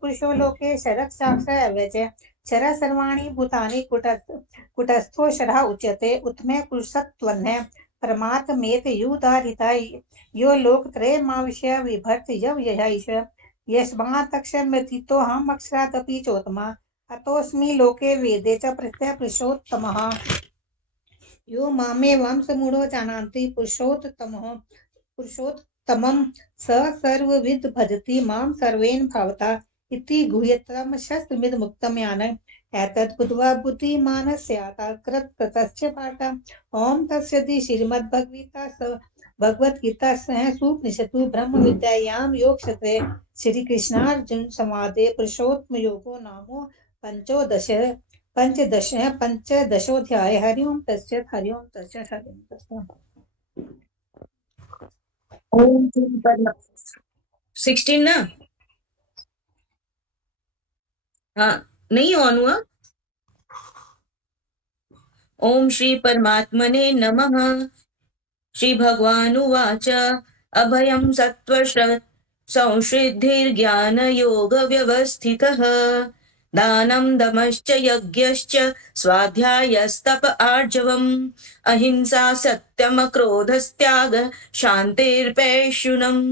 पुरुषो लोके शरक्षाक्ष अव्यज शर सर्वाणि भूतानि कुटस्थो शरः उच्यते उत्तमे पुरुषत्वन्ः परमात्मेत युदारिता यो लोकत्रयमाविश्य विभर्ति यश यस्मात्क्षरमृतितोऽहम् अक्षरादपि चोत्तमा अतोऽस्मि लोके वेदे च प्रत्यय पुरुषोत्तमः यो मामेवं समूढो जानाति पुरुषोत्तमं स सर्वविद भजति मां सर्वेण भावता इति गुह्यतम शस्त्रमिदमुक्तं यानं एतत् बुद्ध्वा बुद्धिमानस्यात् कृतस्य पाठ ओम तत्सदि श्रीमद्भगवद्गीता उपनिषत्सु ब्रह्मविद्यायां योगशास्त्रे श्रीकृष्णार्जुन संवादे पुरुषोत्तमयोगो नाम पंचदशोऽध्याय। हरि ओम तत्सत् हरि ओम तत्सत् हरि ओम तत्सत्। 16 ना? हाँ, नहीं ऑन हुआ। ओम श्री परमात्मने नमः। श्री भगवानुवाच अभयं संश्रिद्धिर्ज्ञान योग व्यवस्थितः दानं दमश्च यज्ञश्च स्वाध्यायस्तप आर्जवम् अहिंसा सत्यम क्रोधस्त्याग शान्तिर्पैशुनम्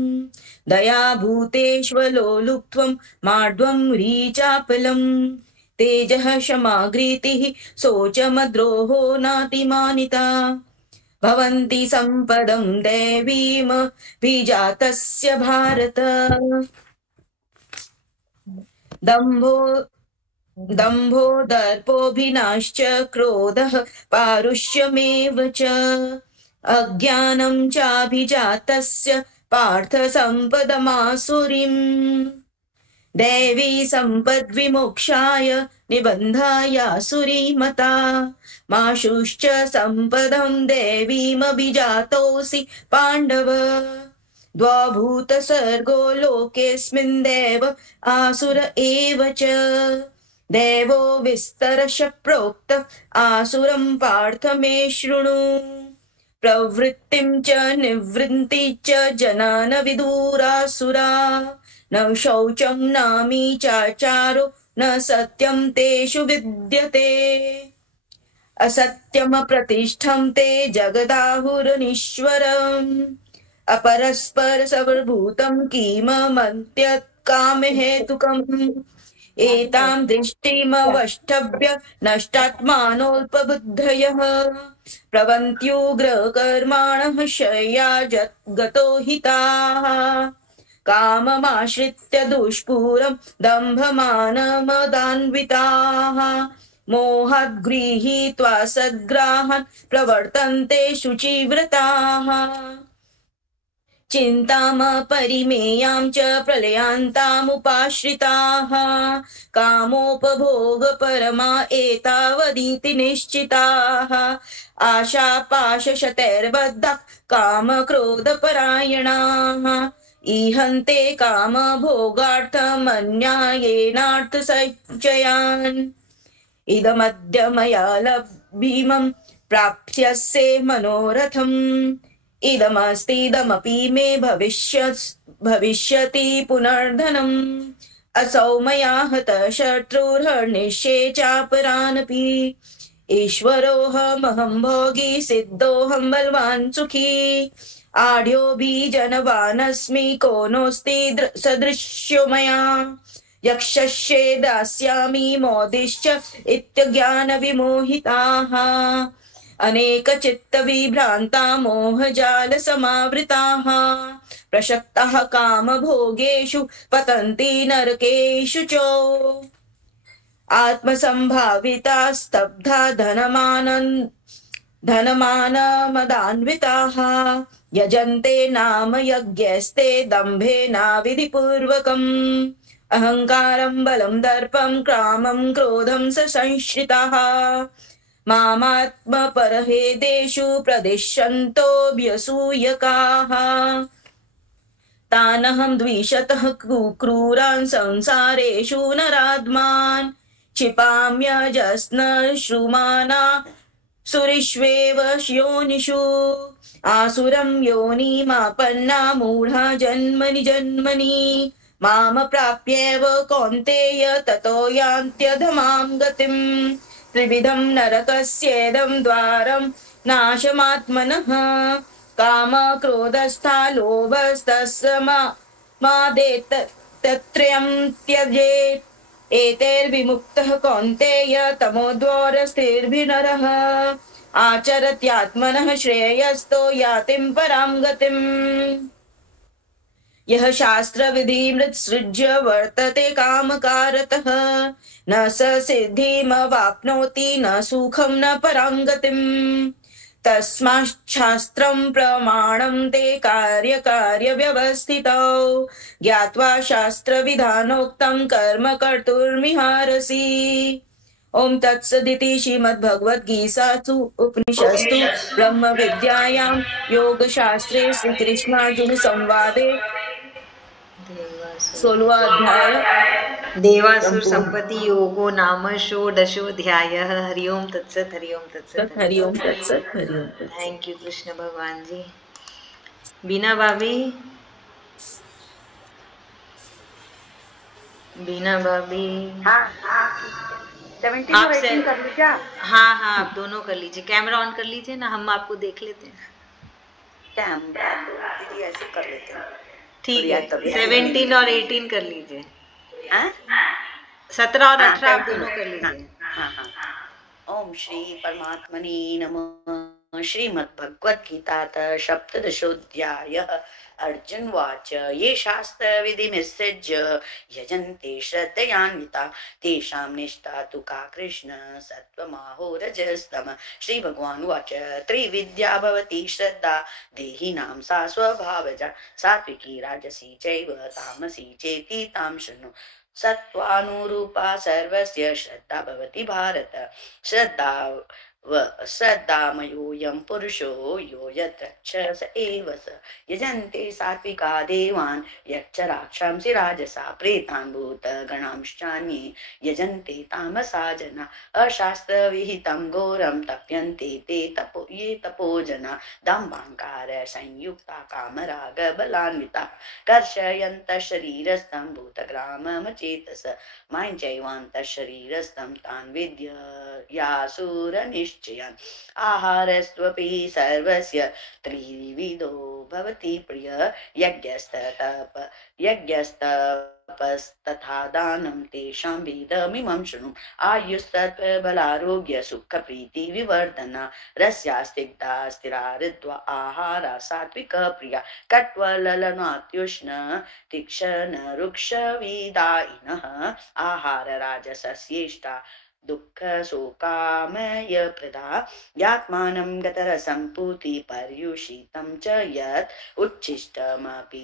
दया भूतेष्वलोलुप्त्वं मार्द्वं ह्रीचापलम् तेजः क्षमाग्रीतिः शोचमद्रोहो नातिमानिता भवन्ति सम्पदं दैवीम विजातस्य भारत दम्भो दर्पोऽभिनाश्च क्रोधः पारुष्यमेव च अज्ञानं चाभिजातस्य पार्थ सम्पदमासुरीम् दैवी सम्पद्विमोक्षाय निबन्धायासुरीमता माशुश्च सम्पदं देवीमभिजातोऽसि पाण्डव द्वाभूत सर्गो लोकेऽस्मिन् देव आसुर एव च देवो विस्तरश प्रोक्त आसुरं पार्थ मे शृणु प्रवृत्तिं च निवृत्ति च जनान विदुरासुरा न शौचं नामी चाचारो न सत्यं तेषु विद्यते असत्यमप्रतिष्ठं ते जगदाहुरनीश्वरम् अपरस्पर सर्वभूतं किममन्त्यत् कामहेतुकम् एतां दृष्टिमवष्टभ्य नष्टात्मानोऽल्पबुद्धयः प्रवन्त्युग्रकर्माणः शय्यागतो हिताः काममाश्रित्य दुष्पूरं दम्भमानमदान्विताः मोहात् गृहीत्वा सद्ग्राहान् प्रवर्तन्ते शुचिव्रताः चिन्तामपरिमेयां च प्रलयान्तामुपाश्रिताः कामोपभोगपरमा एतावदिति निश्चिताः आशापाशशतैर्बद्धाः कामक्रोधपरायणाः ईहन्ते कामभोगार्थमन्यायेनार्थसञ्चयान् इदमद्य मया लब्धीमं प्राप्स्यसे मनोरथम् इदमस्तीदमपि मे भविष्यति पुनर्धनम् असौ मया हतः शत्रुर्हर्निष्ये चापरानपि ईश्वरोऽहमहं भोगी सिद्धोऽहं बलवान् सुखी आढ्योऽभिजनवानस्मि को नोऽस्ति सदृश्यो मया यक्षस्ये दास्यामि मोदिश्च इत्यज्ञानविमोहिताः अनेकचित्तविभ्रान्ता मोहजालसमावृताः प्रसक्ताः कामभोगेषु पतन्ति नरकेषु च आत्मसम्भाविता स्तब्धा धनमानमदान्विताः यजन्ते नाम यज्ञस्ते दम्भेनाविधिपूर्वकम् अहङ्कारं बलं दर्पं कामं क्रोधं संश्रिताः मामात्मपरहेदेषु प्रदिशन्तोऽभ्यसूयकाः तानहं द्विषतः क्रूरान् संसारेषु नराद्मान् क्षिपाम्यजस्नश्रुमाना सुरिष्वेव योनिषु आसुरं योनिमापन्ना मूढा जन्मनि जन्मनि माम प्राप्येव कौन्तेय ततो यान्त्यधमां गतिम् त्रिविधं नरकस्येदं द्वारं नाशमात्मनः काम क्रोधस्था लोभस्तस्य मादेत तत्रयं त्यजेत् एतैर्विमुक्तः कौन्तेय तमोद्वारस्थिर्भिनरः आचरत्यात्मनः श्रेयस्तो यातिं परां गतिम् यः शास्त्रविधिमृत्सृज्य वर्तते कामकारतः न स सिद्धिमवाप्नोति न सुखं न परां गतिम् तस्माच्छास्त्रं प्रमाणं ते कार्यकार्यव्यवस्थितौ ज्ञात्वा शास्त्रविधानोक्तं कर्म कर्तुर्मिहारसि ओम तत्सदिति श्रीमद्भगवद्गीतासु उपनिषत्सु ब्रह्मविद्यायां योगशास्त्रे श्रीकृष्णार्जुन संवादे 16वां अध्याय देवासुर संपत्ति योगो नाम षोडशोऽध्यायः। हरि ओम तत्सत, हरि ओम तत्सत, हरि ओम तत्सत, हरि ओम तत्सत। थैंक यू कृष्ण भगवान जी। बीना भाभी, बीना भाभी, हाँ 17 आप और 18 कर लीजिए आप। हाँ हाँ आप दोनों कर लीजिए, कैमरा ऑन कर लीजिए ना, हम आपको देख लेते हैं। कैमरा तो दीदी ऐसे कर लेते हैं। ठीक है, 17 और 18 कर लीजिए। हाँ? 17 और 18 आप दोनों कर लीजिए। हाँ हाँ। ओम श्री परमात्मने नमः। श्रीमद्भगवद्गीता सप्तदशोऽध्यायः। अर्जुन वाच ये शास्त्र विधिमिसृज्य यजन्ते श्रद्धयान्विता तेषां निष्ठा तु का कृष्ण सत्त्वमाहो रजस्तम। श्री भगवान वाच त्रिविद्या भवति श्रद्धा देहिनां सा स्वभावजा सात्विकी राजसी चैव तामसी चेति तां शृणु सत्त्वानुरूपा सर्वस्य श्रद्धा भवति भारत। श्रद्धामयोऽयं पुरुषो यो यत्र स एव स यजन्ते सात्विका देवान् यच्च राक्षांसि राजसा प्रेतान् भूतगणांश्चान्ये यजन्ते तामसा जना अशास्त्रविहितं घोरं तप्यन्ते ते तपो जना दम्भाङ्कार संयुक्ता कामरागबलान्विता कर्षयन्तः शरीरस्थं भूतग्राममचेतस मां चैवान्तः शरीरस्थं तान् विद्यासुरनिश्चयान्। आहारस्त्वपि सर्वस्य त्रिविधो भवति प्रिय यज्ञस्तपस्तथा दानं तेषां भेदमिमं शृणु आयुस्तत्बलारोग्य सुखप्रीति विवर्धना रस्यास्तिग्धा स्थिरा ऋत्वा आहारा सात्विक प्रिया कट्वललनात्युष्ण तीक्ष्ण रुक्षविदायिनः आहार राजसस्येष्टा दुःख शोकामय प्रदा यात्मानं गतरसम्पूति पर्युषितं च यत् उच्छिष्टमपि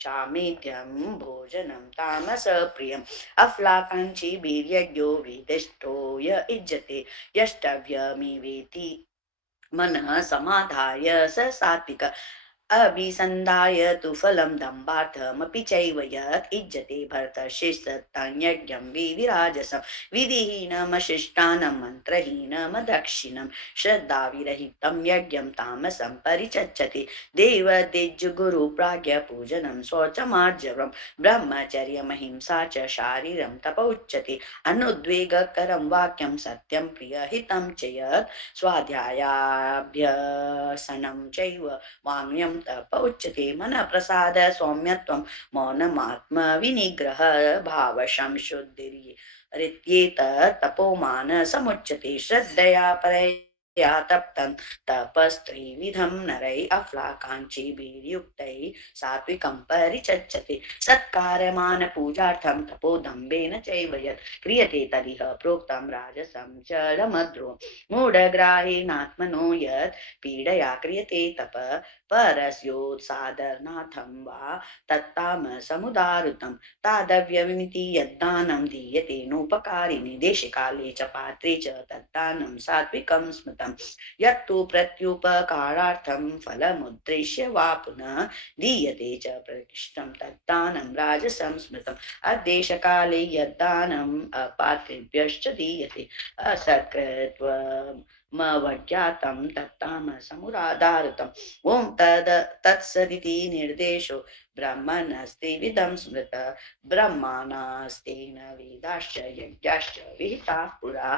चामेद्यं भोजनं तामस प्रियम् अफ्लाकाञ्ची वीर्यज्ञो विदिष्टो य इज्जते यष्टव्यमिवेति मनः समाधाय स सात्विक अभिसन्धाय तु फलं दम्भार्थमपि चैव यत् इज्जते भरतशिष्टं यज्ञं विधिराजसं विधिहीनमशिष्टानं मन्त्रहीनमदक्षिणं श्रद्धाविरहितं यज्ञं तामसं परिचच्यते देवदिज्जुगुरुप्राज्ञ पूजनं शौचमार्जवं ब्रह्मचर्यमहिंसा च शारीरं तप उच्यते अनुद्वेगकरं वाक्यं सत्यं प्रियहितं च यत् स्वाध्यायाभ्यसनं चैव वाङ्मयं तप उच्यते मन प्रसाद सौम्यत्वं मौनमात्म विनिग्रह भाव संशुद्धिरित्येत तपोमान समुच्यते श्रद्धया परया तप्तं तपस्त्रिविधं नरै अफ्लाकाञ्चीभिर्युक्तैः सात्विकं परिचच्यते सत्कारमान पूजार्थं तपोदम्भेन चैव यत् क्रियते तदिह प्रोक्तं राजसं जलमद्रो मूढग्राहेणात्मनो यत् पीडया क्रियते तप परस्योत्सादनाथं वा तत्तामसमुदाहृतं तादव्यमिति यद्दानं दीयते नोपकारिणे देशकाले च पात्रे च तद्दानं सात्विकं स्मृतं यत्तु प्रत्युपकारार्थं फलमुद्देश्य वा पुनः दीयते च प्रतिष्ठं तद्दानं राजसं स्मृतम् अदेशकाले यद्दानम् अपात्रेभ्यश्च दीयते असत्कृत्व मवज्ञातं तत्तामसमुदाहृतम् ॐ तत्सदिति निर्देशो ब्रह्मणस्त्रिविधं स्मृत ब्रह्माणास्तेन वेदाश्च यज्ञाश्च विहिताः पुरा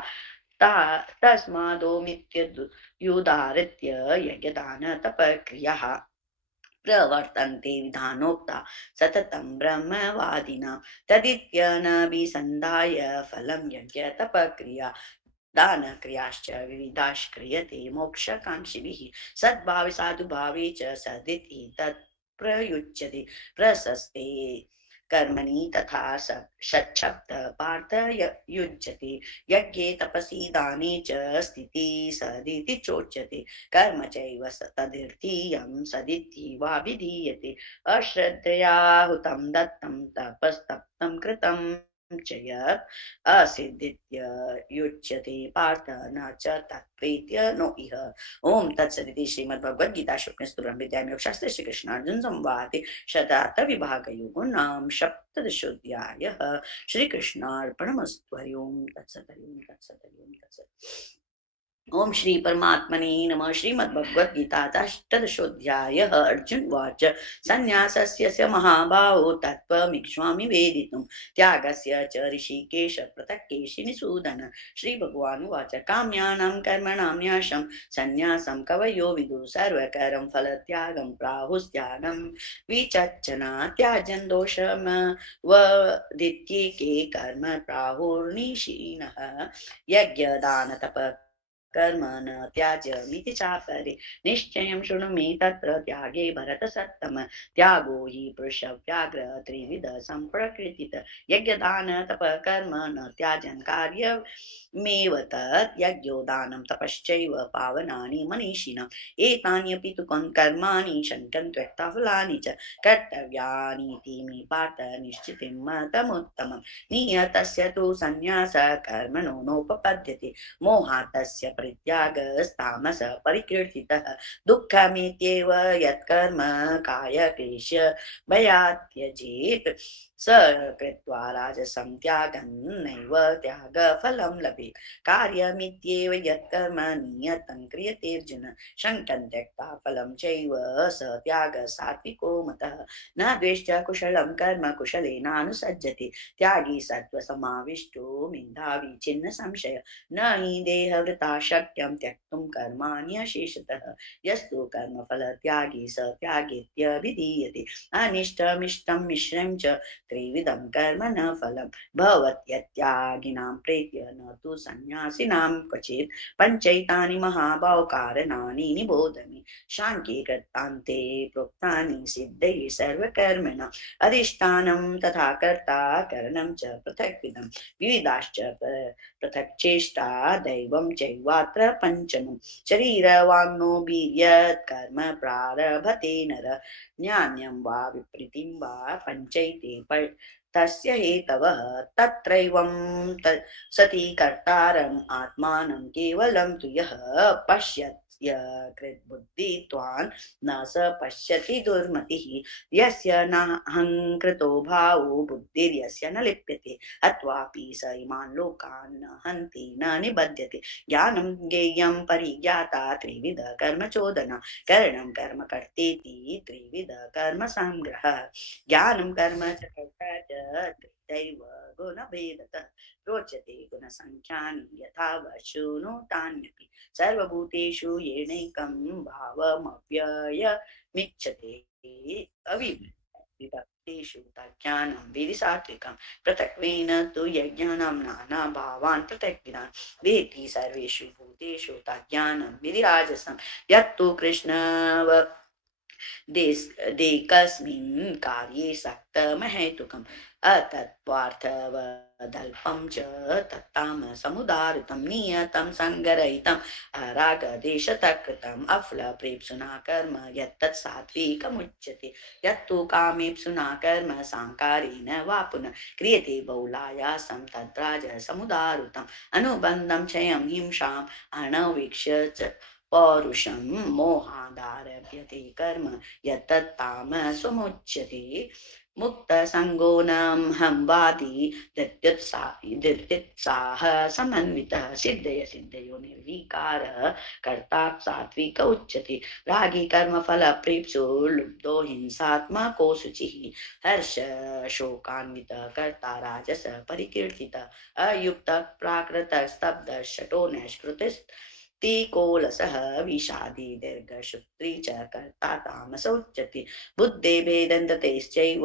तस्मादोमित्युदाहृत्य यज्ञदानतपक्रियाः प्रवर्तन्ते विधानोक्ता सततं ब्रह्मवादिनां तदित्यनभिसन्धाय फलं यज्ञतपक्रिया दानक्रियाश्च विविधाश्च क्रियते मोक्षकाङ्क्षिभिः सद्भावे साधुभावे च सदिति तत् प्रयुज्यते प्रशस्ते कर्मणि तथा षट्शब्द पार्थ युज्यते यज्ञे तपसि दाने च स्थिति सदिति चोच्यते कर्म चैव तदिर्थीयं सदिति वा विधीयते अश्रद्धया हुतं दत्तं तपस्तप्तं कृतं च यत् असिद्धित्युच्यते पार्थ न च तत्प्रीत्य नो इह ओम तत्सदिति श्रीमद्भगवद्गीता शुक्लस्तु ब्रह्मविद्यायां योगशास्त्रे श्रीकृष्णार्जुन संवादे शतार्थ विभाग योगो नाम सप्तदशोऽध्यायः श्रीकृष्णार्पणमस्तु हरि ओम तत्सत् हरि ओम तत्सत् हरि ओम तत्सत् ओम श्री परमात्मने नमः श्रीमद्भगवद्गीता अष्टादशोऽध्यायः अर्जुन उवाच संन्यासस्य महाबाहो तत्त्वमिक्ष्वामि वेदितुं त्यागस्य च ऋषिकेश पृथक् केशिनिसूदन श्रीभगवानुवाच काम्यानां कर्मणां न्यासं संन्यासं कवयो विदुः सर्वकरं फलत्यागं प्राहुस्त्यागं विचक्षणा त्याजन् दोषमवदित्येके कर्म प्राहुर्निशीनः यज्ञदानतप कर्म न त्याज्यमिति चापरे निश्चयं शृणु मे तत्र त्यागे भरतसत्तम त्यागो हि पुरुषव्याघ्र त्रिविध सम्प्रकृतित यज्ञदान तप कर्म न त्याजन् कार्यमेव तत् यज्ञोदानं तपश्चैव पावनानि मनीषिणम् एतान्यपि तु कर्माणि शङ्कन् त्यक्ता फलानि च कर्तव्यानीति मे पार्थ निश्चितं मतमुत्तमम् नियतस्य तु सन्न्यास कर्मणो नोपपद्यते मोहातस्य परित्यागस्तामस परिकीर्तितः दुःखमित्येव यत्कर्म कायक्लेश भयात् त्यजेत् स कृत्वा राजसं त्यागं नैव त्यागफलं लभेत् कार्यमित्येव यत्कर्म नियतं क्रियते अर्जुन शङ्कं त्यक्त्वा फलं चैव स त्यागः सात्विको मतः न द्वेष्ट कुशलं कर्म कुशलेनानुसज्जते त्यागी सत्त्वसमाविष्टो मेधावी छिन्न संशय न हि देहवृता शक्यं त्यक्तुं कर्माण्यशेषतः यस्तु कर्मफलत्यागी स त्यागेत्यभिधीयते अनिष्टमिष्टं मिश्रं च त्रिविधं कर्म न फलं भवत्यत्यागिनां प्रेत्य न तु सन्न्यासिनां क्वचित् पञ्चैतानि महाभाव कारणानि निबोध मे शाङ्के कृतान्ते प्रोक्तानि सिद्धये सर्वकर्मणाम् अधिष्ठानं तथा कर्ता करणं च पृथक्विधं विविधाश्च पृथक् चेष्टा दैवं चैवात्र पञ्चमं शरीरवाङ्नो वीर्यत् कर्म प्रारभते नर ज्ञान्यं वा विपरीतिं वा पञ्चैते तस्य हेतवः तत्रैवं सति कर्तारम् आत्मानं केवलं तु यः पश्यत् कृद्बुद्धित्वान् न स पश्यति दुर्मतिः यस्य नाहङ्कृतो भावो बुद्धिर्यस्य न लिप्यते अत्वापि स इमान् लोकान् न हन्ति न निबध्यते ज्ञानं ज्ञेयं परिज्ञाता त्रिविध कर्म चोदना करणं कर्म कर्तेति त्रिविध कर्म संग्रह ज्ञानं कर्म च कर्ता च त्रिदैव गुणभेदतः रोचते गुणसङ्ख्यानि यथा वशुनुतान्यपि सर्वभूतेषु येनैकं भावमव्ययमिच्छते अविभक्तेषु तज्ज्ञानं विधि सात्विकं पृथक्त्वेन तु यज्ञानां नानाभावान् पृथक्विधान् वेत्ति सर्वेषु भूतेषु तज्ज्ञानं विधि राजसं यत्तु कृष्णव देकस्मिन् कार्ये सक्तमहेतुकम् अतत्त्वार्थवदल्पं च तत्तामसमुदाहृतं नियतं सङ्गरहितं रागदेशतकृतम् अफलप्रेप्सुना कर्म यत्तत् सात्विकमुच्यते यत्तु कामेप्सुना कर्म साङ्कारेण वा पुनः क्रियते बहुलायासं तद्राजसमुदाहृतम् अनुबन्धं क्षयं हिंसाम् अनवीक्ष्य च पौरुषं मोहादारभ्यते कर्म यत्तत्तामसमुच्यते मुक्तसङ्गो न हंवादी धृत्युत्साह समन्वितः सिद्धय सिद्धयो निर्विकारः कर्ता सात्विक उच्यते रागी कर्मफलप्रीप्सु लुब्धो हिंसात्मको शुचिः हर्ष शोकान्वितः कर्ता राजस परिकीर्तितः अयुक्तः प्राकृतः स्तब्धः शटो नैष्कृतिकोलसः विषादी दीर्घशुत्री च कर्ता तामस उच्यते बुद्धे भेदन्ततेश्चैव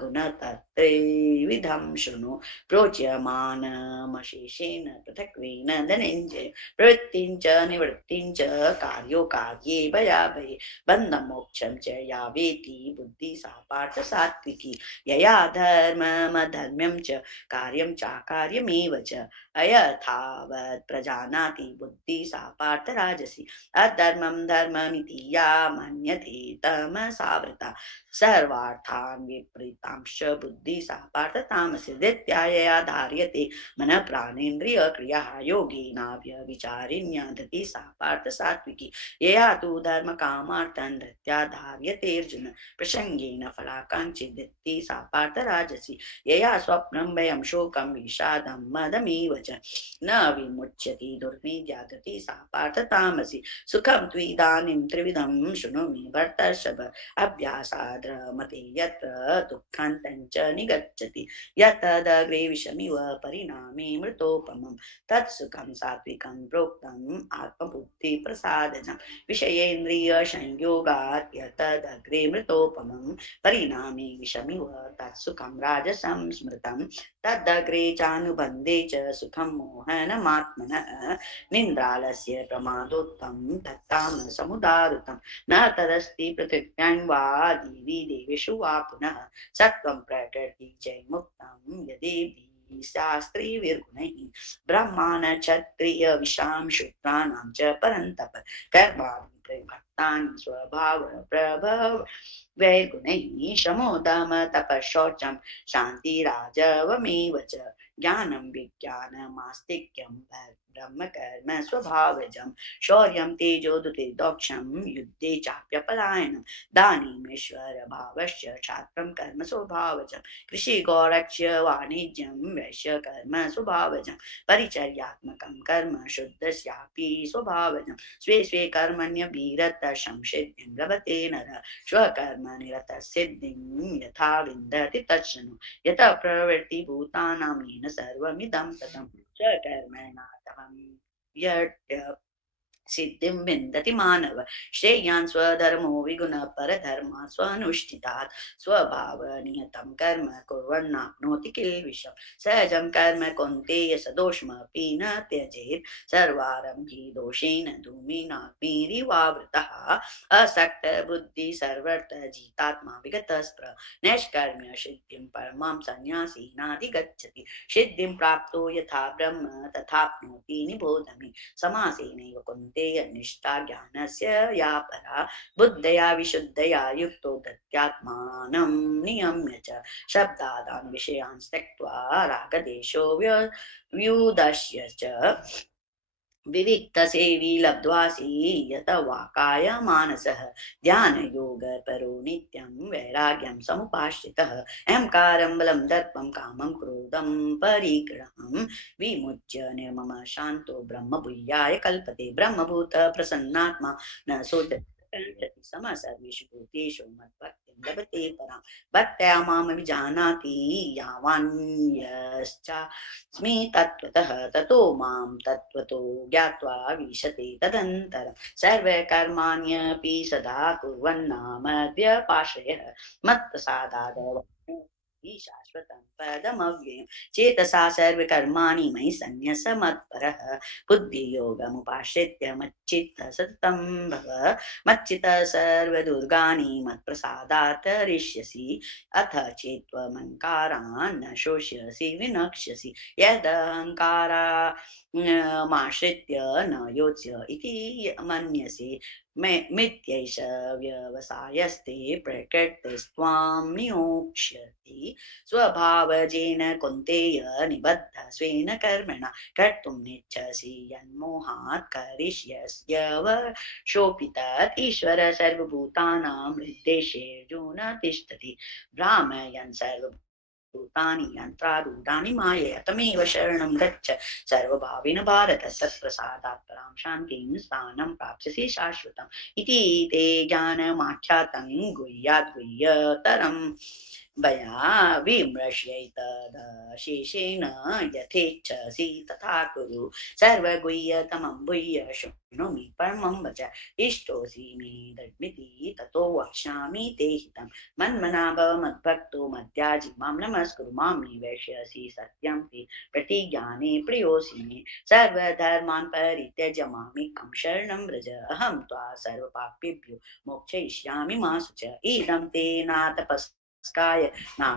गुणतत्त्वैविधं शृणु प्रोच्यमानमशेषेण पृथक्त्वेन धनञ्जय प्रवृत्तिं च निवृत्तिं च कार्यो कार्ये भयाभये बन्धं मोक्षं च या वेति बुद्धि सा पार्थ सात्विकी यया धर्ममधर्म्यं च कार्यं चाकार्यमेव च अयथावत् प्रजानाति बुद्धि सा पार्थ राजसी अधर्मं धर्ममिति या मन्यते तमसावृता सर्वार्थान् विपरीतांश बुद्धि सा पार्थ तामसी धृत्यायया धार्यते मन प्राणेन्द्रिय क्रिया योगेनाव्यभिचारिण्या धृति सा पार्थ सात्विकी यया तु धर्म कामार्थं धृत्या धार्यते अर्जुन प्रसंगेन फलाकांक्षी धृति सा पार्थ राजसी यया स्वप्नं भयं शोकं विषादं मदमेव च न विमुच्यति दुर्मेध्या धृति सा पार्थ तामसी सुखं त्विदानीं त्रिविधं शृणु मे भर्तर्षभ अभ्यासाद्रमते यत्र दुःखान्तं च निगच्छति यतदग्रे विषमिव परिणामे मृतोपमं तत्सुखं सात्विकं प्रोक्तम् आत्मबुद्धिप्रसादजं विषयेन्द्रियसंयोगात् यतदग्रे मृतोपमं परिणामे विषमिव तत्सुखं राजसं स्मृतं तदग्रे चानुबन्धे च सुखं मोहनमात्मनः निन्द्रालस्य प्रमादोत्तं तत्तामसमुदाहृतं न तदस्ति पृथिव्यां वा देवी देवेषु वा पुनः सत्त्वं प्रकृति च मुक्तं यदेभिः शास्त्रीभिर्गुणैः ब्राह्मण क्षत्रिय विशां शूद्राणां च परन्तप कर्माणि प्रभक्तानि स्वभाव प्रभव वैर्गुणैः शमोदम तपः शौचं शान्तिराजवमेव च ज्ञानं विज्ञानमास्तिक्यं ब्रह्म कर्म स्वभावजं शौर्यं तेजोदुतिर्दौक्षं युद्धे चाप्यपलायनं दानीमेश्वर भावश्च छात्रं कर्म स्वभावजं कृषि गौरक्ष्य वाणिज्यं वैश्य कर्म स्वभावजं परिचर्यात्मकं कर्म शुद्धस्यापि स्वभावजं स्वे स्वे कर्मण्यभिरत संसिद्धिं लभते नरः स्वकर्म निरतः सिद्धिं यथा विन्दति तच्छृणु यतः प्रवृत्तिभूतानां येन सर्वमिदं ततं स्वकर्मणातमं यट्य सिद्धिं विन्दति मानव श्रेयान् स्वधर्मो विगुण परधर्मा स्वनुष्ठितात् स्वभावनियतं कर्म कुर्वन्नाप्नोति किल्बिषं सहजं कर्म कौन्तेय सदोषमपि न त्यजेत् सर्वारम्भे दोषेण धूमेनाग्निरिवावृतः असक्तबुद्धिः सर्वत्र जितात्मा विगतस्पृह नैष्कर्म्य सिद्धिं परमां सन्न्यासीनाधिगच्छति सिद्धिं प्राप्तो यथा ब्रह्म तथाप्नोति निबोध मे समासेनैव कुन्तेय निष्ठा ज्ञानस्य या परा बुद्धया विशुद्धया युक्तो दत्यात्मानं नियम्य च शब्दादान् विषयान् त्यक्त्वा रागदेशो व्युदश्य च विविक्तसेवी लब्ध्वासि यत वाकाय मानसः ध्यानयोगपरो नित्यं वैराग्यं समुपाश्रितः अहंकारं बलं दर्पं कामं क्रोधं परिग्रहं विमुच्य निर्मम शान्तो ब्रह्मभूयाय कल्पते ब्रह्मभूत प्रसन्नात्मा न शोचति समः सर्वेषु भूतेषु मद्भक्तिं लभते परां भक्त्या मामभिजानाति यावान्यश्चास्मि तत्त्वतः ततो मां तत्त्वतो ज्ञात्वा विशते तदन्तरं सर्वकर्माण्यपि सदा कुर्वन्नामव्यपाश्रयः मत्प्रसादादव शाश्वतं पदमव्ययं चेतसा सर्वकर्माणि मयि सन्न्यस मत्परः बुद्धियोगमुपाश्रित्य मच्चित्तः सततं भव मच्चित्तः सर्वदुर्गाणि मत्प्रसादात् तरिष्यसि अथ चेत्त्वमहङ्कारान् न शोष्यसि विनक्ष्यसि यदहङ्कारामाश्रित्य न योत्स्य इति मन्यसे मिथ्यैष व्यवसायस्ते प्रकृतिस्त्वां नियोक्ष्यति स्वभावजेन कुन्तेय निबद्ध स्वेन कर्मणा कर्तुं नेच्छसि यन्मोहात् करिष्यस्य वशोऽपितत् ईश्वर सर्वभूतानां हृद्देशेऽर्जुन तिष्ठति भ्रामयन् सर्वभूतानि यन्त्रारूढानि मायया तमेव शरणं गच्छ सर्वभावेन भारत तत्प्रसादात् परां शान्तिं स्थानं प्राप्स्यसि शाश्वतम् इति ते ज्ञानमाख्यातं गुह्यात् गुह्यतरम् वया विमृश्यैतदशेषेण यथेच्छसि तथा कुरु सर्वगुह्यतमं भूय शृणु मे परमं वच इष्टोऽसि मे दृढमिति ततो वक्ष्यामि ते हितं मन्मना भव मद्भक्तो मद्याजी मां नमस्कुरु मां निवेशयसि सत्यं ते प्रतिज्ञाने प्रियोऽसि मे सर्वधर्मान् परित्यज्य मामेकं शरणं व्रज अहं त्वा सर्वपापेभ्यो मोक्षयिष्यामि मा शुच इदं ते नातपस् न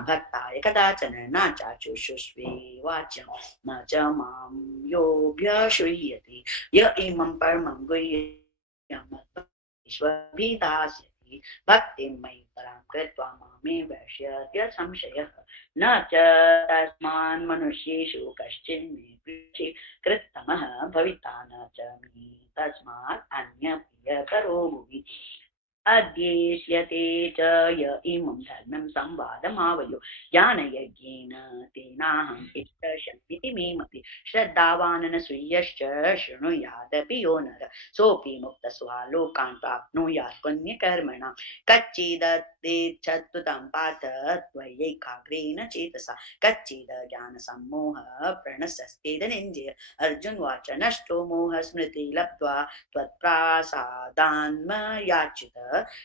भक्ताय कदाचन न चाचुषुष्वे वाच्यं न च मां योऽभ्यश्रूयते य इमं परमं गुह्यमत्वभिधास्यति भक्तिं मयि परां कृत्वा मामे वैष्यत्य संशयः न च तस्मान् मनुष्येषु कश्चिन्मे कृत्तमः भविता न च मे तस्मात् अन्यप्रियकरो भुवि अध्येष्यते च य इमं धर्मं संवादमावयो ज्ञानयज्ञेन तेनाहम् इष्टशक्तिः मे मति श्रद्धावान् न स्वीयश्च शृणुयादपि यो नर सोऽपि मुक्तस्वा लोकान् प्राप्नुयात् पुण्यकर्मणां कच्चिदत्येच्छतु तं पार्थ त्वयैकाग्रेण चेतसा कच्चिद् ज्ञानसम्मोहः प्रणश्यस्तेदनिन्द्रिय अर्जुन उवाच नष्टो मोहः स्मृति लब्ध्वा त्वत्प्रसादान्मयाच्युत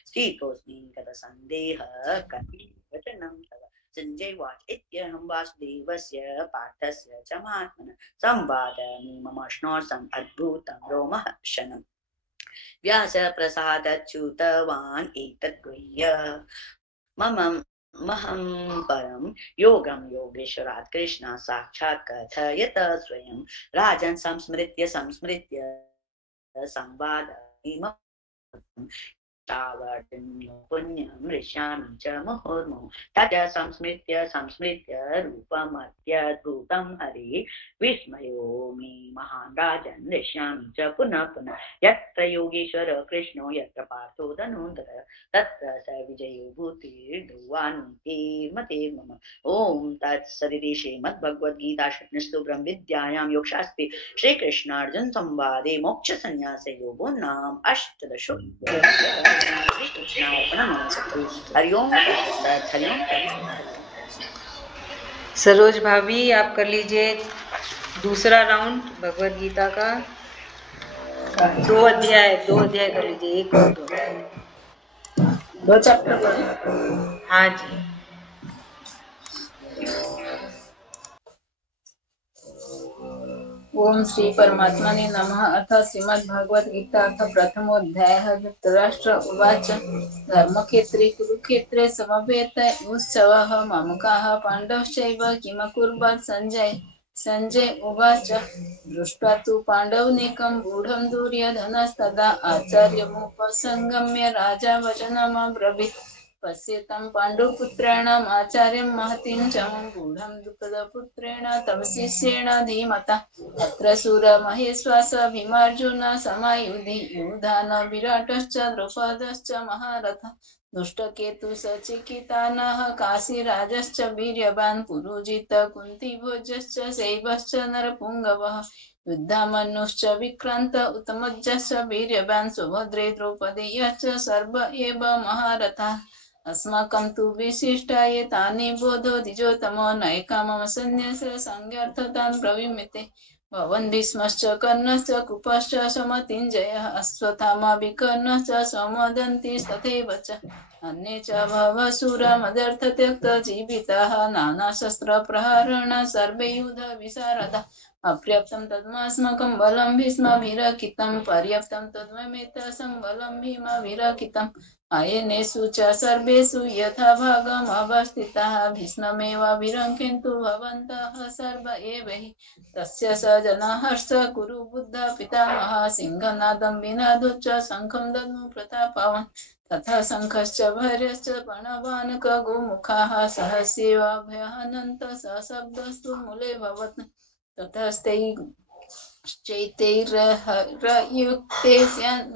स्थितोऽस्मि गतसन्देहः कपिवचनं तव संजय उवाच इत्यहं वासुदेवस्य पार्थस्य च महात्मनः संवादमिममश्नोऽसम् अद्भुतं रोमहर्षणम् व्यासप्रसादच्युतवान् एतत् गृह्य महं परं योगं योगेश्वरात् कृष्ण साक्षात् कथयत स्वयं राजन् संस्मृत्य संवादमिमं पुण्यं ऋष्यामि च मुहुर्मुहुः तत् संस्मृत्य रूपमत्यद्भुतं हरे विस्मयो मे महान् राजन् ऋष्यामि च पुनः पुनः यत्र योगेश्वर कृष्णो यत्र पार्थो धनुर्धरः तत्र स विजयो भूतिर्ध्रुवान्ते मते मम ॐ तत्सदिति श्रीमद्भगवद्गीतासूपनिषत्सु ब्रह्मविद्यायां योगशास्त्रे श्रीकृष्णार्जुन संवादे मोक्षसंन्यासयोगो नाम अष्टादशोऽध्यायः। हरि ओम हरि ओम। सरोज भाभी आप कर लीजिए दूसरा राउंड भगवत गीता का। दो अध्याय कर लीजिए, 1 और 2 चैप्टर पर। हाँ जी। ओम श्री परमात्मने नमः। अथ श्रीमद्भगवद गीता अथ प्रथमोऽध्यायः। धृतराष्ट्र उवाच धर्मक्षेत्रे कुरुक्षेत्रे समवेतयोत्सवः मामकाः पाण्डवश्चैव किमकुर्वत् संजय उवाच दृष्ट्वा तु पाण्डवनेकं गूढं दुर्योधनस्तदा आचार्यमुपसंगम्य राजा वचनमब्रवीत् पश्यतां पाण्डुपुत्राणाम् आचार्यं महतीं च गूढं द्रुपदपुत्रेण तव शिष्येण धीमता तत्र शूरमहेश्वास भीमार्जुन समायुधि युधान विराटश्च द्रौपदश्च महारथ दुष्टकेतु सचिकितानः काशीराजश्च वीर्यवान् पुरुजित कुन्तीभोजश्च शैवश्च नरपुङ्गवः युद्धामन्युश्च विक्रान्त उत्तमोज्जश्च वीर्यवान् सुभद्रे द्रौपदेयश्च सर्व एव महारथाः अस्माकं तु विशिष्टाये तानि बोधो द्विजोतमो नैका मम सन्न्यास संज्ञार्थतान् ब्रवीमिते भवन् भीष्मश्च कर्णश्च कुपश्च समतिञ्जयः अश्वत्थामा विकर्णश्च समदन्तिस्तथैव च अन्ये च भवशूरमदर्थत्यक्तजीविताः नानाशस्त्रप्रहारेण सर्वे युधविशारदाः अपर्याप्तं तद्मास्माकं बलं भीष्माभिरकितं पर्याप्तं तद्वमेतसं बलं भीमाभिरकितम् आयनेषु च सर्वेषु यथा भागम् अवस्थिताः भीष्ममेवाभिरङ्क्षन्तु भवन्तः सर्व एव हि तस्य स जनहर्ष कुरु बुद्ध पितामहः सिंहनादं विनादुच्च शङ्खं दद्मु प्रतापवान् तथा शङ्खश्च भैर्यश्च प्रणवानक गोमुखाः सहस्येवाभयानन्त सशब्दस्तु मूले भवत् ततस्ते चैतैर्युक्ते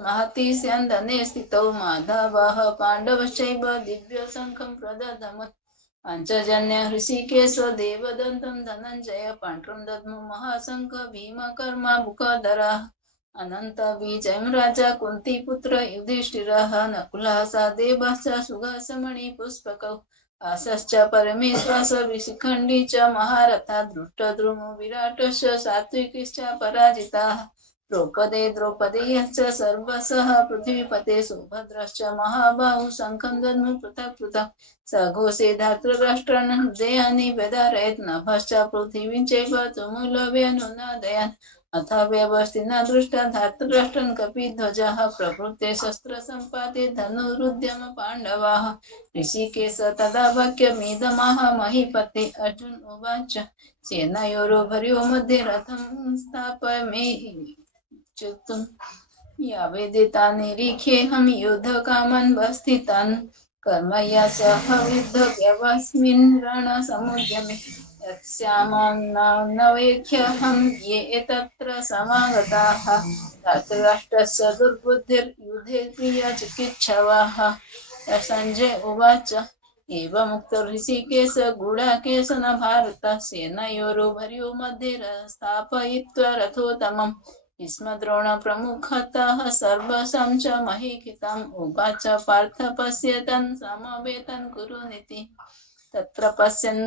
महति स्यन्दने स्थितौ माधवः पाण्डवश्चैव दिव्यशङ्खं प्रददमत् पाञ्चजन्य हृषिकेश देवदन्तं धनञ्जय पाण्ड्रं दद्मु महाशङ्ख भीमकर्मा बुकधरः अनन्तबीजं राजा कुन्तीपुत्र युधिष्ठिरः नकुलः सहदेवश्च सुघासमणिपुष्पकौ आशश्च परमेश्वरः विशिखण्डी च महारथा दृष्टद्रुमो विराटश्च सात्विकश्च पराजिताः द्रौपदेयश्च सर्वशः पृथ्वीपते सुभद्रश्च महाबाहु शङ्खं दद्मु पृथक् पृथक् सघोषे धातृराष्ट्रान् हृदयानि व्यधारयत् नभश्च पृथिवीं चैव तुमुलव्यनुनादयन् अथ व्यवस्थिना दृष्टा धातृराष्ट्रन् कपिध्वजः प्रभृते शस्त्रसम्पाते धनुरुद्यम पाण्डवाः ऋषिकेश तदा वाक्यमिदमाह महीपते अर्जुन उवाच सेनयोरुभयोः मध्ये रथं स्थापयाम्यच्युतम् यावेदिता निरीख्येऽहं युद्धकामान् वस्थितान् कर्मया सह युद्धव्यवस्मिन् रणसमुद्यमे यत्स्यामन्नवेख्यहं ये तत्र समागताः धातृराष्ट्रस्य दुर्बुद्धिर्युधे प्रियचिकित्सवाः संजय उवाच एवमुक्तो ऋषिकेश गुडाकेश न भारत सेनयोरुभयोः मध्ये स्थापयित्वा रथोत्तमम् भीष्मद्रोण प्रमुखतः सर्वशं च महीक्षितम् उवाच पार्थ पश्यतन् समवेतन् कुरुनिति तत्र पश्यन्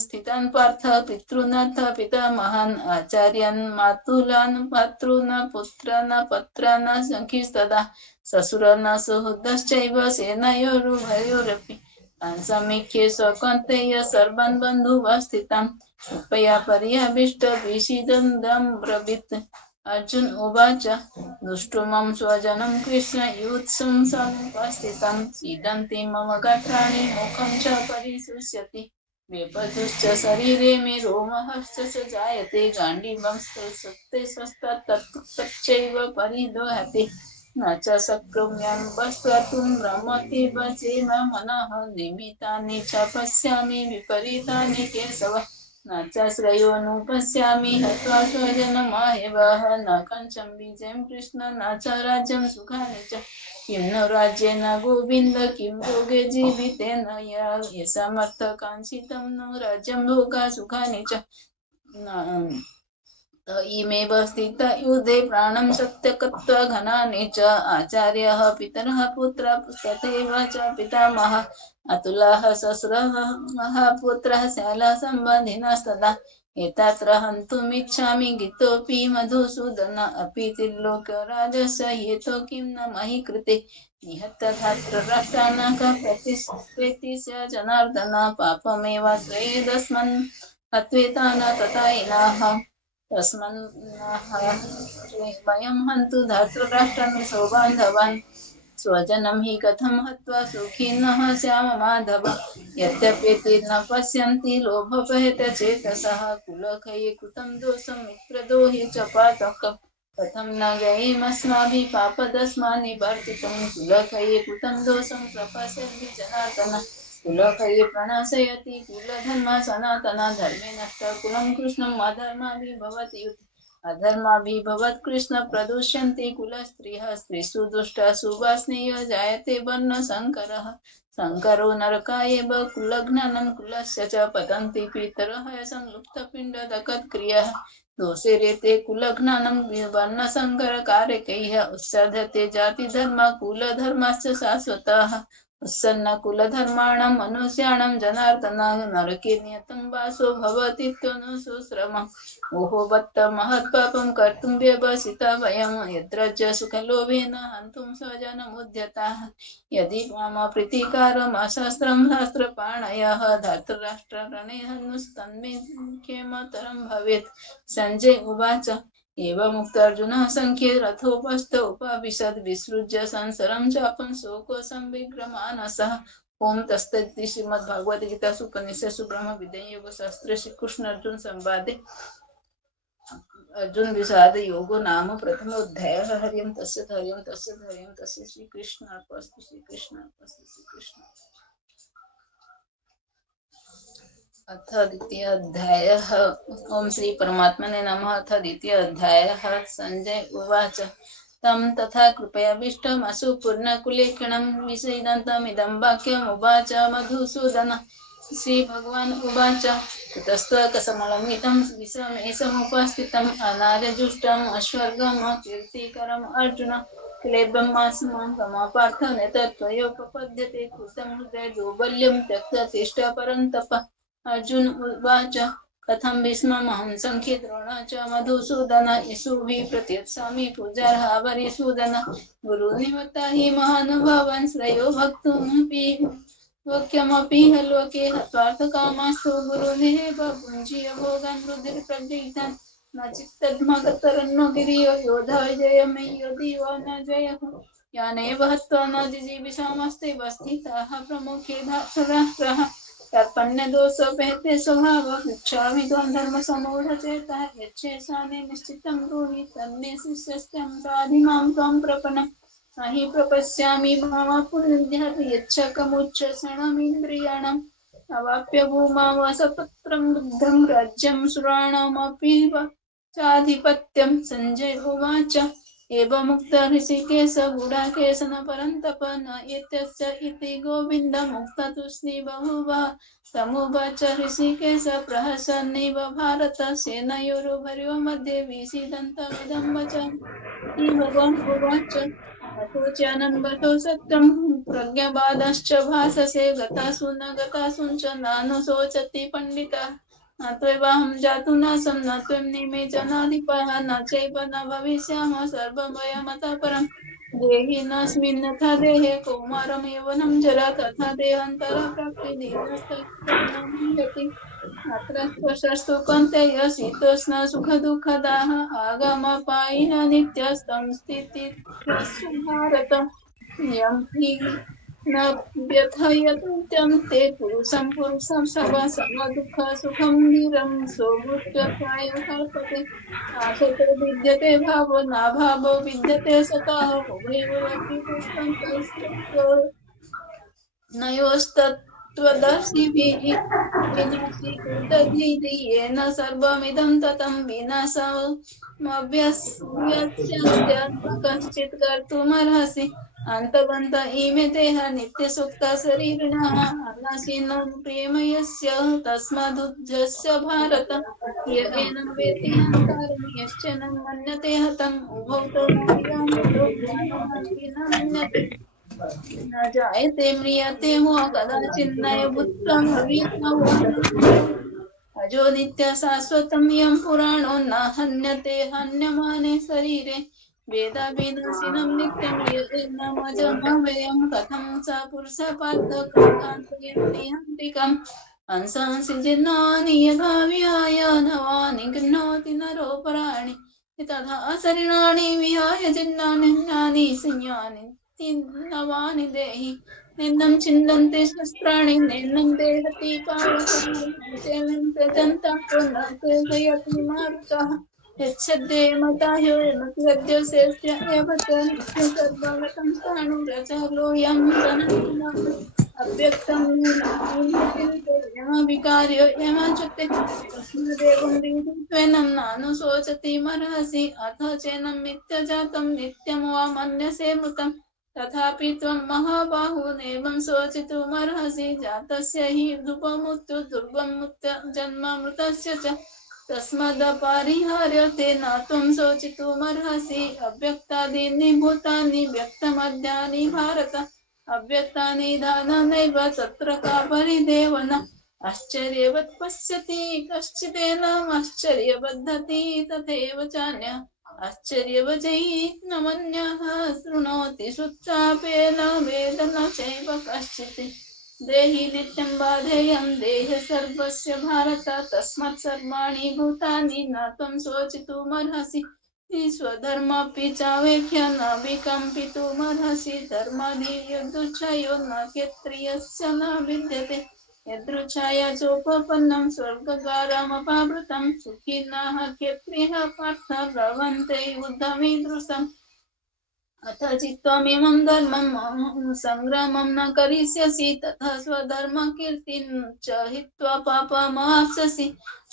स्थितान् पार्थ पितॄनथ पितामहान् आचार्यान् मातुलान् भ्रातॄन् पुत्रान् पौत्रान् सखीस्तदा ससुरान् सुहृदश्चैव सेनयोरुभयोरपि तान् समीक्ष्य स्वकौन्तेय सर्वान् बन्धुवस्थितान् कृपया पर्यभीष्ट विषीदन्दं ब्रवीत् अर्जुन उवाच दुष्टुमं स्वजनं कृष्ण युत्सं समुपस्थितं सीदन्ति मम गात्राणि मुखं च परिशुष्यति वेपतुश्च शरीरे मे रोमहश्च स जायते गाण्डीवं सुप्ते स्वस्तच्चैव परिदोहते न च शक्नुम्यं वस्त्रतुं भ्रमति वचेम मनः निमित्तानि च पश्यामि विपरीतानि केशव न च श्रेयोनुपश्यामि हत्वा स्वजनमाहेवः न कञ्चं विजयं कृष्ण न च राज्यं सुखानि च किं नो राज्येन गोविन्द किं भोगे जीवितेन यशमर्थकाङ्क्षितं नो राज्यं भोगा सुखानि च इमेव स्थित युधे प्राणं सत्यकत्वा घनानि च आचार्यः पितरः पुत्रः तथैव च पितामहः अतुलाः सस्रः पुत्रः शालासम्बन्धिनस्तदा एतत्र हन्तुमिच्छामि गितोऽपि मधुसूदन अपि त्रिलोकराजस्य हेतो किं न मही कृते निहत्य धातृराष्ट्रान् प्रतिष्ठेति जनार्दन पापमेव श्रेयदस्मन् हत्वेतान् तथायिनाः तस्मन् वयं हन्तु धातृराष्ट्रान् सौबान्धवान् स्वजनं हि कथं हत्वा सुखिनः स्याम माधव यद्यपि न पश्यन्ति लोभभयचेतसः कुलक्षये कृतं दोषं मित्रद्रोहे च पातकम् कथं न गयेमस्माभिः पापदस्मान् निवर्तितुं कुलक्षये कृतं दोषं प्रपश्यन्ति जनार्दन कुलक्षये प्रणाशयति कुलधर्मः सनातनः धर्मे नष्टः कुलं कृष्णम् अधर्माभिः भवति अधर्माभिः भवत् कृष्ण प्रदुष्यन्ते कुलस्त्रियः स्त्रीषु दुष्टासु वासनेय जायते वर्णसङ्करः शङ्करो नरकायैव कुलज्ञानं कुलस्य च पतन्ति पितरः संलुप्तपिण्डदकत्क्रियः दोषे रेते कुलज्ञानं वर्णसङ्करकारकैः उत्साध्यते जातिधर्म कुलधर्मश्च शाश्वतः उत्सन्न कुलधर्माणां मनुष्याणां जनार्दन नरके नियतं वासो भवतीत्यनुशुश्रमम् ओहो वत्त महत्पापं कर्तुं व्यवसिता वयं यद्रज सुखलोभेन हन्तुं स्वजनमुद्यताः यदि मम प्रीतिकारम् अशास्त्रं शास्त्रपाणयः धातृराष्ट्ररणे हनुस्तन्मे किमतरं भवेत् संजय उवाच एवं मुक्त अर्जुनः संख्ये रथोपस्थ उपाविशत् विसृज्य संसरं चापं शोको संविग्रमानसः। ओम तत्सदिति श्रीमद्भागवत गीतासु उपनिषत्सु ब्रह्म विद्या योग शास्त्रे श्री कृष्ण अर्जुन संवादे अर्जुन विषाद योगो नाम प्रथम अध्याय। हरियं तस्य हरियं तस्य हरियं तस्य श्री कृष्ण अर्पणमस्तु श्री कृष्ण अर्पणमस्तु श्री कृष्ण। अथ द्वितीय अध्याय। ओम श्री परमात्मने नमः। अथ द्वितीय अध्याय। संजय उवाच तं तथा कृपयाभीष्टमसु पूर्णकुलेक्षणं विषीदन्तमिदं वाक्यमुवाच मधुसूदन। श्री भगवान उवाच ततस्तकसमलमितं विषमेशमुपस्थितम् अनार्यजुष्टम् अश्वर्गम् कीर्तिकरम् अर्जुन क्लेबं मासमागमापार्थ नेतत्वयोपपद्यते कृतं हृदय दौर्बल्यं त्यक्त्वा तिष्ठ परन्तप। अर्जुन उवाच कथं भीष्ममहं संख्ये द्रोण च मधुसूदन यशुभिः प्रत्यक्षामि पूजार्हा वरिसूदन गुरुनिमित्ता हि महानुभावान् श्रेयो भक्तुमपि वाक्यमपि लोके हत्वार्थकामास्तु गुरुनिरेव भुञ्जीय भोगान् रुधिरप्रदिग्धान् न चित्तद्मगतरन्नो गिरियो योधा जयमे योधि वा न जयः यानेव हत्वा न जिजीविषामस्ते वस्थिताः प्रमुखे धार्तराष्ट्राः तत्पन्यदोषोपेते स्वभाव भिक्षामि त्वं धर्मसमूढचेतः यच्छेषानि निश्चितं ब्रूहि तन्मे शिष्यस्त्यं साधिमां त्वं प्रपन्नम् हि प्रपश्यामि मम पुनर्ध्यात् यच्छकमुच्चसणमिन्द्रियाणाम् अवाप्य भूमावसपुत्रं बुद्धं राज्यं सुराणामपि चाधिपत्यं। संजय उवाच एवमुक्त ऋषिकेश गुडाकेश न परन्तप न एतस्य इति गोविन्दमुक्त तूष्णी बहुवः तमुवाच ऋषिकेश प्रहसन्निव भारत सेनयोरुभयोः मध्ये विषीदन्तमिदं वचम्। भगवान् उवाच अथोच्चानन्वतो सत्यं प्रज्ञावादाश्च भाससे गतासु न गतासु च नानुशोचति पण्डितः न त्वैवाहं जातु नासं न त्वं निमे जनाधिपः न चैव न भविष्यामः सर्वं वयमतः परं देहि नास्मिन् यथा देहे कौमारं यौवनं जरा तथा देहान्तरः प्राप्तिर्दीर्घकालं अत्र स्पर्शस्तु कौन्तेय शीतोष्ण सुखदुःखदाः आगमपायिनो नित्यस्तं स्थितिस्त्वस्य भारत यं हि न व्यथयन्त्यं ते पुरुषं सर्व समदुःख सुखं धीरं सोऽभूत्वा कल्पते नासतो विद्यते भावो नाभावो विद्यते सतः उभयोरपि तिष्ठन्तस्तु नयोस्तत्त्वदर्शिभिः विनाशीकृतधीः येन सर्वमिदं ततं विनाशमभ्यस्यस्य न कश्चित् कर्तुमर्हसि अन्तवन्त इमे देह नित्यसुप्ता शरीरिणः अनाशिनं प्रेमयस्य तस्मादुद्धस्य भारत य एनं वेति हन्तारं यश्च न मन्यते हतम् उभौ तौ मर्यामतो ज्ञानमपि न मन्यते न जायते म्रियते वा कदाचिन्नय भूत्वा अजो नित्य शाश्वतं यं पुराणो न हन्यते हन्यमाने शरीरे वेदा विनाशिनं नित्यं येनमजमव्ययं कथं स पुरुषः पार्थ कान्तान्तयन्ति हन्तिकम् अंशांसि जीर्णानि यथा विहाय नवानि गृह्णाति नरोपराणि तथा शरीराणि विहाय जीर्णानि संयानि नवानि देहि नैनं छिन्दन्ति शस्त्राणि नैनं देहति पावकानि त्यजन्तं पुनः त्यजयति मारुतः यच्छद्देमताह्योऽयमपि अद्यशेष्य एव च सर्वगतं स्थाणुरचलोऽयं सनातनः अव्यक्तं यमविकार्यो यमच्युते तस्मादेवं विदित्वेनं नानुशोचति मर्हसि अथ चैनं मिथ्यजातं नित्यं वा मन्यसे मृतं तथापि त्वं महाबाहो नैवं शोचितुमर्हसि जातस्य हि ध्रुवमृत्यु ध्रुवमृत्य जन्म मृतस्य च तस्मादपरिहार्य तेन त्वं शोचितुमर्हसि अव्यक्तादीनि भूतानि व्यक्तमद्यानि भारत अव्यक्तानि दानमेव तत्र का परिदेवना आश्चर्यवत् पश्यति कश्चिदेनम् आश्चर्यवद्धति तथैव चान्यः आश्चर्यवचैः न मन्यः शृणोति श्रुत्वापेन वेद न चैव कश्चित् देहि नित्यं बाधेयं देह सर्वस्य भारत तस्मात् सर्वाणि भूतानि न त्वं शोचितुमर्हसि स्वधर्मपि चावेक्ष्य न विकम्पितुमर्हसि धर्माधियुद्धुच्छयो न क्षत्रियस्य न विद्यते यदृच्छया चोपपन्नं स्वर्गद्वारमपावृतं सुखिनः क्षत्रियः पार्थ लभन्ते युद्धमीदृशम् अथ चित्त्वमिमं धर्मं संग्रामं न करिष्यसि तथा स्वधर्मकीर्तिं च हित्वा पापमाप्स्यसि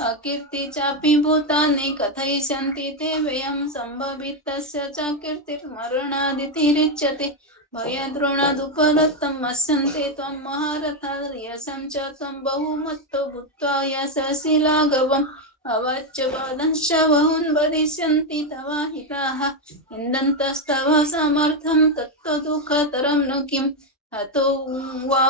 अकीर्ति चापि भूतानि कथयिष्यन्ति ते व्ययं सम्भवितस्य च कीर्तिर्मरणादितिरिच्यते भयद्रोणादुपरतं मत्स्यन्ते त्वं महारथा यशं च त्वं बहुमत्तो भूत्वा यशसि लाघवम् अवाच्यवादंश्च बहून् वदिष्यन्ति तवाहिताः निन्दन्तस्तव समर्थं तत्तो दुःखतरं नु किम् हतो वा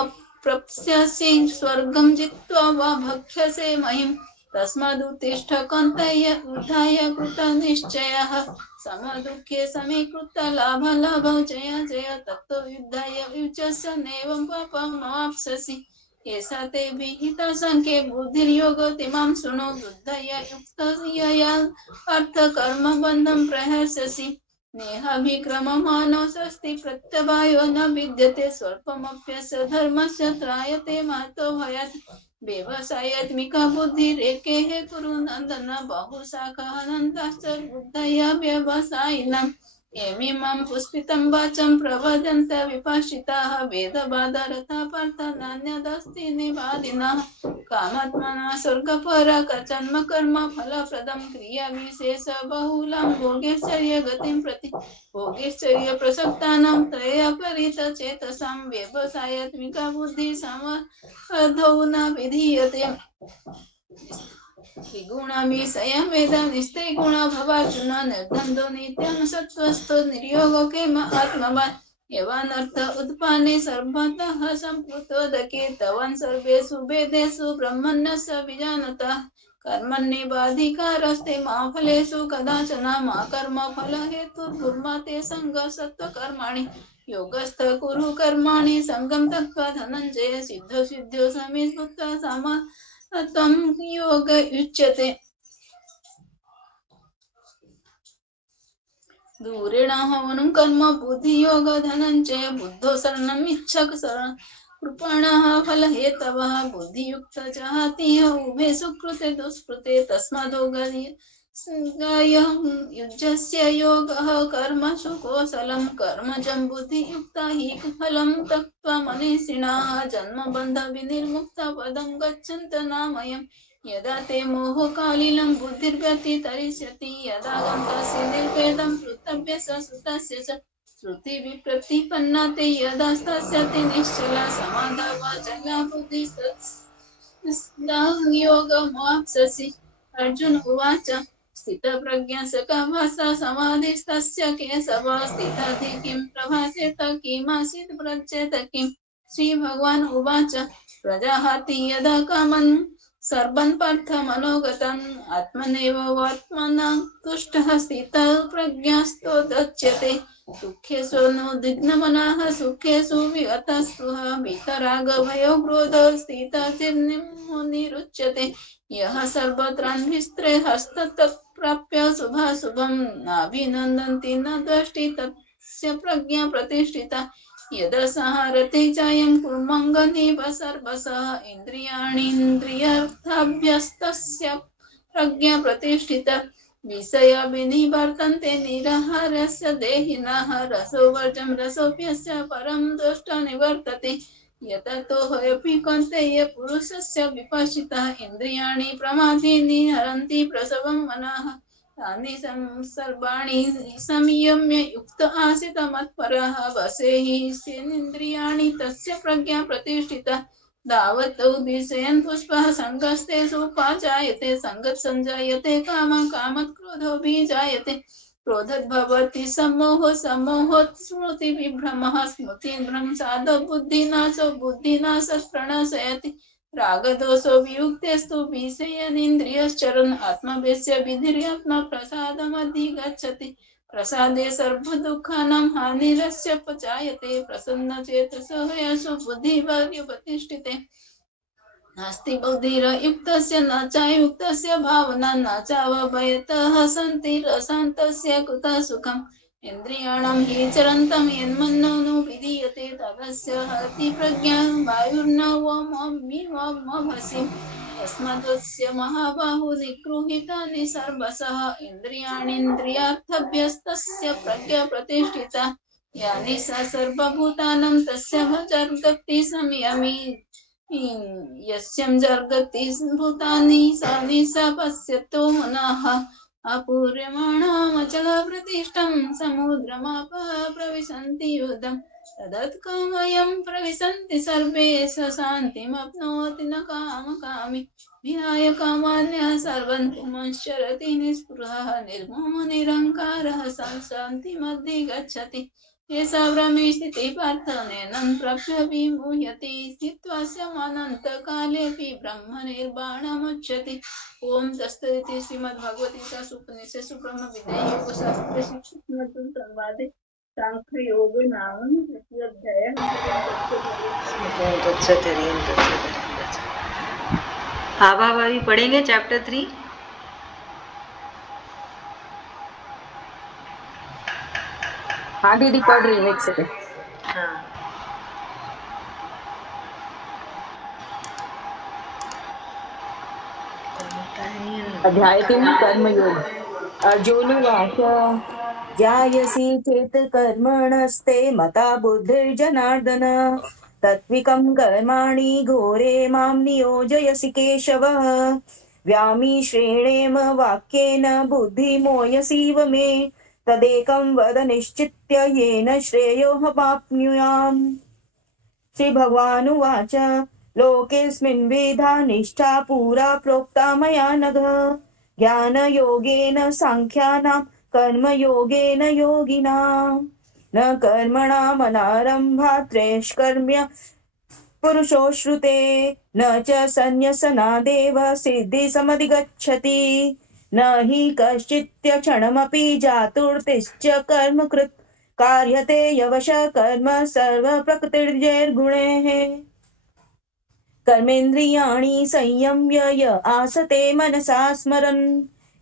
प्राप्स्यसि स्वर्गं जित्वा वा भक्ष्यसे महीम् तस्मादुत्तिष्ठ कौन्तेय उद्धाय कृतनिश्चयः समदुःखे समीकृत लाभलाभौ जय जय तत्तो युद्धाय युज्यस्य नैवं पापमवाप्स्यसि एषा ते विहिता संख्ये बुद्धिर्योगतिमां शृणु बुद्धया युक्तया अर्थकर्मबन्धं प्रहस्यसि नेहाभिक्रममानो स्वस्ति प्रत्यवायो न विद्यते स्वल्पमप्यस्य धर्मस्य त्रायते महतो भयात् व्यवसायात्मिका बुद्धिरेके कुरु नन्दन बहुशाखानन्दाश्च बुद्धया व्यवसायिनम् एमिमं पुष्पितं वाचं प्रवदन्त विपाशिताः वेदबाधरथा पार्थ नान्यदस्ति निवादिनः कामात्मना स्वर्गपराकजन्म कर्म फलप्रदं क्रियाविशेष बहुलां भोगैश्वर्यगतिं प्रति भोगैश्वर्य प्रसक्तानां त्रयपरितचेतसां व्यवसायात्मिका बुद्धिः समधौ न विधीयते त्रिगुणविषयं वेद निस्त्रिगुण भवार्जुन निर्द्वन्द्वो नित्यं सत्त्वस्थो निर्योगो केम आत्मवान् यवानर्थ उत्पन्ने सर्वतः सम्प्लुतोदके तवान् सर्वेषु वेदेषु ब्रह्मण्यस्य विजानतः कर्मण्येवाधिकारस्ते मा फलेषु कदाचन मा कर्मफलहेतुर्भूर्मा ते सङ्गसत्त्वकर्माणि योगस्थ कुरु कर्माणि सङ्गं त्यक्त्वा धनञ्जय सिद्धो सिद्ध्यो समीभूत्वा त्वं योग उच्यते दूरेण हवनं कर्म बुद्धियोग धनञ्जय बुद्धो शरणम् इच्छक शरण कृपणः फलहेतवः बुद्धियुक्त जहातिः उभे सुकृते दुष्कृते तस्मादोगयं युज्यस्य योगः कर्मसु कौशलं कर्मजं बुद्धियुक्ता हि फलं त्यक्त्वा मनीषिणः जन्मबन्धविनिर्मुक्ता पदं गच्छन्त नामयम् यदा ते मोहकालिलं बुद्धिर्व्यतितरिष्यति यदा गन्तसि निर्वेदं पृथव्यस्य सुतस्य च श्रुतिविप्रतिपन्ना ते यदा स्थास्यति निश्चला समाधावाचला बुद्धिस्तयोगमाप्स्यसि अर्जुन उवाच स्थितप्रज्ञस्य समाधिस्तस्य केशव स्थिताधि किं प्रभासेत किमासीत् प्रज्येत किं श्रीभगवान् उवाच प्रजाहाति यदा कामन् सर्वन् पार्थ मनोगतम् आत्मनेव वात्मना तुष्टः स्थितः प्रज्ञास्तो दच्यते दुःखेषु नुद्विग्नमनः सुखेषु विगतस्पृहः वीतरागभयो क्रोधो स्थितचिर्निरुच्यते यः सर्वत्रान्विस्त्रे हस्ततत्प्राप्य शुभाशुभं नाभिनन्दन्ति न द्वेष्टि तस्य प्रज्ञा प्रतिष्ठिता यदा संहरते चायं कुर्मङ्गनिव सर्वशः इन्द्रियाणीन्द्रियार्थाभ्यस्तस्य प्रज्ञा प्रतिष्ठिता विषय विनिवर्तन्ते निराहारस्य देहिनः रसोवर्जं रसोऽप्यस्य परं दुष्टो निवर्तते यततो ह्यपि कौन्तेय पुरुषस्य विपश्चितः इन्द्रियाणि प्रमादीनि हरन्ति प्रसवं मनः तानि सर्वाणि संयम्य युक्त आसीत् मत्परः वशे हि सेन्द्रियाणि तस्य प्रज्ञा प्रतिष्ठिता धावतो विषयन् पुष्पः सङ्गस्तेषु पाजायते सङ्गत् सञ्जायते कामं कामत् क्रोधोऽभिजायते क्रोधद्भवति सम्मोहो सम्मोहोत् स्मृतिविभ्रमः स्मृतिभ्रंशादो बुद्धिनाशो बुद्धिनाशः प्रणशयति रागदोषो वियुक्तेस्तु विषयानिन्द्रियश्चरन् आत्मवेश्य विधिर्यात्मा प्रसादमधिगच्छति प्रसादे सर्वदुःखानां हानिरस्य पचायते प्रसन्नचेतसो यशो बुद्धिपर्यवतिष्ठिते नास्ति बुद्धिर्युक्तस्य न च युक्तस्य भावना न चावभयतः सन्तिरशान्तस्य कुतः सुखम् इन्द्रियाणां हि चरन्तं यन्मनो नु विधीयते तदस्य हरति प्रज्ञां वायुर्नवममिवमभसि तस्मादस्य महाबाहो निगृहीतानि सर्वशः इन्द्रियाणीन्द्रियार्थभ्यस्तस्य प्रज्ञा प्रतिष्ठिता यानि सा सर्वभूतानां तस्य जगति संयमी यस्यं जगति भूतानि सानि सा पश्यतो मनः अपूर्यमाणमचलप्रतिष्ठं समुद्रमापः प्रविशन्ति युधम् तदत्कामयं प्रविशन्ति सर्वे स शान्तिमप्नोति न कामकामी विहाय कामान्यः सर्वं पुंश्चरति निःस्पृहः निर्ममो निरहङ्कारः शान्तिमधिगच्छति एषा भ्रमिष्ठिति पार्थनेनं प्रभ्य विमुह्यति स्थित्वा स्यमनन्तकालेऽपि ब्रह्मनिर्वाणमुच्यते ओम तत्सदिति श्रीमद्भगवद्गीतासु उपनिषत्सु ब्रह्मविद्यायां संवादे सांख्ययोग नाम तृतीयोऽध्यायः आभावावी पढ़ेंगे चैप्टर 3। हाँ दीदी पढ़ रही हूँ, एक सेकंड। हाँ अध्याय 3 कर्मयोग। अर्जुनवाच ध्यायसि चेत् कर्मणस्ते मता बुद्धिर्जनार्दन तत्विकं कर्माणि घोरे मां नियोजयसि केशव व्यामिश्रेणेम वाक्येन बुद्धिमोयसीव मे तदेकं वद निश्चित्य येन श्रेयोऽहमाप्नुयाम्। श्री भगवानुवाच लोकेऽस्मिन् विधा निष्ठा पुरा प्रोक्ता मया नघ ज्ञानयोगेन सांख्यानां कर्मयोगेन योगिनां न कर्मणामनारम्भात् त्रयष्कर्म्य पुरुषो श्रुते न च संन्यसनादेव सिद्धिसमधिगच्छति न हि कश्चित्यक्षणमपि जातुर्तिश्च कर्मकृत् कार्यते यवश कर्म सर्वप्रकृतिर्जैर्गुणैः कर्मेन्द्रियाणि संयम्य य आसते मनसा स्मरन्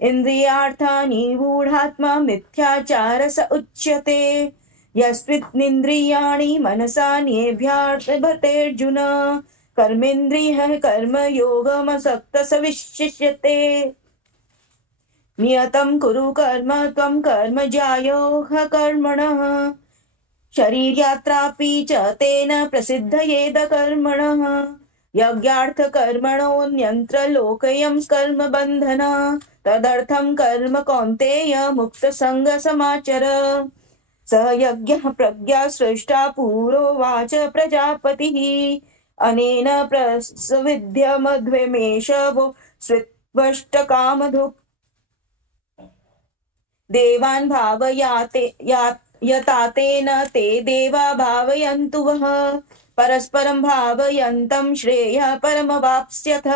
इन्द्रियार्थानि मूढात्मा मिथ्याचारस उच्यते यस्त्विन्द्रियाणि मनसा नियभ्यार्भतेऽर्जुन कर्मेन्द्रियः कर्मयोगमसक्तः विशिष्यते नियतं कुरु कर्म त्वं कर्म ज्यायोः कर्मणः शरीरयात्रापि च तेन प्रसिद्धयेद कर्मणः यज्ञार्थकर्मणोऽन्यत्र कर्म बन्धन तदर्थं कर्म कौन्तेय मुक्तसङ्गसमाचर स यज्ञः प्रज्ञा सृष्टा पुरोवाच प्रजापतिः अनेन प्रसविध्यमध्वमेशवो स्वित्वष्टकामधुक् देवान् भावयाते यतातेन ते देवा भावयन्तु वः परस्परं भावयन्तं श्रेयः परमवाप्स्यथ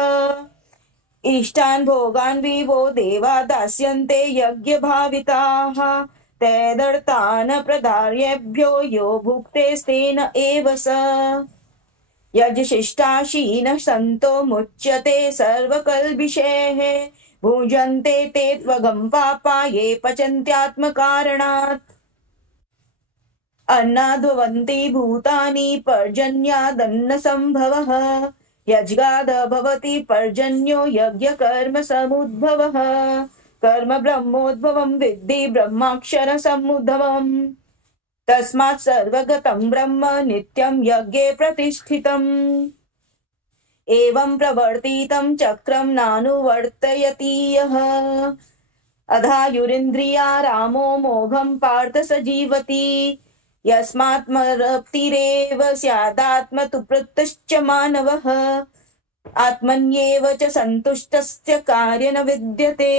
इष्टान् भोगान् विवो देवा दास्यन्ते यज्ञभाविताः तदर्थान् प्रदार्येभ्यो यो भुक्तेस्तेन एव स यज्शिष्टाशीनः सन्तो मुच्यते सर्वकल्बिषैः भुञ्जन्ते ते त्वगं पापा ये पचन्त्यात्मकारणात् अन्नाद्भवन्ति भूतानि पर्जन्यादन्नसम्भवः यज्ञाद भवति पर्जन्यो यज्ञकर्म समुद्भवः कर्म ब्रह्मोद्भवं विद्धि ब्रह्माक्षरसमुद्भवम् तस्मात् सर्वगतं ब्रह्म नित्यं यज्ञे प्रतिष्ठितम् एवं प्रवर्तितं चक्रं नानुवर्तयति यः अधायुरिन्द्रिया रामो मोघं पार्थ स जीवति यस्मात्मरप्तिरेव स्यादात्मतुप्रतश्च मानवः आत्मन्येव च सन्तुष्टस्य कार्य न विद्यते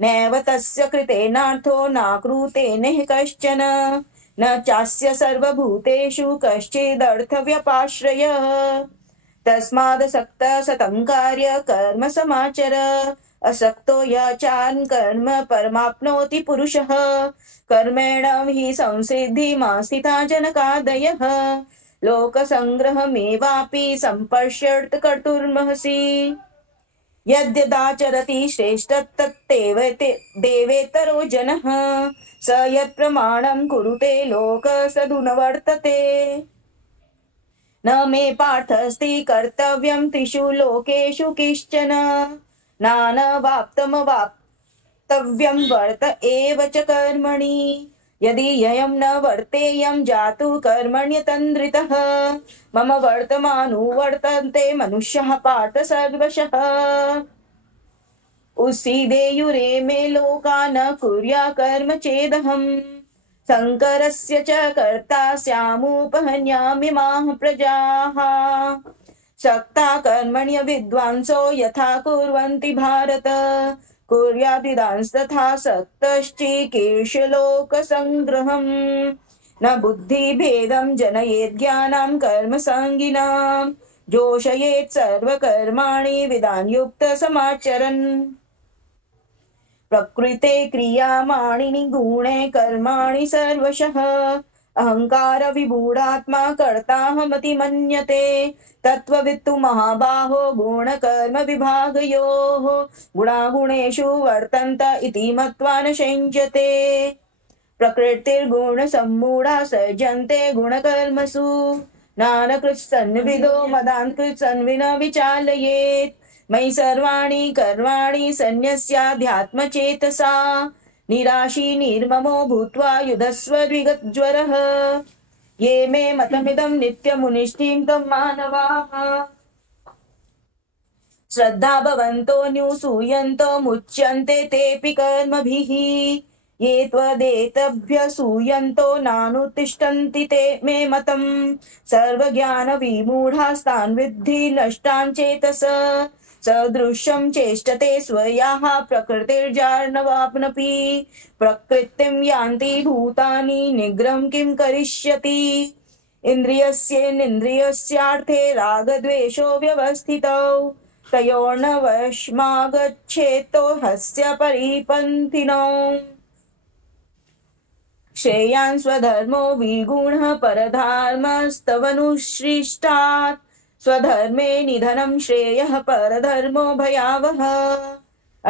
नैव तस्य कृतेनार्थो नाकृतेन कश्चन न चास्य सर्वभूतेषु कश्चिदर्थव्यपाश्रयः तस्मादसक्तः सतं कार्य कर्म समाचर असक्तो यचान् कर्म परमाप्नोति पुरुषः कर्मेण हि संसिद्धिमास्थिता जनकादयः लोकसंग्रहमेवापि सम्पश्यर्थ कर्तुर्महसि यद्यदाचरति श्रेष्ठतत्तेव देवेतरो जनः स यत्प्रमाणं कुरुते लोक सदुनवर्तते न मे पार्थस्ति कर्तव्यं त्रिषु लोकेषु किश्चन नानवाप्तमवाप्तव्यं वर्त एव च कर्मणि यदि ययं न वर्तेयं जातु कर्मण्यतन्द्रितः मम वर्तमानुवर्तन्ते मनुष्यः पार्थ सर्वशः उसीदेयुरे मे लोका न कुर्या कर्म चेदहम् शङ्करस्य च कर्ता स्यामुपहन्यामि माः प्रजाः शक्ता कर्मण्य विद्वांसो यथा कुर्वन्ति भारत कुर्यादिदांस्तथा सक्तश्चिकीर्षलोकसङ्ग्रहम् न बुद्धिभेदं जनयेत् ज्ञानं कर्मसङ्गिनां जोषयेत् सर्वकर्माणि विधान युक्त समाचरन् प्रकृते क्रियामाणि गुणे कर्माणि सर्वशः अहंकार विमूढात्मा कर्ताहमति मन्यते तत्त्ववित्तु महाबाहो गुणकर्म विभागयोः गुणागुणेषु वर्तन्त इति मत्वा न संयते प्रकृतिर्गुणसम्मूढा सर्जन्ते गुणकर्मसु नानकृत्सन्विदो मदान्कृत्सन्विन विचालयेत् मयि सर्वाणि कर्माणि सन्न्यस्याध्यात्मचेतसा निराशी निर्ममो भूत्वा युधस्व द्विगज्वरः ये मे मतमिदं नित्यमुनिष्ठिं तं मानवाः श्रद्धा भवन्तो न्यूसूयन्तो मुच्यन्ते तेऽपि कर्मभिः ये त्वदेतभ्यसूयन्तो नानुतिष्ठन्ति ते मे मतं सर्वज्ञानविमूढास्तान् विद्धि नष्टान् चेतस सदृशं चेष्टते स्वयाः प्रकृतिर्जार्णवाप्नपि प्रकृतिं यान्ति भूतानि निग्रहं किं करिष्यति इन्द्रियस्येन्द्रियस्यार्थे रागद्वेषो व्यवस्थितौ तयोर्न वशमागच्छेतो हस्य परिपन्थिनौ श्रेयान् स्वधर्मो विगुणः परधर्मस्तवनुसृष्टात् स्वधर्मे निधनं श्रेयः परधर्मो भयावहः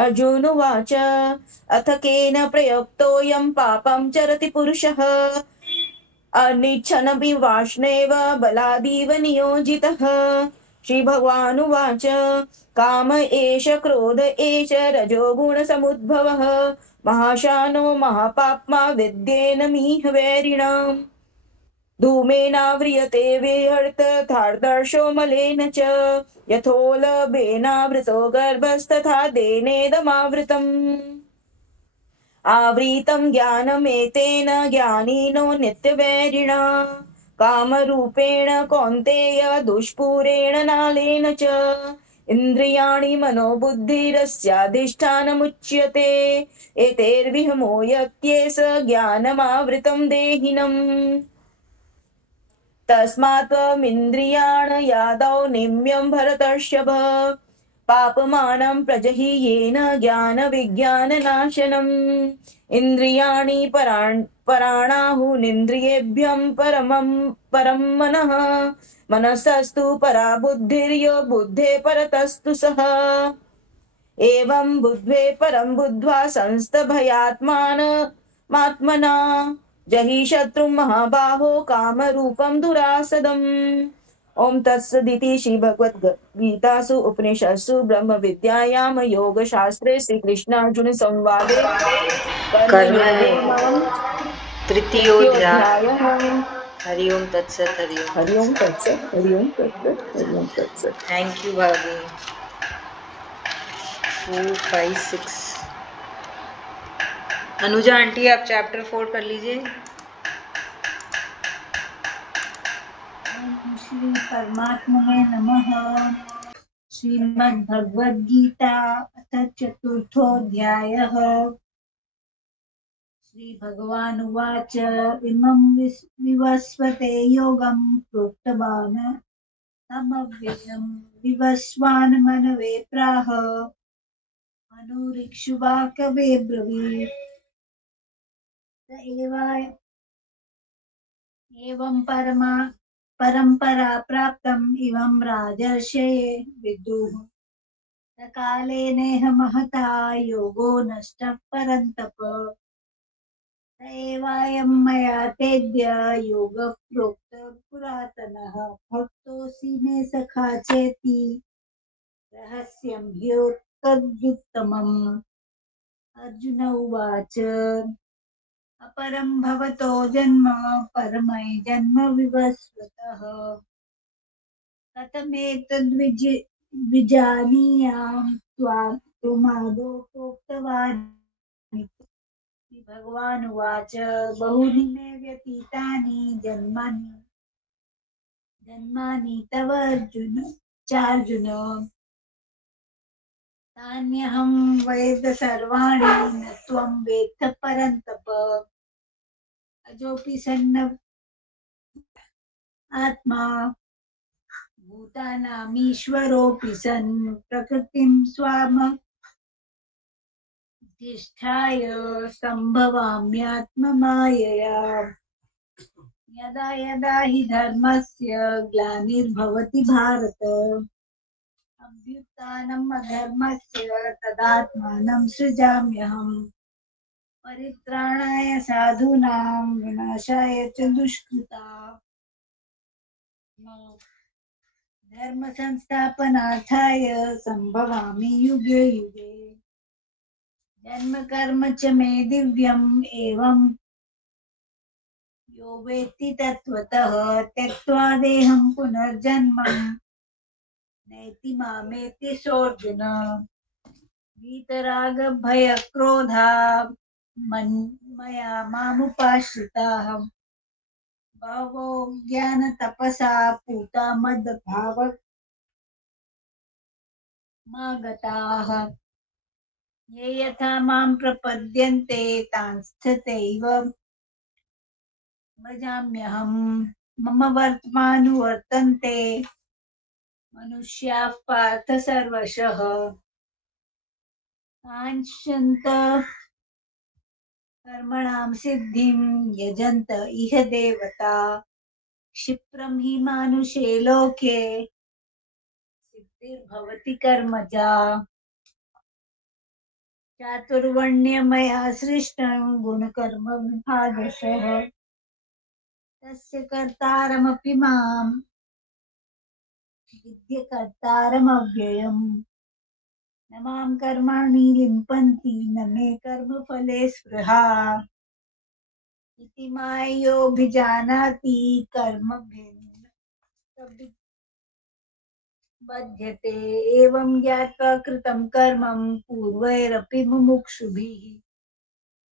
अर्जुन उवाच अथ केन प्रयुक्तोऽयं पापं चरति पुरुषः अनिच्छन्नपि वाष्णेव बलादीव नियोजितः श्रीभगवानुवाच काम एष क्रोध एष रजोगुणसमुद्भवः महाशानो महापाप्मा विद्येनमिह वैरिणाम् धूमेनाव्रियते विहर्तथार्दर्शो मलेन च यथोलबेनावृतो गर्भस्तथा देनेदमावृतम् आवृतं ज्ञानमेतेन ज्ञानिनो नित्यवैरिणा कामरूपेण कौन्तेय दुष्पूरेण नालेन च इन्द्रियाणि मनोबुद्धिरस्याधिष्ठानमुच्यते एतैर्विहमो यत्येष ज्ञानमावृतं देहिनम् तस्मात् त्वमिन्द्रियाण यादौ निम्यं भरतर्षभ पापमानं प्रजहि येन ज्ञानविज्ञाननाशनम् इन्द्रियाणि पराणाहुनिन्द्रियेभ्यं परं मनः मनसस्तु परा बुद्धिर्यो बुद्धे परतस्तु सः एवं बुद्धे परं बुद्ध्वा संस्तभयात्मात्मना जहि शत्रुं महाबाहो कामरूपं दुरासदम् ओम तत्सदिति श्रीभगवद्गीतासु उपनिषत्सु ब्रह्म विद्यायां योगशास्त्रे श्रीकृष्णार्जुन संवादे कर्मयोगो तृतीयोऽध्यायः हरि ओम तत्सत हरि ओम तत्सत् हरि ओम तत्सत् हरि ओम तत्सत् थैंक यू भाभी 4 5 6 अनुजा आंटी आप चैप्टर 4 कर लीजिए। श्री परमात्मने नमः। श्रीमद्भगवद्गीता अथ चतुर्थोऽध्यायः। श्रीभगवानुवाच इमं विवस्वते योगं प्रोक्तवान् तमव्ययं विवस्वान् मनवे प्राह अनुरिक्षुवाकवे ब्रवीत् स एवं परंपरा प्राप्तम् इवं राजर्षये विदुः कालेनेह महता योगो नष्टः परन्तप स एवायं मया तेद्य योगः प्रोक्तः पुरातनः भक्तोऽसि मे सखा चेति रहस्यं ह्योत्तद्युत्तमम् अर्जुन उवाच अपरं भवतो जन्म परमै जन्म विवस्वतः कथमेतद्विजानीयाम् त्वामादौ प्रोक्तवान् भगवान् उवाच बहूनि मे व्यतीतानि जन्मानि तव चार्जुन तान्यहं वेद सर्वाणि न त्वं वेत्थ परन्तप अजोऽपि सन्न आत्मा भूतानामीश्वरोऽपि सन् प्रकृतिं स्वामधिष्ठाय सम्भवाम्यात्ममायया यदा यदा हि धर्मस्य ग्लानिर्भवति भारत अभ्युत्थानम् अधर्मस्य तदात्मानं सृजाम्यहम् परित्राणाय साधूनां विनाशाय च धर्म संस्थापनार्थाय संभवामि युगे युगे जन्म कर्म च मे दिव्यम् एवं यो वेत्ति तत्त्वतः त्यक्त्वा देहं पुनर्जन्म नैति मामेति सोऽर्जुन वीतरागभयक्रोधा मया मामुपाश्रिताः बहवो ज्ञानतपसा पूता मद्भावमागताः ये यथा मां प्रपद्यन्ते तांस्तथैव भजाम्यहम् मम वर्त्मानुवर्तन्ते मनुष्याः पार्थ सर्वशः काङ्क्षन्त कर्मणां सिद्धिं यजन्त इह देवता क्षिप्रं हि मानुषे लोके सिद्धिर्भवति कर्मजा चातुर्वर्ण्यमया सृष्टं गुणकर्म विभागशः तस्य कर्तारमपि मां विद्यकर्तारमव्ययम् न मां कर्माणि लिम्पन्ति न मे कर्मफले स्पृहा इति मायोभिजानाति कर्मभिन्न बध्यते एवं ज्ञात्वा कृतं कर्मं पूर्वैरपि मुमुक्षुभिः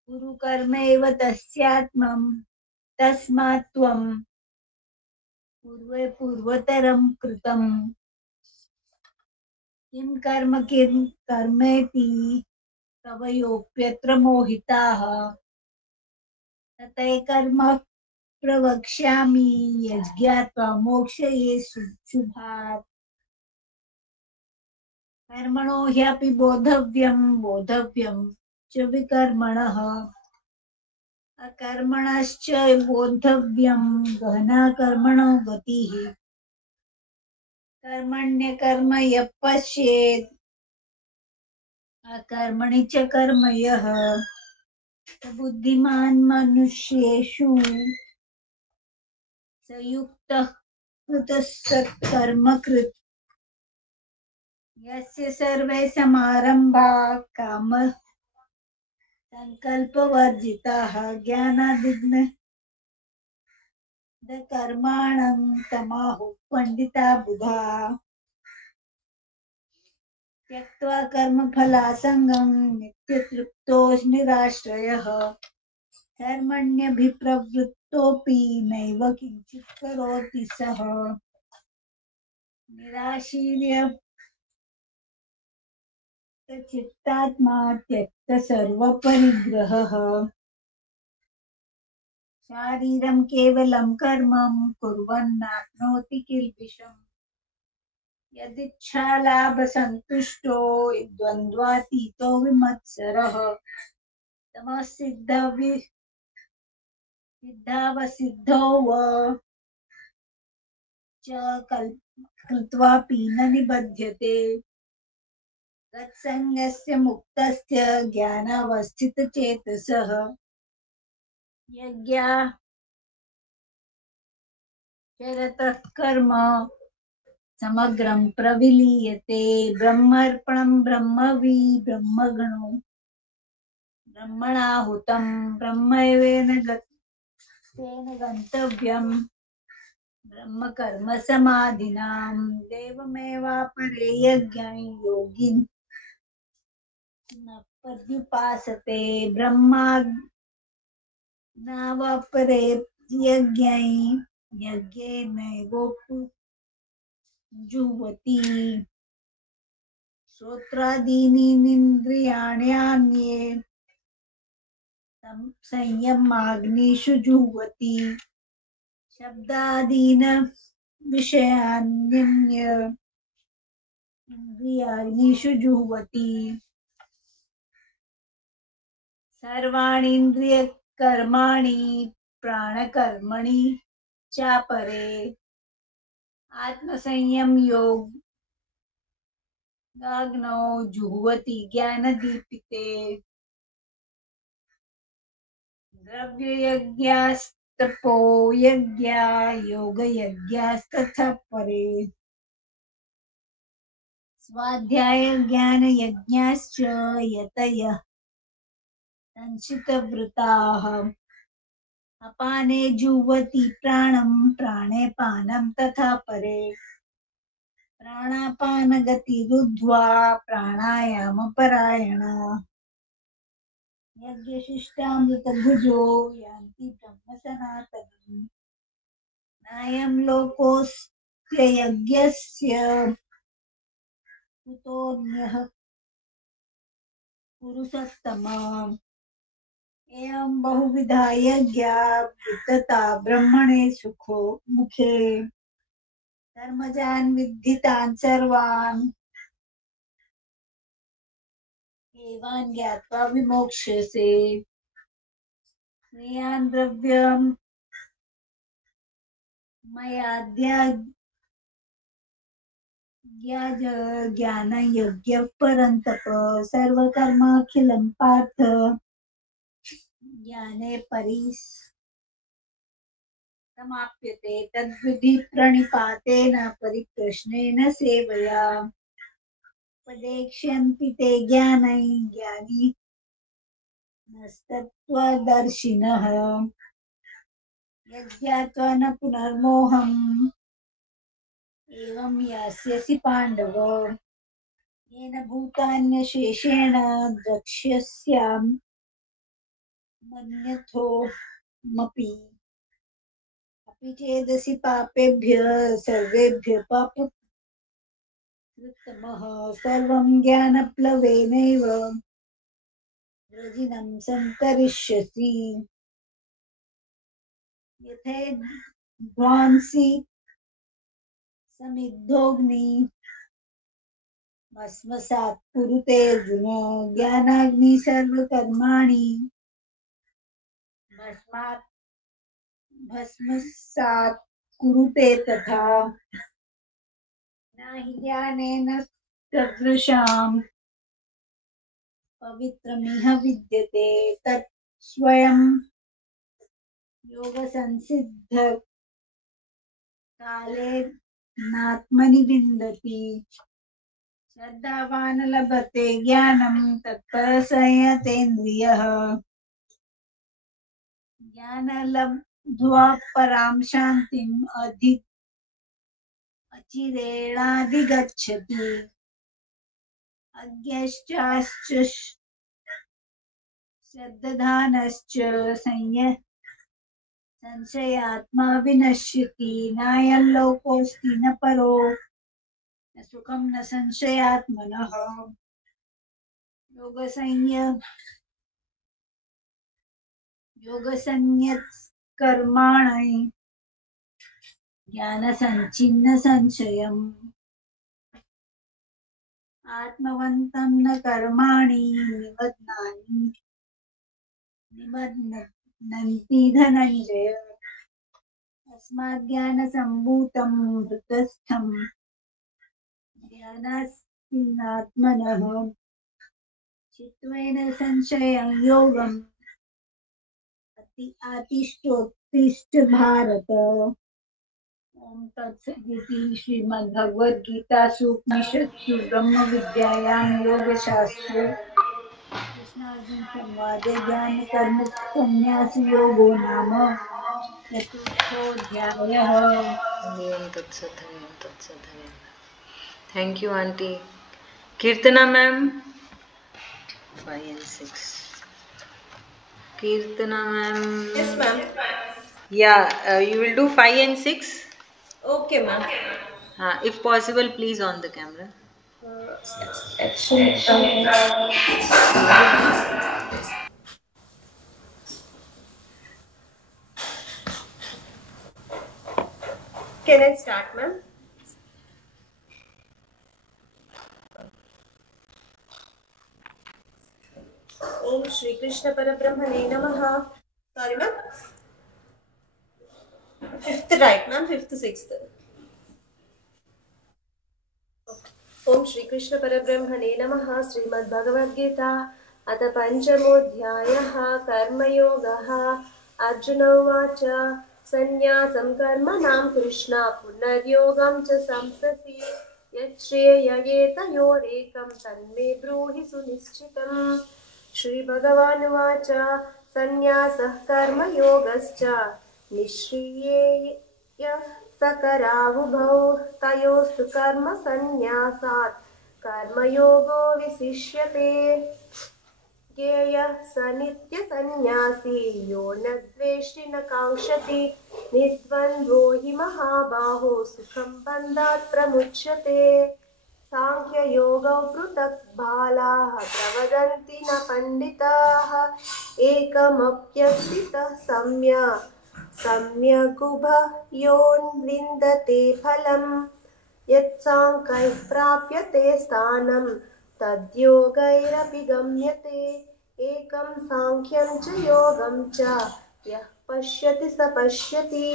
कुरु कर्मैव तस्मात् त्वं पूर्वतरं कृतं किं कर्मेति कवयोऽप्यत्र मोहिताः ततः कर्म प्रवक्ष्यामि यज्ञात्वा मोक्षये शुभात् कर्मणो ह्यपि बोद्धव्यं च विकर्मणः अकर्मणश्च बोद्धव्यं गहना कर्मणो गतिः कर्मण्यकर्म यः पश्येत् अकर्मणि च कर्म यः बुद्धिमान् मनुष्येषु स युक्तः कृतः सत्कर्मकृत् यस्य सर्वे समारम्भाः काम संकल्पवर्जिताः ज्ञानादिग्नकर्माणं तमाहुः पंडिता बुधा त्यक्त्वा कर्मफलासङ्गं नित्यतृप्तो निराश्रयः कर्मण्यभिप्रवृत्तोऽपि नैव किञ्चित् करोति सः निराशीर्यतचित्तात्मा त्यक्तसर्वपरिग्रहः शारीरं केवलं कर्मं कुर्वन्नाप्नोति किल्बिषम् यदिच्छालाभसन्तुष्टो द्वन्द्वातीतो विमत्सरः तमसिद्धावसिद्धौ कृत्वापि न निबध्यते। तत्सङ्गस्य मुक्तस्य ज्ञानावस्थितचेतसः यज्ञाचरतः कर्म समग्रं प्रविलीयते। ब्रह्मार्पणं ब्रह्मणो ब्रह्मणाहुतं ब्रह्मैवेन तेन गन्तव्यम्। ब्रह्म कर्म समाधिनां देवमेवापरे यज्ञं योगिन् न पर्युपासते। ब्रह्माज्ञावापरे यज्ञेनैवोपजुह्वति। श्रोत्रादीनीन्द्रियाण्यान्ये संयमाग्निषु जुह्वति। शब्दादीन विषयान्यन्य इन्द्रियाग्निषु जुह्वति। सर्वाणीन्द्रियकर्माणि प्राणकर्मणि चापरे आत्मसंयम योगाग्नौ जुह्वति। ज्ञानदीपिते द्रव्ययज्ञास्तपो यज्ञा योगयज्ञास्तथा परे स्वाध्याय ज्ञानयज्ञाश्च यतयः संचितवृत्ताः। अपाने जुह्वति प्राणं प्राणे पानं तथा परे प्राणापानगतिरुद्ध्वा प्राणायामपरायणा। यज्ञशिष्टामृतभुजो यान्ति ब्रह्मसनातनम्। नायं लोकोऽस्त्ययज्ञस्य कुतोऽन्यः पुरुषोत्तमा। एवं बहुविधा यज्ञा वितता ब्रह्मणे मुखे। कर्मजान् विद्धितान् सर्वान् एवान् ज्ञात्वा विमोक्ष्यसे। स्नेहान् द्रव्यं ज्ञानयज्ञः परन्तप। सर्वकर्माखिलं पार्थ ज्ञाने परिसमाप्यते। तद्विधि प्रणिपातेन परिकृष्णेन सेवया। उपदेक्ष्यन्ति ते ज्ञानिनस्तत्त्वदर्शिनः। यज्ञात्वा न पुनर्मोहम् एवं यास्यसि पाण्डव। येन भूतान्यशेषेण द्रक्ष्यस्याम् मन्यथोमपि। अपि चेदसि पापेभ्यः सर्वेभ्यः पापकृत्तमः। सर्वं ज्ञानप्लवेनैव वृजिनं संतरिष्यसि। यथैध्वांसि समिद्धोऽग्नि भस्मसात् कुरुते अर्जुन। ज्ञानाग्नि सर्वकर्माणि भस्मसात् कुरुते तथा। न हि ज्ञानेन सदृशां पवित्रमिह विद्यते। तत् स्वयं योगसंसिद्धकालेनात्मनि विन्दति। श्रद्धावान् लभते ज्ञानं तत्परसंयतेन्द्रियः। ज्ञानलब्ध्वा परां शान्तिम् अचिरेणाधिगच्छति। अज्ञश्चाश्च श्रद्धानश्च संशयात्मा विनश्यति। नायं लोकोऽस्ति न परो न सुखं न संशयात्मनः। योगसंज्ञकर्माणि ज्ञानसञ्छिन्न संशयम्। आत्मवन्तं न कर्माणि निबध्नन्ति धनञ्जय। तस्मात् ज्ञानसम्भूतं हृदस्थं ज्ञानात्मनः चित्तेन संशयं योगम् आतिष्ठोत्तिष्ठ भारत। ओम तत्सदिति श्रीमद्भगवद्गीतासु उपनिषत्सु ब्रह्मविद्यायां योगशास्त्रे कृष्णार्जुन संवादे ज्ञान कर्म संन्यास योगो नाम चतुर्थोऽध्यायः। हरिओम तत्सत, हरिओम तत्सत, हरिओम। Thank you aunty. Keertana ma'am 5 and 6. Kirtana ma'am. Yes, ma'am. Yeah, you will do 5 and 6. Okay, ma'am. If possible, please on the camera. Actually, can I start, ma'am? Om Shri Krishna Parabrahmane Namaha. Sorry, ma'am. 5th, right, ma'am? 5th, 6th. ओम श्री कृष्ण परब्रह्मणे नमः। श्रीमद्भगवद्गीता अथ पंचमोऽध्यायः कर्मयोगः। अर्जुन उवाच सन्न्यासं कर्मणां कृष्ण पुनर्योगं च संससि यच्छ्रेययेतयोरेकं तन्मे ब्रूहि सुनिश्चितम्। श्रीभगवानुवाच सन्न्यासः कर्मयोगश्च निःश्रियेय सकरावुभौ तयोस्तु कर्म संन्यासात् कर्मयोगो विशिष्यते। ज्ञेयः स नित्यसन्न्यासी यो न द्वेष्टि न काङ्क्षति निर्द्वन्द्वो हि महाबाहो सुखं बन्धात् प्रमुच्यते। सांख्ययोगौ पृथक् बालाः प्रवदन्ति न पण्डिताः एकमप्यस्थितः सम्यगुभयोन्विन्दते फलम् यत्साङ्ख्यैः प्राप्यते स्थानं तद्योगैरपि गम्यते। एकं साङ्ख्यं च योगं च यः पश्यति स पश्यति।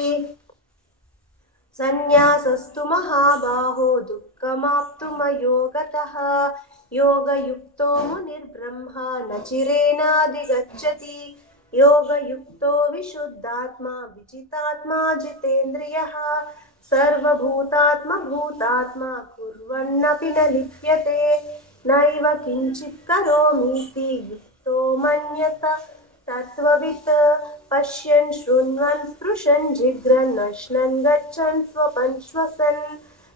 संन्यासस्तु महाबाहो दुःखमाप्तुमयो गतः योगयुक्तो मुनिर्ब्रह्मा न चिरेणाधिगच्छति। योगयुक्तो विशुद्धात्मा विजितात्मा जितेन्द्रियः सर्वभूतात्मा भूतात्मा कुर्वन्नपि न लिप्यते। नैव किञ्चित् करोमीति युक्तो मन्यत तत्त्ववित् पश्यन् शृण्वन् स्पृशन् जिघ्रन् अश्नन् गच्छन् स्वपन् श्वसन्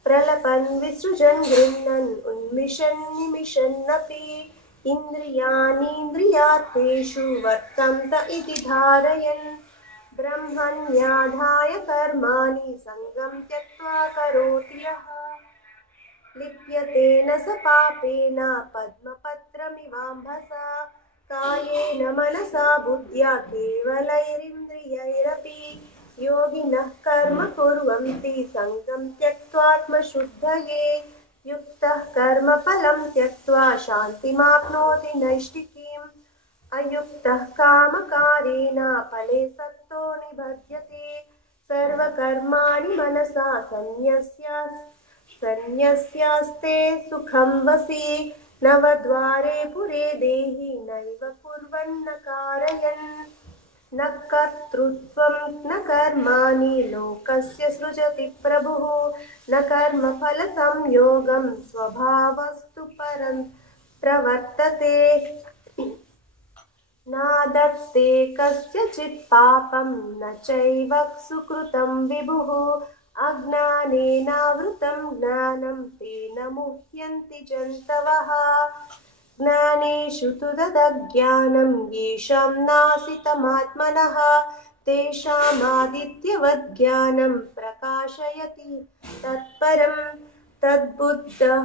प्रलपन् विसृजन् गृह्णन् उन्मिषन् निमिषन्नपि इन्द्रियाणीन्द्रियार्थेषु वर्तन्त इति धारयन् ब्रह्मण्याधाय कर्माणि सङ्गं त्यक्त्वा करोति यः लिप्यते न स पापेन पद्मपत्रमिवाम्भसा कायेन मनसा बुद्ध्या केवलैरिन्द्रियैरपि योगिनः कर्म कुर्वन्ति सङ्गं त्यक्त्वात्मशुद्धये। युक्तः कर्मफलं त्यक्त्वा शान्तिमाप्नोति नैष्ठिकीम् अयुक्तः कामकारेण फले सक्तो निबध्यते। सर्वकर्माणि मनसा सन्न्यस्यास्ते सुखं वसि नवद्वारे पुरे देहि नैव कुर्वन्न कारयन् न कर्तृत्वं न कर्माणि लोकस्य सृजति प्रभुः न कर्मफलसंयोगं स्वभावस्तु परं प्रवर्तते। नादत्ते कस्यचित् पापं न चैव सुकृतं विभुः अज्ञानेनावृतं ज्ञानं तेन मुह्यन्ति जन्तवः। ज्ञानेषु तु तदज्ञानं येषां नासितमात्मनः तेषामादित्यवद् ज्ञानं प्रकाशयति तत्परं तद्बुद्धः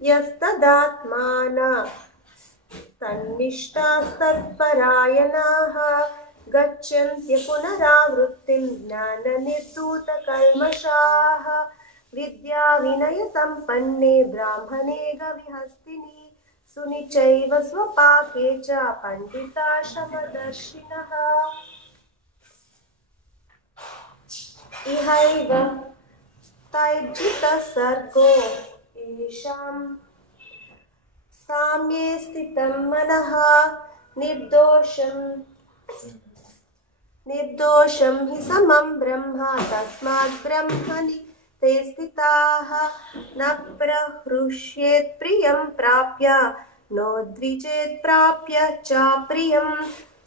यस्तदात्मानः तन्निष्ठास्तत्परायणाः गच्छन्त्य पुनरावृत्तिं ज्ञाननिर्धूतकल्मषाः। विद्याविनयसम्पन्ने ब्राह्मणे गविहस्तिनि सुनिचैव स्वपाके च पण्डिता शमदर्शिनः। इहैव तैर्जितः सर्गो येषां साम्ये स्थितं मनः निर्दोषं हि समं ब्रह्म तस्मात् ब्रह्मणि ते स्थिताः न प्रहृष्येत् प्रियं प्राप्य नोद्विजेत् प्राप्य च प्रियं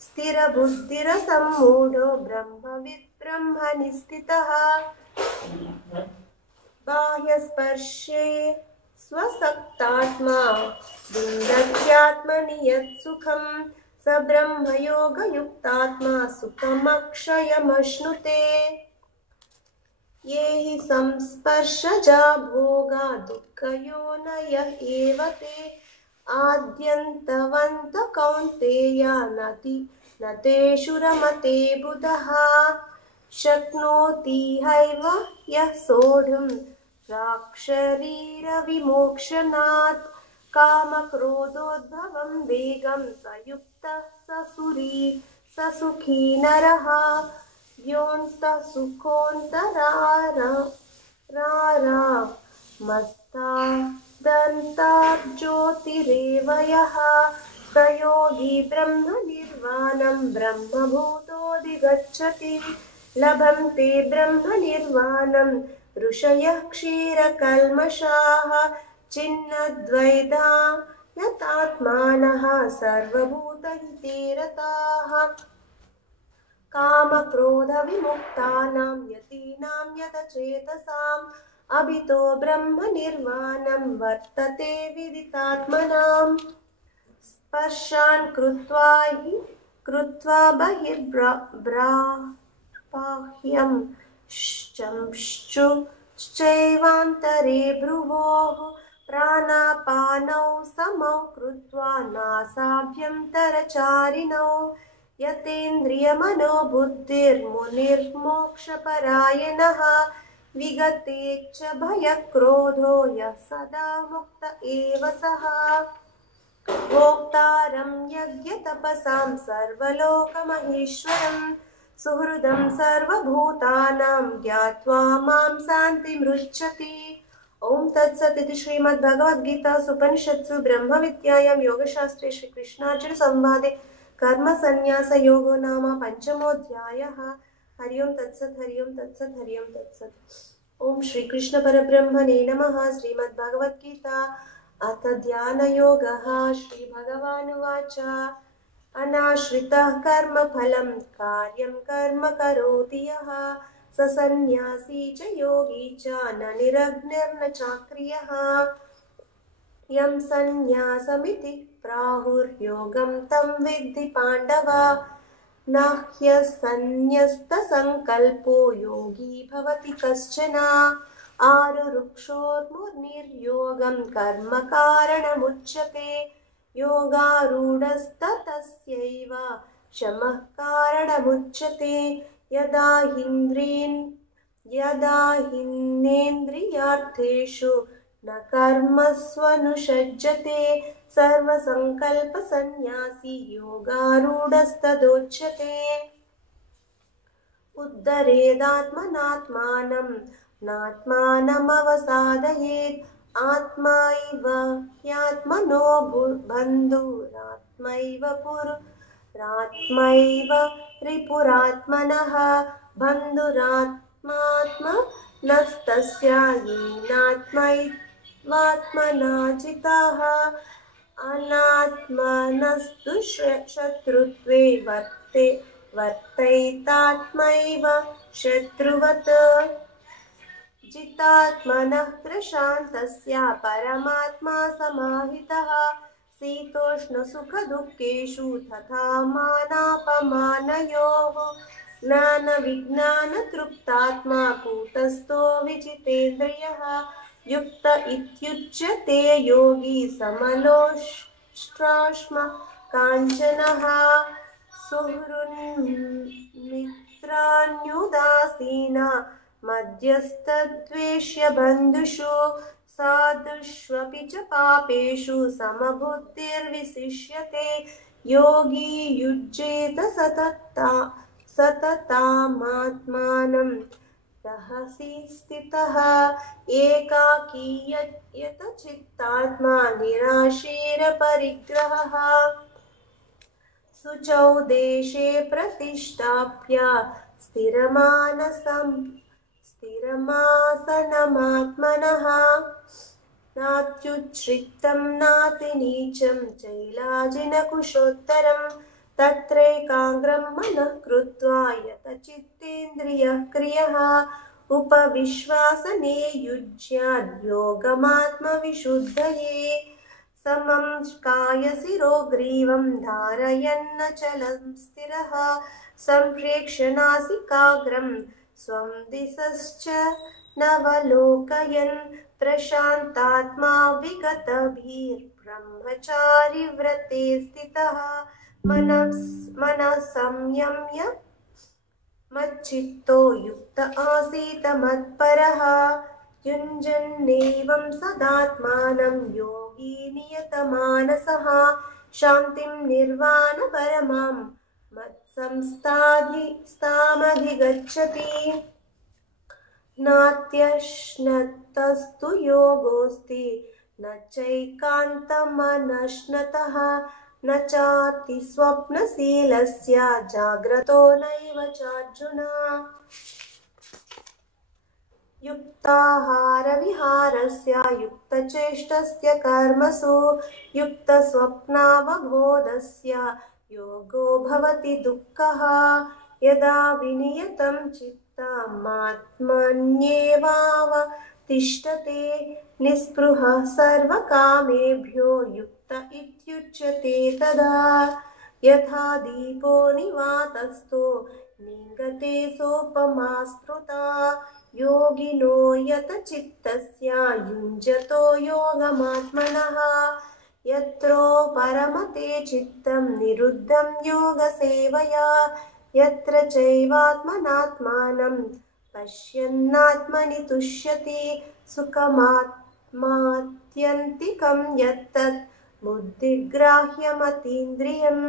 स्थिरबुद्धिरसम्मूढो ब्रह्मविद् ब्रह्मणि स्थितः बाह्यस्पर्शे स्वसक्तात्मा विन्दत्यात्मनि यत् सुखं स ब्रह्मयोगयुक्तात्मा सुखमक्षयमश्नुते ये हि संस्पर्शजा भोगा दुःखयोनय एव ते आद्यन्तवन्त कौन्तेय न तेषु रमते बुधः शक्नोति हैव यः सोढुं प्राक्शरीरविमोक्षणात् कामक्रोधोद्भवं वेगं स युक्तः स सुखी नरः योऽन्तः सुखोऽन्तरारामस्तादन्ताज्योतिरेव यः स योगी ब्रह्मनिर्वाणं ब्रह्मभूतोऽधिगच्छति लभन्ते ब्रह्मनिर्वाणं ऋषयः क्षीरकल्मषाः छिन्नद्वैधा यतात्मानः सर्वभूतहिते रताः कामक्रोधविमुक्तानां यतीनां यतचेतसाम् अभितो ब्रह्मनिर्वाणं वर्तते विदितात्मनाम् स्पर्शान् कृत्वा बहिर्बाह्यं चैवान्तरे भ्रुवोः प्राणापानौ समौ कृत्वा नासाभ्यन्तरचारिणौ यतेन्द्रियमनोबुद्धिर्मुनिर्मोक्षपरायणः विगतेच्च भयक्रोधो यः सदा मुक्त एव सः भोक्तारं यज्ञतपसां सर्वलोकमहेश्वरं सुहृदं सर्वभूतानां ज्ञात्वा मां शान्तिमृच्छति। ओम तत्सत् इति श्रीमद्भगवद्गीतासु उपनिषत्सु ब्रह्मविद्यायां योगशास्त्रे श्रीकृष्णार्जुन संवादे कर्मसन्न्यासयोगो नाम पंचमोऽध्यायः। हरि ओम तत्सत् हरि ओम तत्सत् हरि ओम तत्सत्। ओम श्रीकृष्ण परब्रह्मणे नमः। श्रीमद्भगवद्गीता अथ ध्यानयोगः। श्रीभगवानुवाच अनाश्रितः कर्मफलं कार्यं कर्म करोति यः स सन्न्यासी च योगी च न निरग्निर्न चाक्रियः यं सन्न्यासमिति प्राहुर्योगं तं विद्धि पाण्डव न ह्यसन्न्यस्तसङ्कल्पो योगी भवति कश्चन आरुरुक्षोर्मुनिर्योगं कर्म कारणमुच्यते योगारूढस्ततस्यैव शमः कारणमुच्यते यदा हिन्नेन्द्रियार्थेषु न कर्मस्वनुषज्जते सर्वसङ्कल्पसन्न्यासी योगारूढस्तदोच्यते उद्धरेदात्मनात्मानं नात्मानमवसादयेत् आत्मैव ह्यात्मनो बन्धुरात्मैव रिपुरात्मनः बन्धुरात्मात्मनस्तस्य येनात्मैवात्मना जितः अनात्मनस्तु शत्रुत्वे वर्तैतात्मैव शत्रुवत् जितात्मनः प्रशान्तस्य परमात्मा समाहितः शीतोष्णसुखदुःखेषु तथा मानापमानयोः ज्ञानविज्ञानतृप्तात्मा कूटस्थो विजितेन्द्रियः युक्त इत्युच्यते योगी समलोष्टाश्म काञ्चनः सुहृन्मित्राण्युदासीना मध्यस्थद्वेष्य बन्धुषु साधुष्वपि च पापेषु समबुद्धिर्विशिष्यते योगी युज्येत सततामात्मानं रहसि स्थितः एकाकी यत चित्तात्मा निराशीरपरिग्रहः शुचौ देशे प्रतिष्ठाप्य स्थिरमासनमात्मनः नात्युच्छ्रितं नातिनीचं चैलाजिनकुशोत्तरं तत्रैकाग्रं मनः कृत्वा यतचित्तेन्द्रियः क्रियः उपविश्वासने युज्याद्योगमात्मविशुद्धये समं कायशिरो ग्रीवं धारयन्नचलं स्थिरः सम्प्रेक्ष्य नासिकाग्रं स्वं दिशश्च नवलोकयन् प्रशान्तात्मा विगतभिर्ब्रह्मचारी व्रते स्थितः मनः संयम्य मच्चित्तो युक्त आसीत मत्परः युञ्जन्नेवं सदात्मानं योगी नियतमानसः शान्तिं निर्वाणपरमां मत्संस्थामधिगच्छति नात्यश्नतस्तु योगोऽस्ति न चैकान्तमनश्नतः न चातिस्वप्नशीलस्य जाग्रतो नैव चार्जुन युक्ताहारविहारस्य युक्तचेष्टस्य कर्मसु युक्तस्वप्नावबोधस्य योगो भवति दुःखः यदा विनियतं चित्तमात्मन्येवावतिष्ठते निःस्पृहः सर्वकामेभ्यो युक्त इत्युच्यते तदा यथा दीपो निवातस्थो निगते सोपमा स्मृता योगिनो यतचित्तस्य युञ्जतो योगमात्मनः यत्रो परमते चित्तं निरुद्धं योगसेवया यत्र चैवात्मनात्मानं पश्यन्नात्मनि तुष्यति सुखमात्मात्यन्तिकं यत्तत् बुद्धिग्राह्यमतीन्द्रियं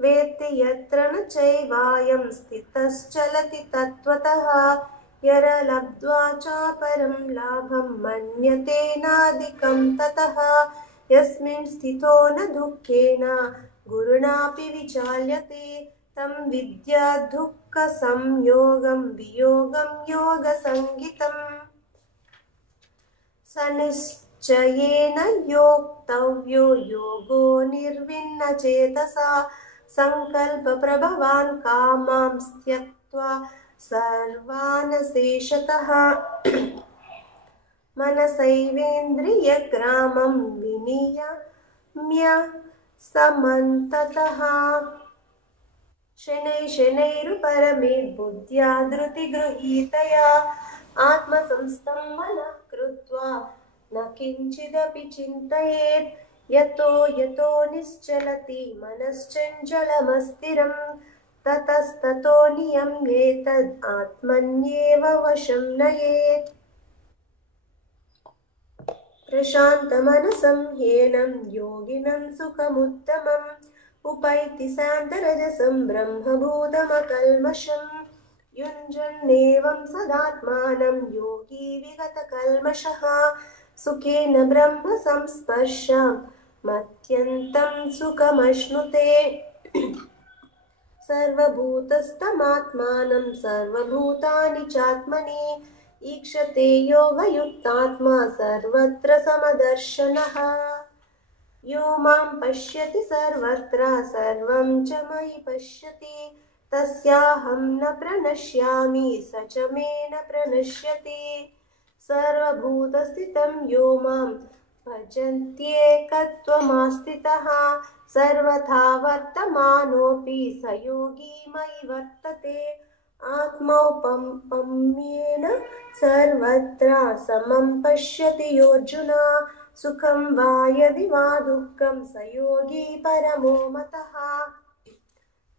वेत्ति यत्र न चैवायं स्थितश्चलति तत्त्वतः यरलब्ध्वा चापरं लाभं मन्यते नाधिकं ततः यस्मिन् स्थितो न दुःखेन गुरुणापि विचाल्यते तं विद्या दुःखसंयोगं वियोगं योगसंज्ञितम् स निश्चयेन योक्तव्यो योगो निर्विण्णचेतसा सङ्कल्पप्रभवान् कामां त्यक्त्वा सर्वान् शेषतः मनसैवेन्द्रियग्रामं विनियम्य समन्ततः शनैरुपरमेद्बुद्ध्या धृतिगृहीतया आत्मसंस्थं मनः कृत्वा न किञ्चिदपि चिन्तयेत् यतो निश्चलति मनश्चञ्चलमस्थिरं ततस्ततो नियम्येतद् आत्मन्येव वशं नयेत् प्रशान्तमनसं ह्येनं योगिनं सुखमुत्तमम् उपैति शान्तरजसं ब्रह्मभूतमकल्मषम् युञ्जन्नेवं सदात्मानं योगी विगतकल्मषः सुखेन ब्रह्म संस्पर्शमत्यन्तं सुखमश्नुते सर्वभूतस्थमात्मानं सर्वभूतानि चात्मनि ईक्षते योगयुक्तात्मा सर्वत्र समदर्शनः यो मां पश्यति सर्वत्र सर्वं च मयि पश्यति तस्याहं न प्रणश्यामि स च मे न प्रणश्यति सर्वभूतस्थितं यो मां भजत्येकत्वमास्थितः सर्वथा वर्तमानोऽपि स योगी मयि वर्तते आत्मौपम्येन सर्वत्र समं पश्यति योऽर्जुन सुखं वा यदि वा दुःखं स योगी परमो मतः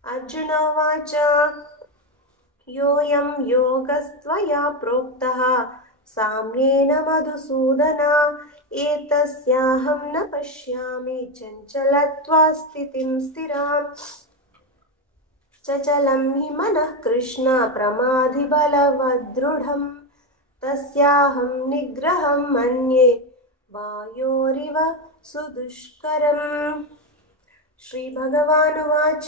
अर्जुन उवाच योऽयं योगस्त्वया प्रोक्तः साम्येन मधुसूदन एतस्याहं न पश्यामि चञ्चलत्वा स्थितिं स्थिराम् चचलं हि मनः कृष्ण प्रमाधिबलवदृढम् तस्याहं निग्रहं मन्ये वायोरिव सुदुष्करम् श्रीभगवानुवाच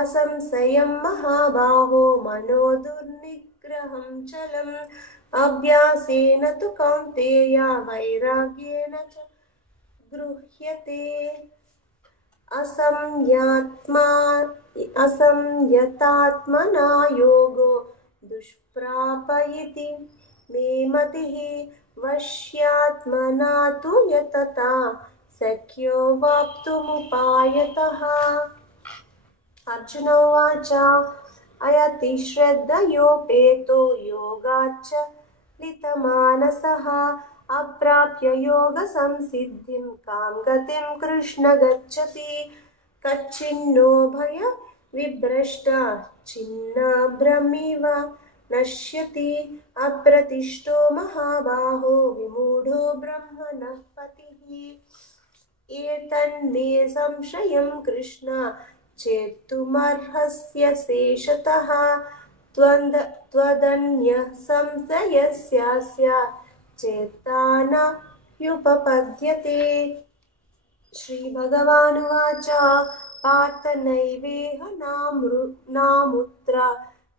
असंशयं महाबाहो मनो दुर्निग्रहं चलम् अभ्यासेन तु कौन्तेय वैराग्येन च गृह्यते असंयतात्मना योगो दुष्प्राप इति मे मतिः वश्यात्मना तु यतता शक्यो वाप्तुमुपायतः अर्जुन उवाच अयति श्रद्धयोपेतो योगाच्चलितमानसः अप्राप्य योगसंसिद्धिं कां गतिं कृष्ण गच्छति कच्चिन्नो भयविभ्रष्टा छिन्नभ्रमिव नश्यति अप्रतिष्ठो महाबाहो विमूढो ब्रह्मणः पतिः एतन्मे संशयं कृष्ण चेत्तुमर्हस्य शेषतः त्वदन्यः संशयस्यास्य चेत्ता न युपपद्यते श्रीभगवानुवाच पार्थ नैवेह नामुत्र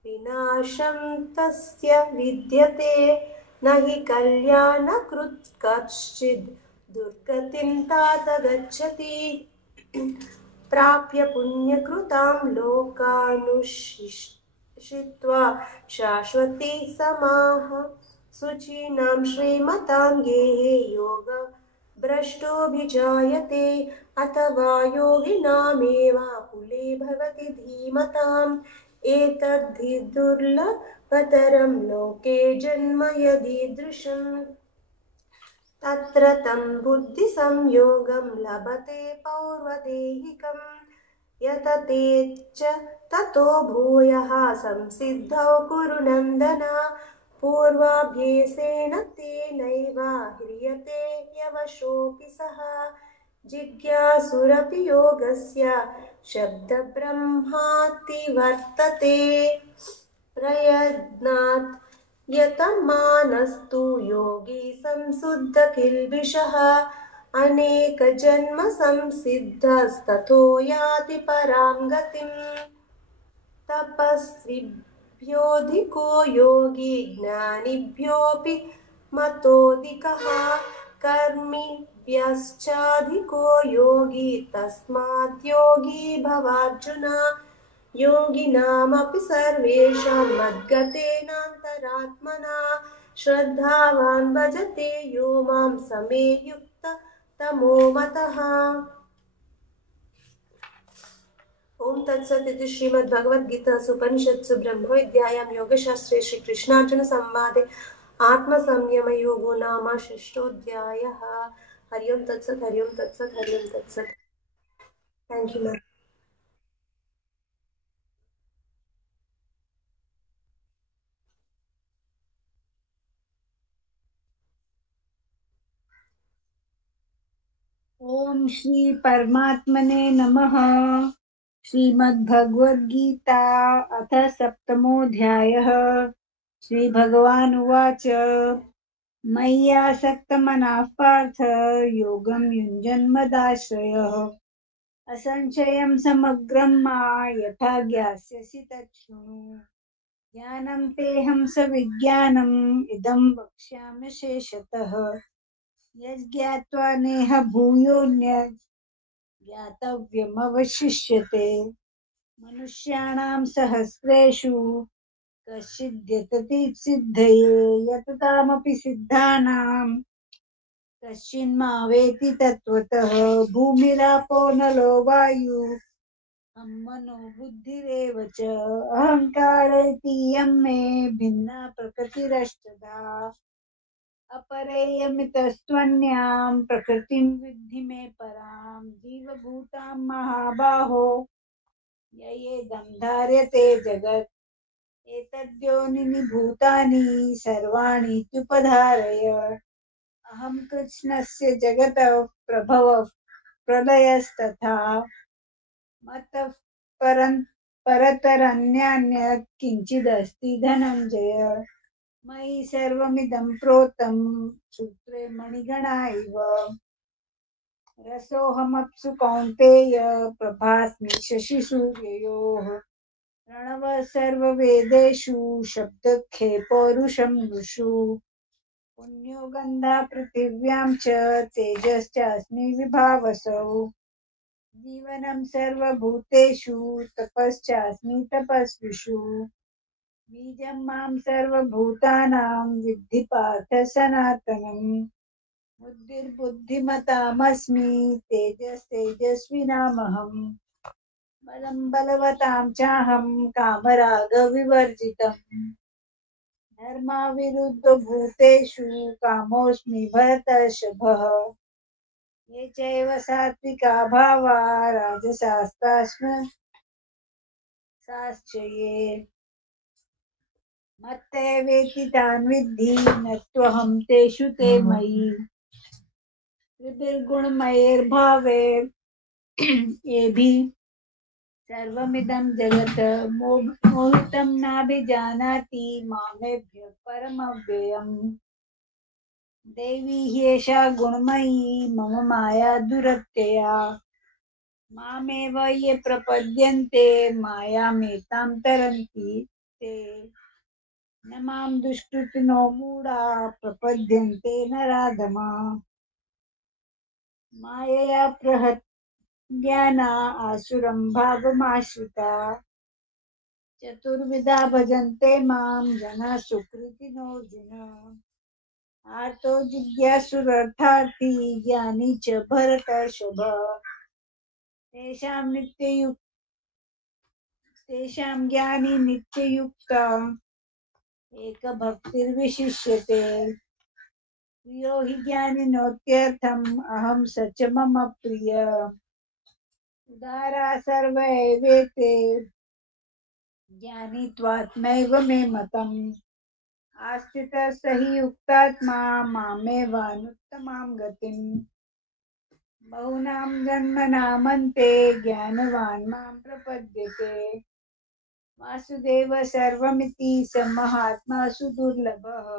विनाशं तस्य विद्यते न हि कल्याणकृत् कश्चिद् दुर्गतिं तात गच्छति प्राप्य पुण्यकृतां लोकानुशिष्यित्वा शाश्वती समाः शुचीनां श्रीमतां गेहे योग भ्रष्टोऽभिजायते अथवा योगिनामेव कुले भवति धीमताम् एतद्धि दुर्लभतरं लोके जन्म यदीदृशम् तत्र तं बुद्धिसंयोगं लभते पौर्वदेहिकं यतते च ततो भूयः संसिद्धौ कुरु नन्दन पूर्वाभ्यासेन तेनैव ह्रियते यवशोऽपि सः जिज्ञासुरपि योगस्य शब्दब्रह्माति वर्तते प्रयत्नात् यतमानस्तु योगी संशुद्ध किल्बिषः अनेकजन्म संसिद्धस्ततो याति परां गतिम् तपस्विभ्योऽधिको योगी ज्ञानिभ्योऽपि मतोऽधिकः कर्मिभ्यश्चाधिको योगी तस्माद् योगी भवार्जुन योगिनामपि सर्वेषां मद्गतेनान्तरात्मना श्रद्धावान् भजते यो मां समे युक्ततमो मतः ओम तत्सत् इति श्रीमद्भगवद्गीतासु उपनिषत्सु ब्रह्मविद्यायां योगशास्त्रे श्रीकृष्णार्जुन संवादे आत्मसंयमयोगो नाम षष्ठोऽध्यायः। हरि ओम तत्सत् हरि ओम तत्सत् हरि ओम तत्सत्। Thank you ma'am. ओम श्री परमात्मने नमः। श्रीमद्भगवद्गीता अथ सप्तमोऽध्यायः। श्रीभगवानुवाच मय्यासक्तमनः पार्थ योगं युञ्जन्मदाश्रयः असंशयं समग्रं मा यथा ज्ञास्यसि तच्छृणु ज्ञानं तेऽहं सविज्ञानम् इदं वक्ष्यामि शेषतः यज्ञात्वा नेह भूयोऽन्यत् ज्ञातव्यमवशिष्यते मनुष्याणां सहस्रेषु कश्चिद्यतति सिद्धये यततामपि सिद्धानां कश्चिन्मावेति तत्त्वतः भूमिरापो नलो वायु मनो बुद्धिरेव च अहङ्कार इतीयं मे भिन्ना प्रकृतिरष्टधा अपरेयमितस्त्वन्यां प्रकृतिं विद्धि मे परां जीवभूतां महाबाहो ययेदं धार्यते जगत् एतद्योनिनि भूतानि सर्वाणि इत्युपधारय अहं कृष्णस्य जगतः प्रभवः प्रलयस्तथा मतः परं परतरन्यान्यत् किञ्चिदस्ति धनञ्जय मयि सर्वमिदं प्रोतं सूत्रे मणिगणा इव रसोऽहमप्सु कौन्तेय प्रभास्मि शशिसूर्ययोः प्रणवः सर्ववेदेषु शब्दखे पौरुषं नृषु पुण्यो गन्धा पृथिव्यां च तेजश्चास्मि विभावसौ जीवनं सर्वभूतेषु तपश्चास्मि तपस्विषु बीजं मां सर्वभूतानां विद्धि पार्थ सनातनम् बुद्धिर्बुद्धिमतामस्मि तेजस्तेजस्विनामहम् बलं बलवतां चाहं कामरागविवर्जितम् धर्माविरुद्धभूतेषु कामोऽस्मि भरतर्षभः ये चैव सात्विका भावा राजसास्ताश्च ये मत्तैवेति तान् विद्धि न त्वहं तेषु ते मयि त्रिभिर्गुणमयैर्भावे येभिः सर्वमिदं जगत् मोहितं नाभिजानाति मामेभ्यः परमव्ययम् देवी ह्येषा गुणमयी मम माया दुरत्यया मामेव ये प्रपद्यन्ते मायामेतां तरन्ति ते न मां दुष्कृतिनो मूढा प्रपद्यन्ते नराधमा मायया प्रहत्याना आसुरं भावमाश्रिता चतुर्विधा भजन्ते मां जनाः सुकृतिनोऽर्जुन आर्तो जिज्ञासुरर्थार्थी ज्ञानी च भरतर्षभ तेषां ज्ञानी नित्ययुक्ता एकभक्तिर्विशिष्यते प्रियो हि ज्ञानिनोत्यर्थम् अहं स च मम प्रिय उदारा सर्व एवेते ज्ञानी त्वात्मैव मे मतम् आस्थितः स हि युक्तात्मा मामेवानुत्तमां गतिम् बहूनां जन्मनामन्ते ज्ञानवान् मां प्रपद्यते वासुदेव सर्वमिति स महात्मा सुदुर्लभः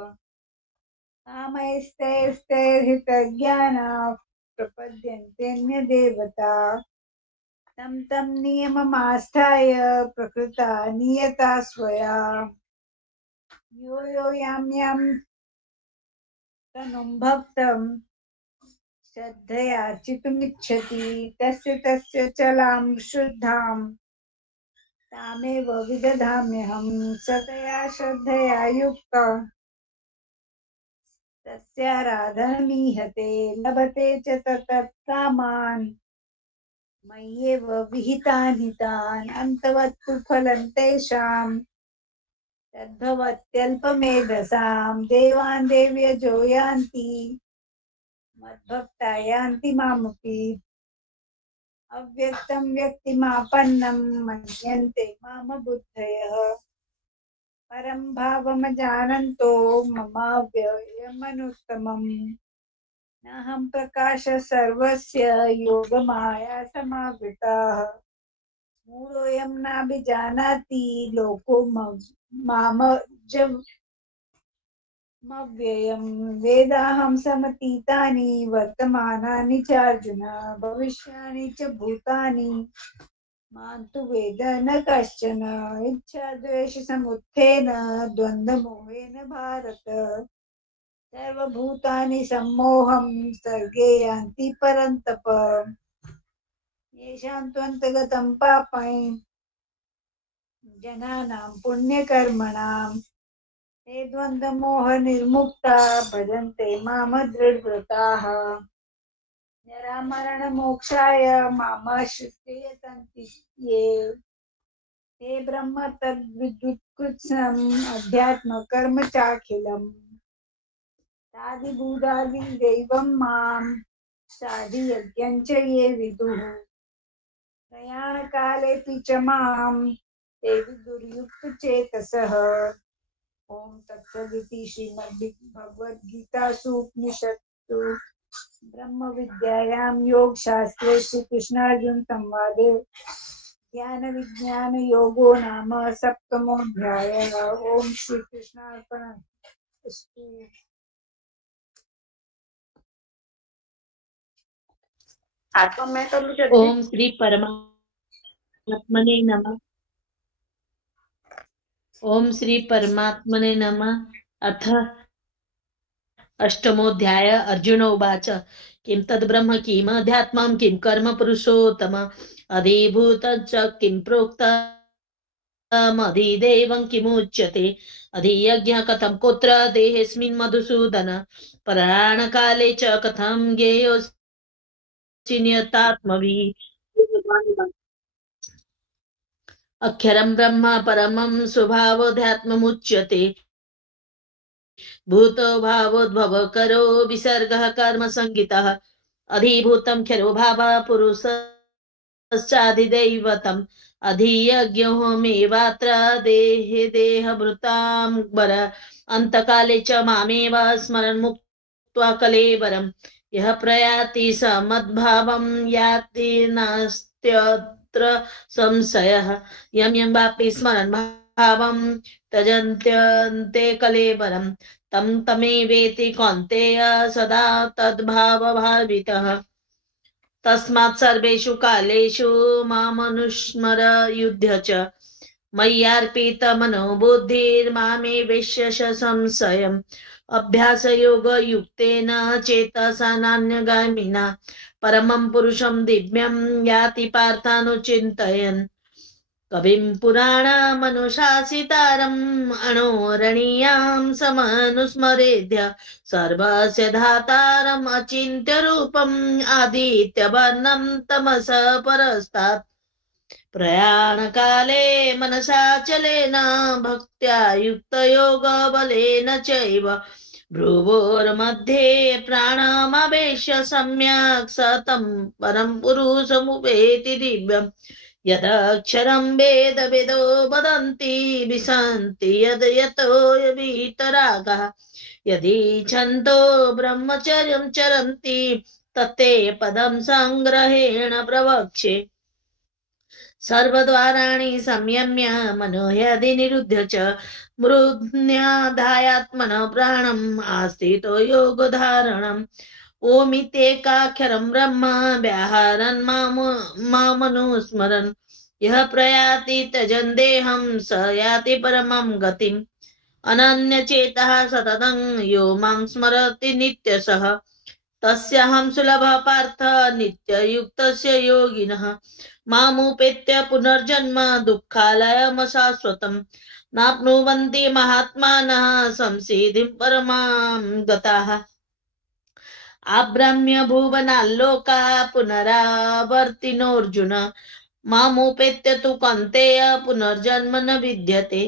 कामैस्तैर्हितज्ञानाः प्रपद्यन्तेऽन्यदेवता तं तं नियममास्थाय प्रकृता नियता स्वया यो यो यां यां तनुं भक्तं श्रद्धयार्चितुमिच्छति तस्य तस्य चलां शुद्धां तामेव विदधाम्यहं सतया श्रद्धया युक्तः तस्याराधनमीहते लभते च ततः कामान् मय्येव विहितान् हितान् अन्तवत्तु फलं तेषां तद्भवत्यल्पमेधसां देवान् देव्यजो यान्ति मद्भक्ता यान्ति मामपि अव्यक्तं व्यक्तिमापन्नं मन्यन्ते माम बुद्धयः परं भावमजानन्तो ममाव्ययमनुत्तमम् नाहं प्रकाशः सर्वस्य योगमाया समावृताः मूढोऽयं नाभिजानाति लोको मामजमव्ययं वेदाहं समतीतानि वर्तमानानि चार्जुन भविष्याणि च भूतानि मां तु वेद न कश्चन इच्छाद्वेषसमुत्थेन द्वन्द्वमोहेन भारत सर्वभूतानि सम्मोहं सर्गे यान्ति परन्तप येषां त्वन्तगतं पापं जनानां पुण्यकर्मणां ते द्वन्द्वमोहनिर्मुक्ता भजन्ते मां दृढव्रताः जरामरणमोक्षाय मामाश्रित्य यतन्ति ये ते ब्रह्म तद्विदुत्कृत्स्नम् अध्यात्मकर्म चाखिलम् साधिभूतादिदैवं मां साधियज्ञं च ये विदुः प्रयाणकालेऽपि च मां ते विदुर्युक्तचेतसः ॐ तत्सदिति श्रीमद्भगवद्गीतासु उपनिषत्सु ब्रह्मविद्यायां योगशास्त्रे श्रीकृष्णार्जुन संवादे ज्ञान विज्ञान योगो नाम सप्तमोऽध्यायः। ओम श्री कृष्णार्पणमस्तु। आत्मा मैं कर लूं जल्दी। ओम श्री परमात्मने नमः। ओम श्री परमात्मने नमः। अथ अष्टमोऽध्याय। अर्जुन उवाच किं तद्ब्रह्म किमध्यात्मं किं कर्म पुरुषोत्तम अधिभूतं च किं प्रोक्तमधिदेवं किमुच्यते अधियज्ञः कथं कुत्र देहेऽस्मिन् मधुसूदन प्राणकाले च कथं ज्ञेयोऽसि नियतात्मभिः अक्षरं ब्रह्म परमं स्वभावोऽध्यात्ममुच्यते भूतो भावोद्भव करो विसर्गः कर्म संगीतः अधिभूतं क्षरो भावः पुरुषश्चाधिदैवतम् अधियज्ञोऽहमेवात्र देहभृतां वर अन्तकाले च मामेव स्मरन् मुक्त्वा कलेवरम् यः प्रयाति स मद्भावं याति नास्त्यत्र संशयः यं यं वापि स्मरन् भावं त्यजन्त्यन्ते कलेवरम् तं तमेवेति कौन्तेय सदा तद्भावभावितः तस्मात् सर्वेषु कालेषु मामनुस्मर युध्य च मय्यार्पितमनो बुद्धिर्मामे विश्यश संशयम् अभ्यासयोगयुक्तेन चेतसा नान्यगामिना परमं पुरुषं दिव्यं याति पार्थानुचिन्तयन् कविं पुराणमनुशासितारम् अणोरणीयां समनुस्मरेद्य सर्वस्य धातारम् अचिन्त्यरूपम् आदित्यवर्णं तमसः परस्तात् प्रयाणकाले मनसाचलेन भक्त्या युक्तयोगबलेन चैव भ्रुवोर्मध्ये प्राणमवेश्य सम्यक् सतं परं पुरुषमुपेति दिव्यम् यदक्षरं वेदविदो वदन्ति विसन्ति यद् यतो वीतरागः यदि छन्दो ब्रह्मचर्यं चरन्ति तत्ते पदं संग्रहेण प्रवक्ष्ये सर्वद्वाराणि संयम्य मनो यदि निरुध्य च मृध्याधायात्मनः प्राणम् आस्थितो योगधारणम् ओमित्येकाक्षरं ब्रह्म व्याहरन् मामनुस्मरन् यः प्रयाति त्यजन् देहं स याति परमं गतिम् अनन्यचेतः सततं यो मां स्मरति नित्यशः तस्याहं सुलभः पार्थ नित्ययुक्तस्य योगिनः मामुपेत्य पुनर्जन्म दुःखालयमशाश्वतम् नाप्नुवन्ति महात्मानः संसिद्धिं परमां गताः आभ्रम्य भुवनाल्लोका पुनरावर्तिनोऽर्जुन मामुपेत्य तु कौन्तेय पुनर्जन्म न विद्यते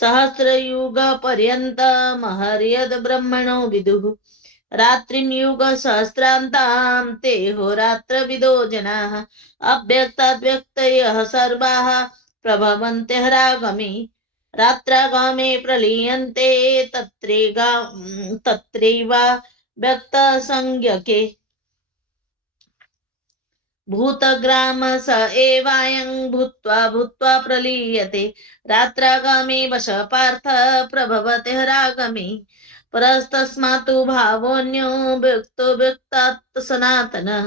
सहस्रयुगपर्यन्तमहर्यद् ब्रह्मणो विदुः रात्रिं युगसहस्रान्तां ते होरात्रविदो जनाः अव्यक्ताद्व्यक्तयः सर्वाः प्रभवन्त्यः रागमे रात्रागामे प्रलीयन्ते तत्रैव व्यक्तसंज्ञके भूतग्राम स एवायं भूत्वा भूत्वा प्रलीयते रात्रागामे वश पार्थ प्रभवते रागमे परस्तस्मात् भावोऽन्यो व्यक्तो व्यक्तात् सनातनः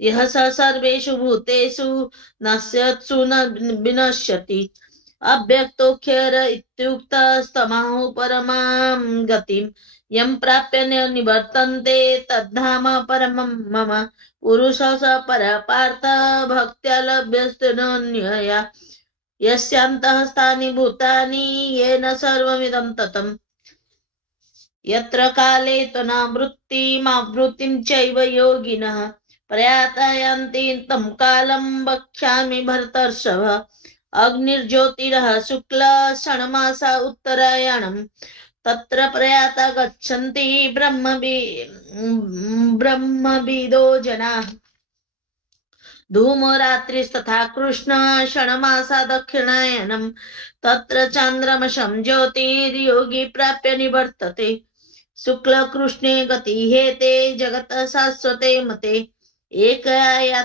यः स सर्वेषु भूतेषु नश्यत्सु न विनश्यति अव्यक्तोऽक्षर इत्युक्तस्तमाहु परमां गतिम् यं प्राप्य न निवर्तन्ते तद्धाम परमं मम पुरुषः स परपार्थ भक्त्या लभ्यस्तनोऽन्यया यस्यान्तः स्थानि भूतानि येन सर्वमिदं ततम् यत्र काले त्वनावृत्तिमावृत्तिं चैव योगिनः प्रयातायान्ति तं कालं वक्ष्यामि भरतर्षभ अग्निर्ज्योतिरः शुक्ल षण्मासा उत्तरायणम् तत्र प्रयाता गच्छन्ति ब्रह्मविदो जनाः धूमरात्रिस्तथा कृष्ण षण्मासा दक्षिणायनम् तत्र चान्द्रमसं ज्योतिर्योगी प्राप्य निवर्तते शुक्लकृष्णे गतिहेते जगतः शाश्वते मते एकया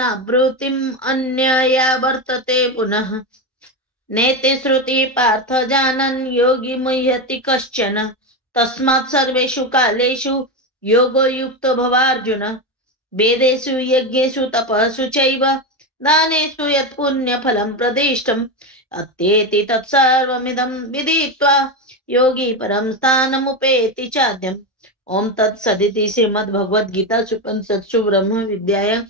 नावृत्तिम् अन्यया वर्तते पुनः नेति श्रुति पार्थ जानन् योगी मुह्यति कश्चन तस्मात् सर्वेषु कालेषु योगो युक्तो भवार्जुन वेदेषु यज्ञेषु तपःसु चैव दानेषु यत् पुण्यफलं प्रदिष्टम् अत्येति तत्सर्वमिदं विदित्वा योगी परं स्थानमुपेति चाद्यम्। ओम तत्सदिति श्रीमद्भगवद्गीतासु उपनिषत्सु ब्रह्म विद्यायां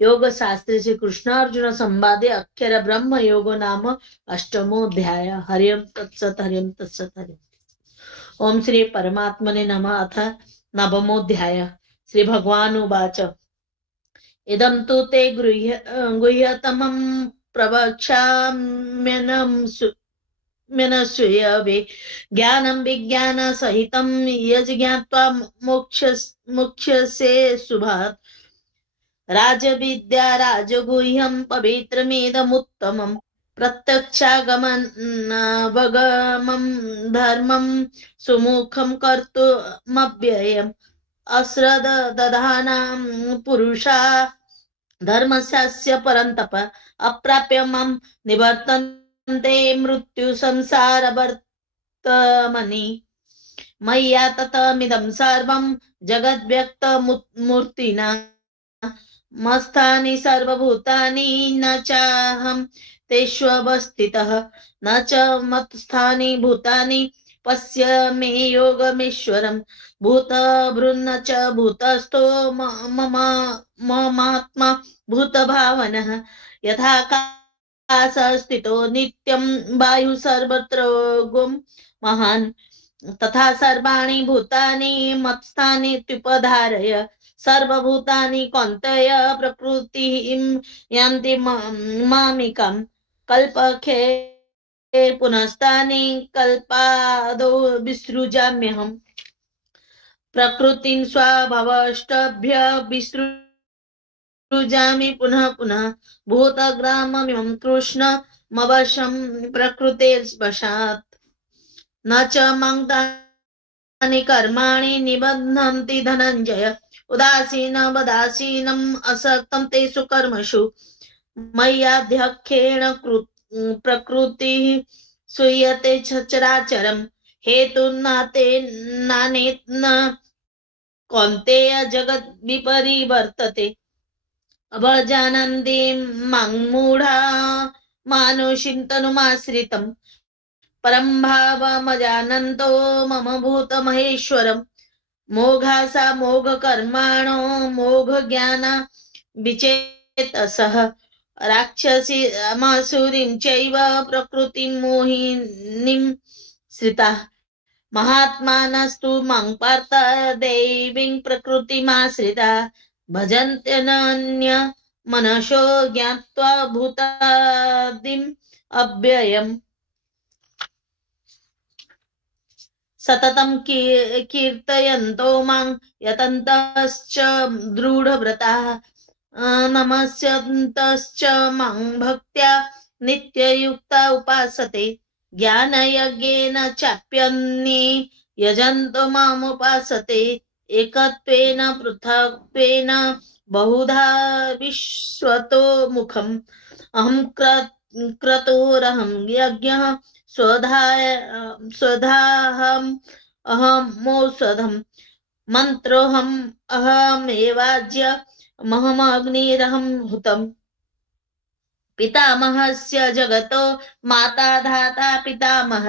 योग शास्त्रे श्री कृष्णार्जुन संवादे अक्षर ब्रह्म योगो नाम अष्टमोऽध्याय। हरिओम तत्सत् हरिओम तत्सत् हरिओम। ओम श्री परमात्मने नमः। अथ नवमोऽध्याय। श्री भगवान उवाच इदं तु ते गुह्यतमं प्रवक्ष्याम्यनसूयवे ज्ञानं विज्ञान सहितं यज्ञात्वा मोक्ष्यसे शुभात् राजविद्या राजगुह्यं पवित्रमिदमुत्तमं प्रत्यक्षागमनवगमं धर्मं सुमुखं कर्तुमव्ययम् अश्रद्धधानां पुरुषा धर्मस्य परन्तप अप्राप्य मां निवर्तन्ते मृत्यु संसारवर्तमनि मय्या ततमिदं सर्वं जगद्व्यक्तमूर्तिना मत्स्थानि सर्वभूतानि न चाहं तेष्वस्थितः न च मत्स्थानि भूतानि पश्य मे योगमेश्वरम् भूतभृन्न च भूतस्थो ममात्मा भूतभावनः यथाकाशस्थितो नित्यं वायुः सर्वत्र गुं महान् तथा सर्वाणि भूतानि मत्स्थानीत्युपधारय सर्वभूतानि कौन्तेय प्रकृतिं यान्ति मामिकां कल्पखे पुनस्तानि कल्पादौ विसृजाम्यहम् प्रकृतिं स्वभावष्टभ्य विसृजामि पुनः पुनः भूतग्राममिमं कृष्णमवशं प्रकृतेर्वशात् न च मां तानि कर्माणि निबध्नन्ति धनञ्जय उदासीनम् असक्तं तेषु कर्मसु मय्याध्यक्षेण प्रकृतिः सूयते चराचरम् हेतुर्नाते नानेन कौन्तेय जगत् विपरिवर्तते अवजानन्ति मां मूढा मानुषीं तनुमाश्रितम् परं भावमजानन्तो मम भूतमहेश्वरम् मोघासा मोघकर्माणो मोघज्ञान विचेतसः राक्षसी मासुरीं चैव प्रकृतिं मोहिनीं श्रिताः महात्मानस्तु मां पार्थ दैवीं प्रकृतिमाश्रिताः भजन्त्यनन्य मनसो ज्ञात्वा भूतादिम् अव्ययम् सततं कीर्तयन्तो मां यतन्तश्च दृढव्रताः नमस्यन्तश्च मां भक्त्या नित्ययुक्ता उपासते ज्ञानयज्ञेन चाप्यन्ये यजन्तो मामुपासते एकत्वेन पृथक्त्वेन बहुधा विश्वतो मुखम् अहं क्रतुरहं यज्ञः स्वधाहम् अहमौषधम् मन्त्रोऽहम् अहमेवाज्य महमग्निरहं हुतम् पितामहस्य जगतो माता धाता पितामह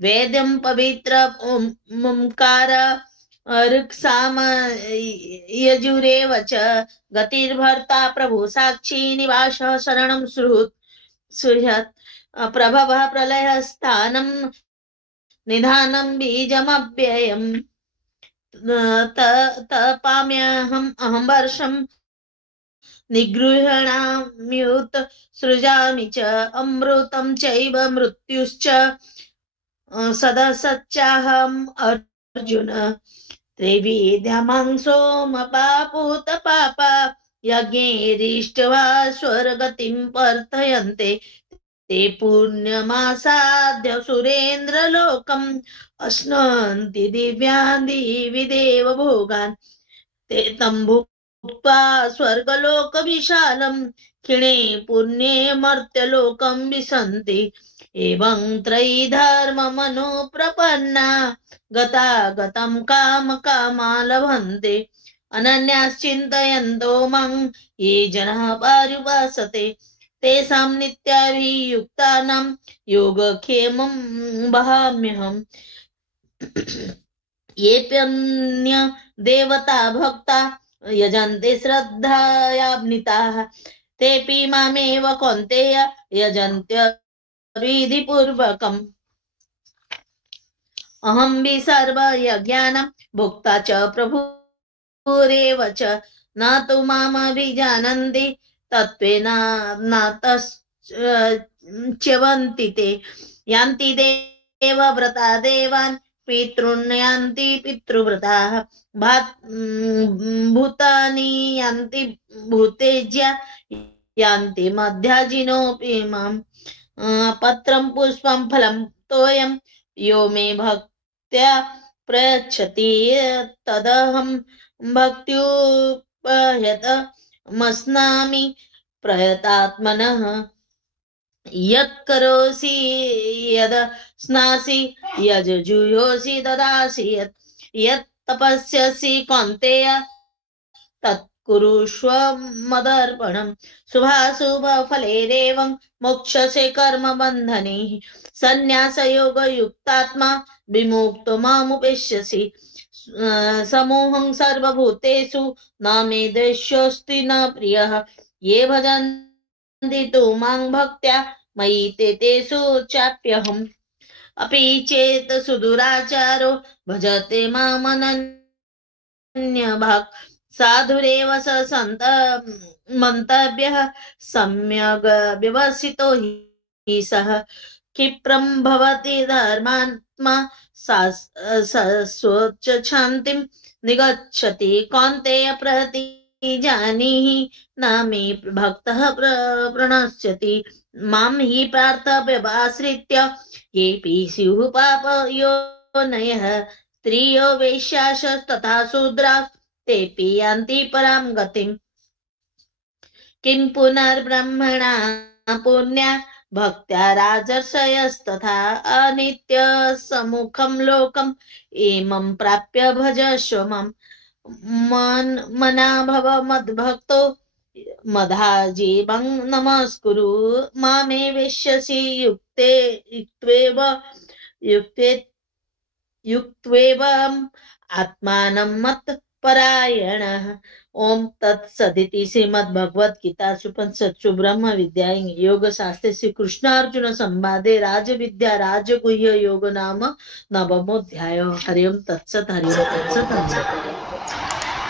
वेद्यं पवित्र ओंकार ऋक्साम यजुरेव च गतिर्भर्ता प्रभु साक्षी निवासः शरणं सुहृत् प्रभवः प्रलयः स्थानं निधानं बीजमव्ययम् तपाम्यहम् अहं वर्षं निगृह्णाम्युत सृजामि च अमृतं चैव मृत्युश्च सदसच्चाहम् अर्जुन त्रैविध्यमांसोमपापूत पापा यज्ञैरिष्ट्वा स्वर्गतिं प्रार्थयन्ते ते पुण्यमासाद्य सुरेन्द्रलोकम् अश्नन्ति दिव्यान् दिवि देवभोगान् ते तं भुक्त्वा स्वर्गलोकविशालम् क्षिणे पुण्ये मर्त्यलोकं विशन्ति एवं त्रयी धर्ममनुप्रपन्ना गता गतं कामकामा लभन्ते अनन्याश्चिन्तयन्तो मां ये जनाः पर्युपासते तेषां नित्याभियुक्तानां योगक्षेमं वहाम्यहम् येऽप्यन्य देवता भक्ता यजन्ते श्रद्धयान्विताः तेऽपि मामेव कौन्तेय यजन्त्यविधिपूर्वकम् अहं वि सर्वयज्ञानां भोक्ता च प्रभुरेव च न तु मामभिजानन्ति तत्त्वेन न तश्च्यवन्ति ते यान्ति देवव्रता देवान् पितॄन् यान्ति पितृव्रताः भूतानि यान्ति भूतेज्या यान्ति मध्याजिनोऽपि माम् पत्रं पुष्पं फलं तोयं यो मे भक्त्या प्रयच्छति तदहं भक्त्युपहतमस्नामि प्रयतात्मनः यत् करोसि यद् स्नासि यज्जुहोसि ददासि यत् तपस्यसि कौन्तेय तत् कुरुष्व मदर्पणम् शुभाशुभफलैरेवं मोक्षसे कर्मबन्धनैः संन्यासयोगयुक्तात्मा विमुक्तो मामुपेष्यसि समूहं सर्वभूतेषु न मे द्वेष्योऽस्ति न प्रियः ये भजन्ति तु मां भक्त्या मयि ते तेषु चाप्यहम् अपि चेत् सुदुराचारो भजते मामनन्यभाक् साधुरेव स सन्त मन्तव्यः सम्यग् व्यवसितो हि सः क्षिप्रं भवति धर्मात्मा स्वच्छ शान्तिं निगच्छति कौन्तेय प्रति जानीहि न मे भक्तः प्रणश्यति मां हि पार्थ व्यवाश्रित्य येऽपि स्युः पापयोनयः स्त्रियो वैश्याश्च तथा शूद्राः तेऽपि यान्ति परां गतिम् किं पुनर्ब्रह्मणा पुण्या भक्त्या राजर्षयस्तथा अनित्य सम्मुखं लोकम् इमं प्राप्य भजस्व माम् मना भव मद्भक्तो मदाजीवं नमस्कुरु मामे वेश्यसि युक्त्वेव आत्मानं मत्परायणः ओम तत्सदिति श्रीमद्भगवद्गीतासु उपनिषत्सु ब्रह्म विद्यायां योगशास्त्रे श्री कृष्णार्जुन संवादे राजविद्या राजगुह्य योग नाम नवमोऽध्याय। हरि ओम तत्सत् हरि ओम तत्सत् हरि ओम।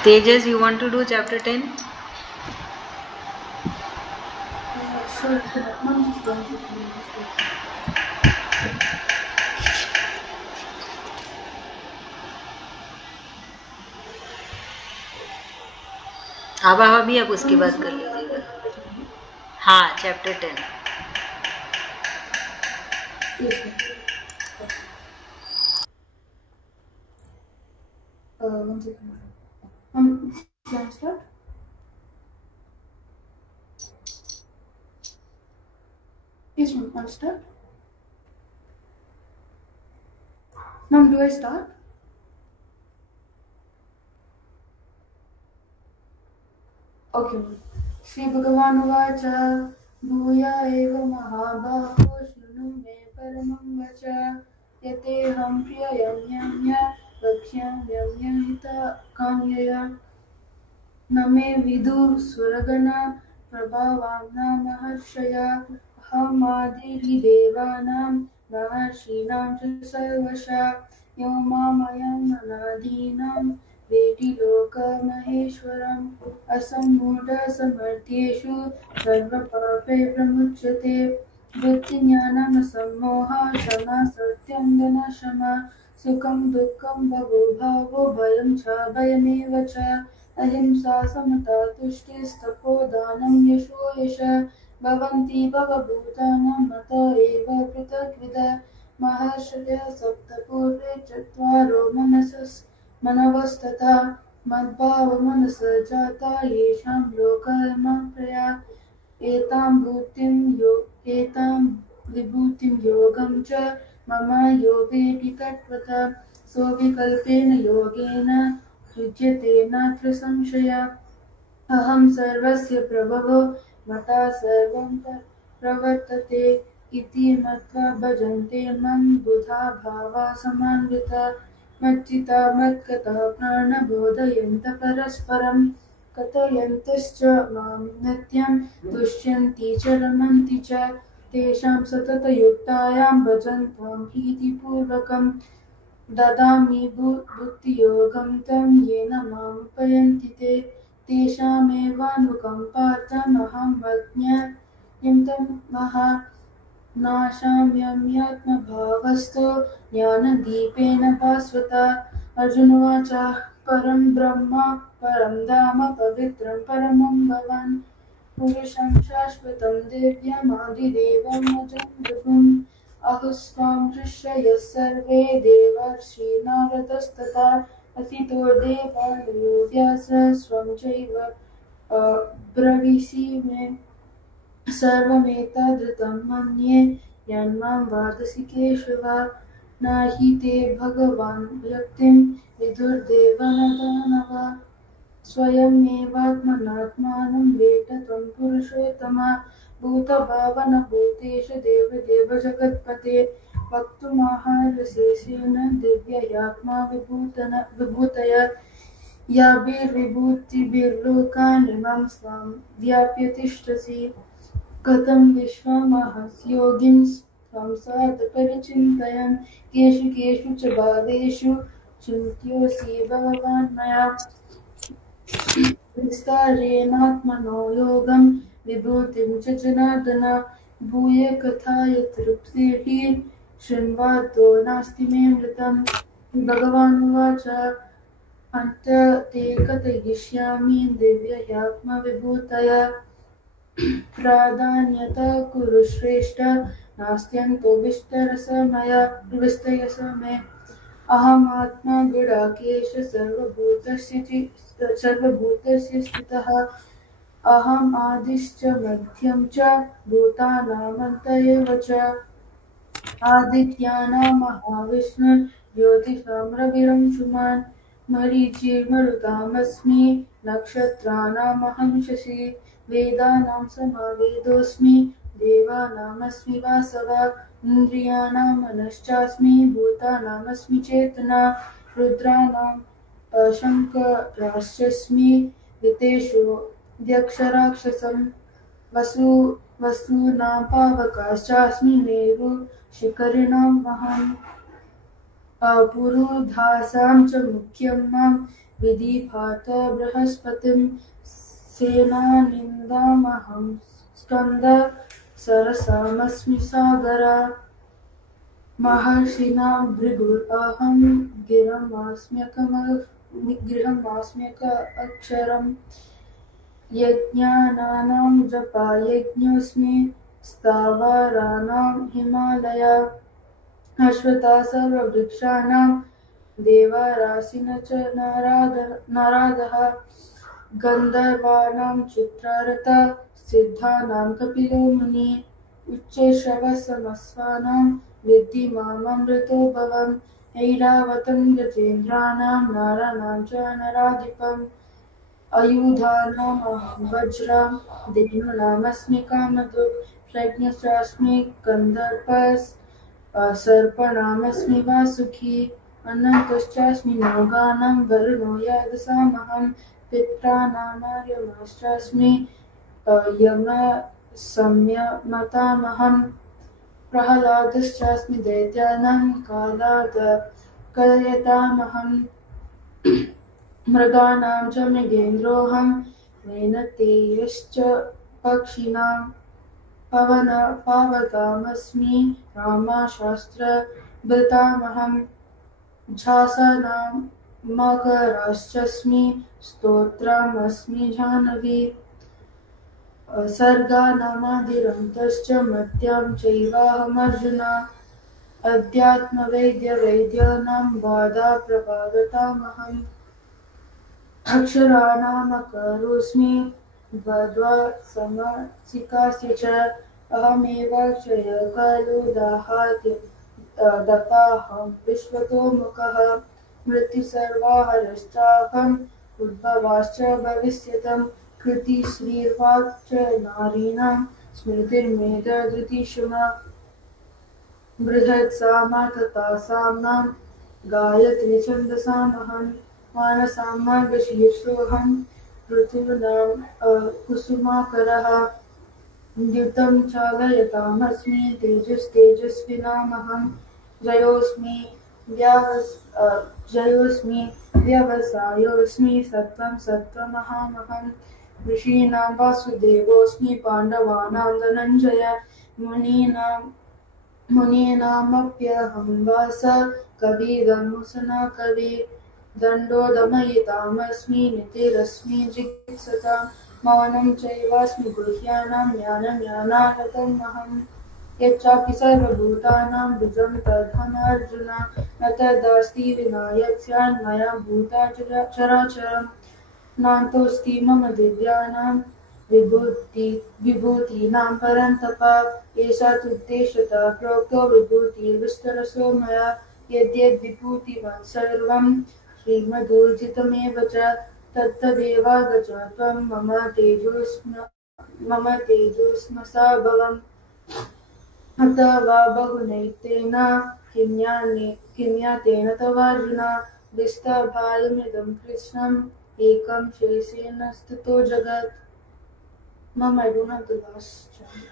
Tejas, you want to do chapter 10? Sure. Mom just wanted to do आवाह भी आप उसके बाद कर लीजिएगा। हाँ, chapter 10। One second. Can I start? Yes, ma'am. I'll start. Ma'am, do I start? Okay. Shri Bhagavan Vacha Bhuya Eva Mahabaho Shunu Me Paramam Vacha Yate Ham Priya Yamyamya Vakhyam Yamyahita Kamyaya Name Vidu Suragana Prabhavamna Maharshaya Hamadiri Devanam Maharshinam Sarvasha Yomamayam Anadinam Veti Loka Maheshwaram Asammuda Samartyeshu Sarva Pape Pramuchyate Buddhi Jnanam Sammoha Shama Satyam Dana Shama Sukham Dukkham Bhavo Bhavo Bhayam Cha Bhayameva Cha Ahimsa Samata Tushti Stapo Danam Yasho Yasha Bhavanti Bhavabhutanam Mata Eva Kritakvida Mahashaya Saptapurve Chatvaro Manavastata मद्भावमनस जाता येषां लोकमप्रया एतां विभूतिं योगं च मम यो वेति तत्त्वतः सोऽविकल्पेन योगेन युज्यते नात्र संशयः। अहं सर्वस्य प्रभवो मता सर्वं प्रवर्तते इति मत्वा भजन्ते मम बुधा भावा समान्विता मच्चित्ता मत्गतः प्राणबोधयन्तः परस्परं कथयन्तश्च मां नित्यं तुष्यन्ति च रमन्ति च तेषां सततयुक्तायां भजन्तां प्रीतिपूर्वकं ददामि बुद्धियोगं तं येन मामुपयन्ति ते तेषामेवानुकम्पार्थमहं मज्ञानं तं नाशाम्यम्यात्मभावस्थो ज्ञानदीपेन भास्वता। अर्जुन उवाच परं ब्रह्म परं धाम पवित्रं परमं भवान् पुरुषं शाश्वतं दिव्यमादिदेवम् अजं विभुम् अहुस्त्वां ऋषयः सर्वे देवर्षिनारदस्तथा असितो देवालयो व्यासः स्वं चैव ब्रवीषि मे सर्वमेतदृतं मन्ये यन्मां वादसि केशव न हि ते भगवान् व्यक्तिं विदुर्देव न दानव स्वयमेवात्मनात्मानं वेद त्वं पुरुषोत्तम भूतभावनभूतेश देवदेव जगत्पते वक्तुमर्हसि न दिव्ययात्मा विभूतय याभिर्विभूतिभिर्लोकान् इमं स्वां व्याप्य तिष्ठसि कथं विश्वमहंसयोगिं त्वं स्वात्मपरिचिन्तयन् केषु केषु च भावेषु चिन्त्योऽसि भगवान् मया विस्तारेणात्मनो योगं विभूतिं च जनार्दन भूय कथाय तृप्तिर्हि शृण्वातो नास्ति मे मृतम्। भगवान् उवाच अन्ते ते कथयिष्यामि दिव्ययात्मविभूतय प्राधान्यतः कुरु श्रेष्ठ नास्त्यन्तो विस्तरस मे अहमात्मा गुडाकेश सर्वभूतस्य स्थितः अहम् आदिश्च मध्यं च भूतानामन्त एव च आदित्यानां महाविष्णुर्ज्योतिषां रविरंशुमान् मरीचिर्मरुतामस्मि नक्षत्राणामहं शशि वेदानां समवेदोऽस्मि देवानामस्मि वासवः इन्द्रियाणां मनश्चास्मि भूतानामस्मि चेतना रुद्राणां शङ्कराश्चास्मि वितेषो द्यक्षराक्षसं वसूनां पावकाश्चास्मि मेरु शिखरिणाम् अहम् पुरुधासां च मुख्यं मां विधिपात बृहस्पतिं सेनानिन्दामहं स्कन्द सरसामस्मि सागरा महर्षिणां भृगुरहं गिरमास्म्यक अक्षरम् यज्ञानानां जपा यज्ञोऽस्मि स्थावराणां हिमालया अश्वत्था सर्ववृक्षाणां देवराशिन च नारदः गन्धर्वाणां चित्ररथः सिद्धानां कपिलो मुनिः उच्चैःश्रवसमस्वानां विद्धि माममृतो भवम् ऐरावतं गजेन्द्राणां नाराणां च नराधिपम् आयुधानाम् अहं वज्रं धेनूनामस्मि कामधुक् प्रज्ञश्चास्मि कन्दर्पः सर्पाणामस्मि वासुकी अनन्तश्चास्मि नागानां वरुणो यादसामहं पित्राणामार्यमाश्चास्मि यमसंयमतामहं प्रह्लादश्चास्मि दैत्यानां कालयतामहं मृगाणां च मृगेन्द्रोऽहं वैनतेयश्च पक्षिणां पावकामस्मि रामशास्त्रभृतामहं झासानां मकराश्चास्मि स्तोत्रमस्मि जाह्नवी सर्गानामादिरन्तश्च मत्यां चैवाहमर्जुन अध्यात्मवैद्यवैद्यानां बाधाप्रभागतामहं अक्षराणामकरोऽस्मि द्वन्द्वा समसिकास्य च अहमेव क्षय खलु दत्ताहं विश्वतो मुखः मृत्युसर्वाहरश्चाहम् उद्भवाश्च भविष्यतं कृतिश्रीर्वाक् च नारीणां स्मृतिर्मेधा धृतिक्षमा बृहत्सामा तथा साम्नां गायत्री छन्दसामहं मानसां मार्गशीर्षोऽहं ऋतूनां कुसुमाकरः द्युतं चालयतामस्मि तेजस्तेजस्विनामहं जयोऽस्मि व्यवसायोऽस्मि सत्त्वं सत्त्वमहामहं ऋषीणां वासुदेवोऽस्मि पाण्डवानां धनञ्जय मुनीनामप्यहं वास कविर्मुसना कवि दण्डो दमयितामस्मि नीतिरस्मि जिगीषतां मौनं चैवास्मि गुह्यानां ज्ञानं ज्ञानागतमहं यच्चापि सर्वभूतानां बीजं तदहमर्जुन न तदस्ति विना यत्स्यान्मया भूता चराचरम् नान्तोऽस्ति मम दिव्यानां विभूतीनां परन्तप एषा तुद्देशतः प्रोक्तो विभूतिर्विस्तरसो मया यद्यद्विभूतिमत् सर्वं श्रीमदूर्जितमेव च तत्तदेवागच त्वं मम तेजोस्मसा भवम् अथ वा बहुनैतेन किम्यातेन तवार्जुन विस्तभायमिदं कृष्णम् एकं शेषेण स्थितो जगत् Mom, I don't have the last chapter.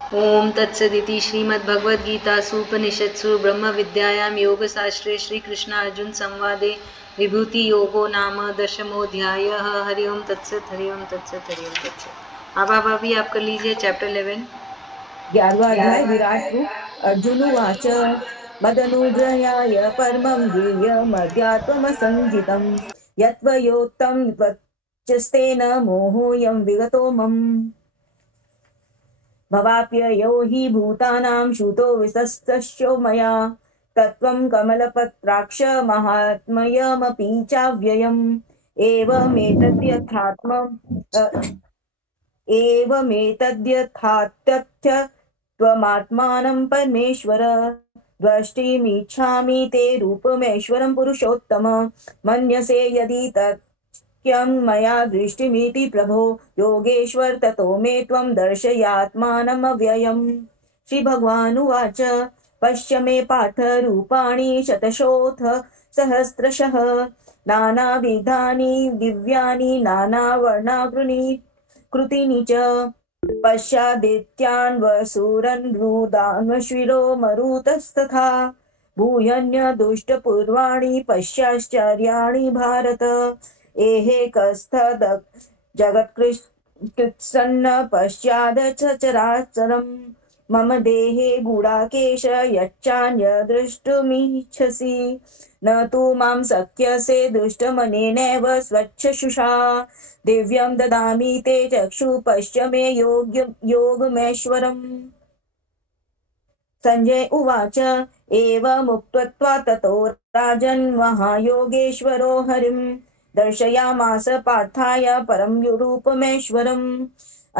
ओम तत्सदिति श्रीमद्भगवद्गीतासु उपनिषत्सु ब्रह्मविद्यायां योगशास्त्रे श्रीकृष्णार्जुन संवादे विभूति योगो नाम दशमोऽध्यायः। हरि ओम तत्सत, हरि ओम तत्सत, हरि ओम तत्सत। अब अभी आप कर लीजिए चैप्टर 11। 11वाध्याय विराट रूप। अर्जुन उवाच मदनुग्रहाय परमं ज्ञेयमध्यात्मसंज्ञितं यत्त्वयोक्तं त्वच्चस्तेन मोहोऽयं विगतो मम भवाप्ययो हि भूतानां श्रुतो विशस्तश्चो मया तत्त्वं कमलपत्राक्ष महात्म्यमपि चाव्ययम् एवमेतद्यथात्थ्य त्वमात्मानं परमेश्वर द्रष्टुमिच्छामि ते रूपमेश्वरं पुरुषोत्तम मन्यसे यदि तत्क्यं मया दृष्टिमिति प्रभो योगेश्वर ततो मे त्वं दर्शयात्मानमव्ययम्। श्रीभगवानुवाच पश्य मे पार्थ रूपाणि शतशोऽथ सहस्रशः नानाविधानि दिव्यानि नानावर्णाकृतीनि च पश्यादित्यान् वसूरन् रुदान्वश्विरो मरुतस्तथा भूयन्यदुष्टपूर्वाणि पश्याश्चर्याणि भारत एहेकस्थद जगत्कृत्सन्न पश्चाद सचराचरम् मम देहे गुडाकेश यच्चान्यद्रष्टुमिच्छसि न तु मां शक्यसे दृष्टमनेनैव स्वच्छशुषा दिव्यं ददामि ते चक्षु पश्य मे योगमेश्वरम्। संजय उवाच एवमुक्त्वा ततो राजन् महायोगेश्वरो हरिं दर्शयामास पार्थाय परं रूपमेश्वरम्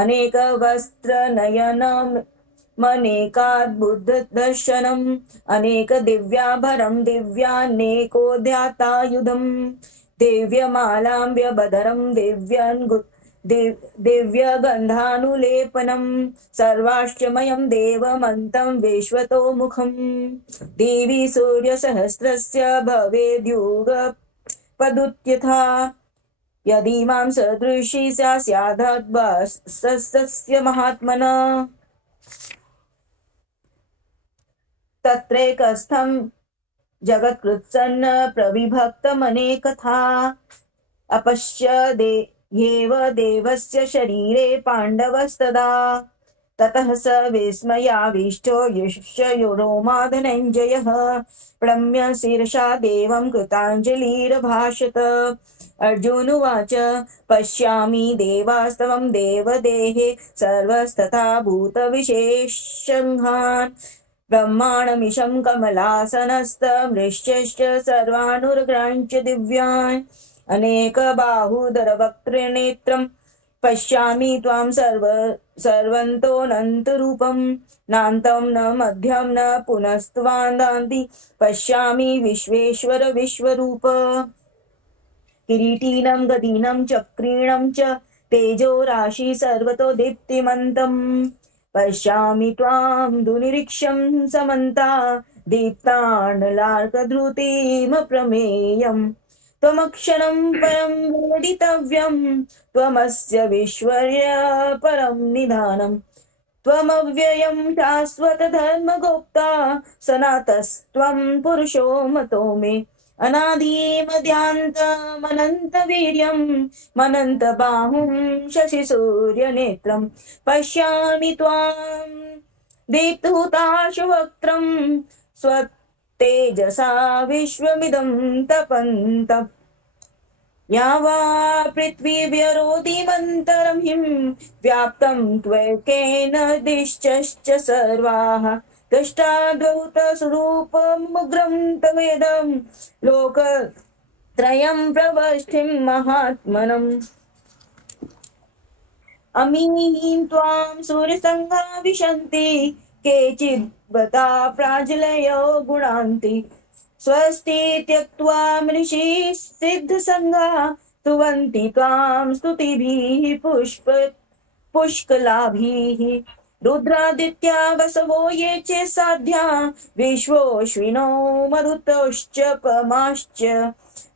अनेकवस्त्रनयनमनेकाद्भुतदर्शनम् अनेकदिव्याभरणं दिव्यानेकोद्यातायुधम् दिव्यमालाम्ब्यबधरं दिव्यगन्धानुलेपनं सर्वाश्चमयं देवमन्तं विश्वतोमुखम् देवी सूर्यसहस्रस्य भवेद्युगपदुत्यथा यदि मां सदृशी स्यादस्य महात्मना तत्रैकस्थं जगत्कृत्सन्न प्रविभक्तमनेकथा अपश्यदेव देवस्य शरीरे पाण्डवस्तदा ततः स विस्मयाविष्टो युष्यरोमा धनञ्जयः प्रणम्य शिरसा देवं कृताञ्जलिरभाषत। अर्जुनुवाच पश्यामि देवास्तवं देवदेहे सर्वस्तथा भूतविशेषङ्घान् ब्रह्माणमीशं कमलासनस्थमृश्यश्च सर्वानुर्ग्राञ्च दिव्यान् अनेकबाहुदरवक्त्रनेत्रं पश्यामि त्वां सर्वन्तोऽनन्तरूपं नान्तं न मध्यं न पुनस्त्वान्दान्ति पश्यामि विश्वेश्वर विश्वरूप किरीटिनं गदिनं चक्रिणं च तेजो राशि सर्वतो दीप्तिमन्तं पश्यामि त्वां दुनिरीक्षं समन्ता दीप्ताण्डलार्कधृतिमप्रमेयम् त्वमक्षरं परं वेदितव्यं त्वमस्य विश्वर्य परं निधानम् त्वमव्ययं शाश्वतधर्मगोप्ता सनातस्त्वं पुरुषो मतो मे अनादिमध्यान्तमनन्तवीर्यं मनन्तबाहुं शशिसूर्यनेत्रं पश्यामि त्वां दीप्तहुताशुवक्त्रं स्वतेजसा विश्वमिदं तपन्तम् या वा पृथ्वी व्यरोधिमन्तरं हिं व्याप्तं त्वकेन दिश्चश्च सर्वाः दष्टाद्भुतस्वरूपमुग्रं तवेदं लोकत्रयं प्रवष्टिं महात्मनम् अमीहीं त्वां सूर्यसङ्गा विशन्ति केचिद्वता प्राज्वलयो गुणान्ति स्वस्ति त्यक्त्वा मृषि सिद्धसङ्गा स्तुवन्ति त्वां स्तुतिभिः पुष्कलाभिः रुद्रादित्या वसवो ये च साध्या विश्वोऽश्विनो मरुतश्च पमाश्च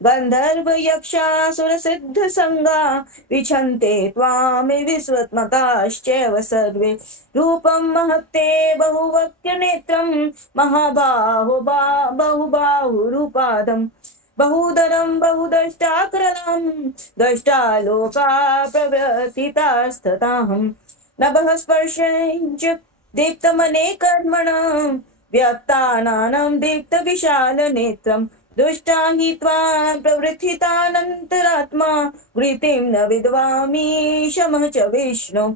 गन्धर्व यक्षासुरसिद्धसङ्गा विशन्ते त्वां विश्वत्मताश्चैव सर्वे रूपं महत्ते बहुवक्त्रनेत्रं बहुबाहुरूपादं बहुदरं बहुदष्टाकरलं दष्टालोका प्रव्यथितास्तताहम् नभः स्पर्शञ्च दीप्तमनेकर्मणं व्यक्तानानं दीप्तविशालनेत्रं दुष्टा हि त्वां प्रवृथितानन्तरात्मा वृत्तिं न विद्वामि शमः च विष्णु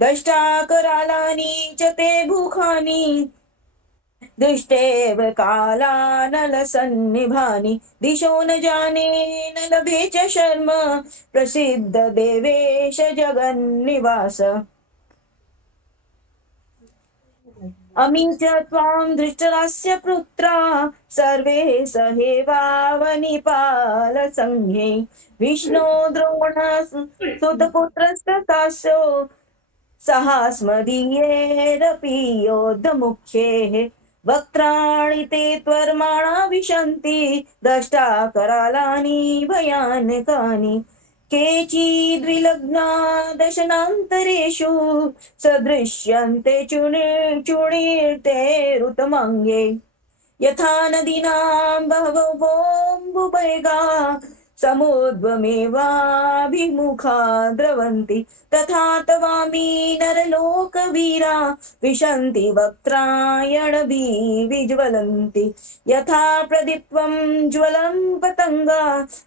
दष्टाकरालानि च ते भूखानि दुष्टेव कालानलसन्निभानि दिशो न जाने न लभे च शर्म प्रसिद्ध देवेश जगन्निवास अमी च त्वां धृतराष्ट्रस्य पुत्रा सर्वे सहेवावनिपालसंज्ञे विष्णो द्रोण सुतपुत्रस्तथास्यो सहास्मदीयैरपि योद्धमुख्यैः वक्त्राणि ते त्वर्माणा विशन्ति दष्टाकरालानि भयानकानि केचिद्विलग्ना दशनान्तरेषु सदृश्यन्ते चूर्णीर्ते ऋतमङ्गे यथा नदीनां बहवोऽम्बुवेगा समुद्रमेवाभिमुखा द्रवन्ति तथा तवामि नरलोकवीरा विशन्ति वक्त्रायणभिः विज्वलन्ति यथा प्रदीप्तं ज्वलं पतंगा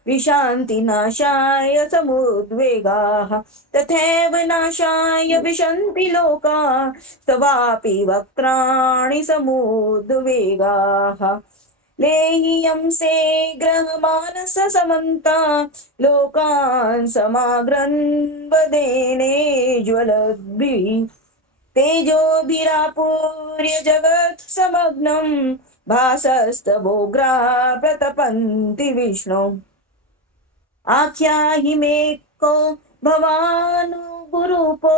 विशान्ति नाशाय समुद्वेगाः तथैव नाशाय विशन्ति लोका तवापि वक्त्राणि समुद्वेगाः लेह्यं से ग्रहमानस समन्ता लोकान् समाग्रन् वदेने ज्वलद्भिः तेजोभिरापूर्य जगत् समग्नं भासस्तवोग्रा प्रतपन्ति विष्णु आख्याहि मे को भवानुरूपो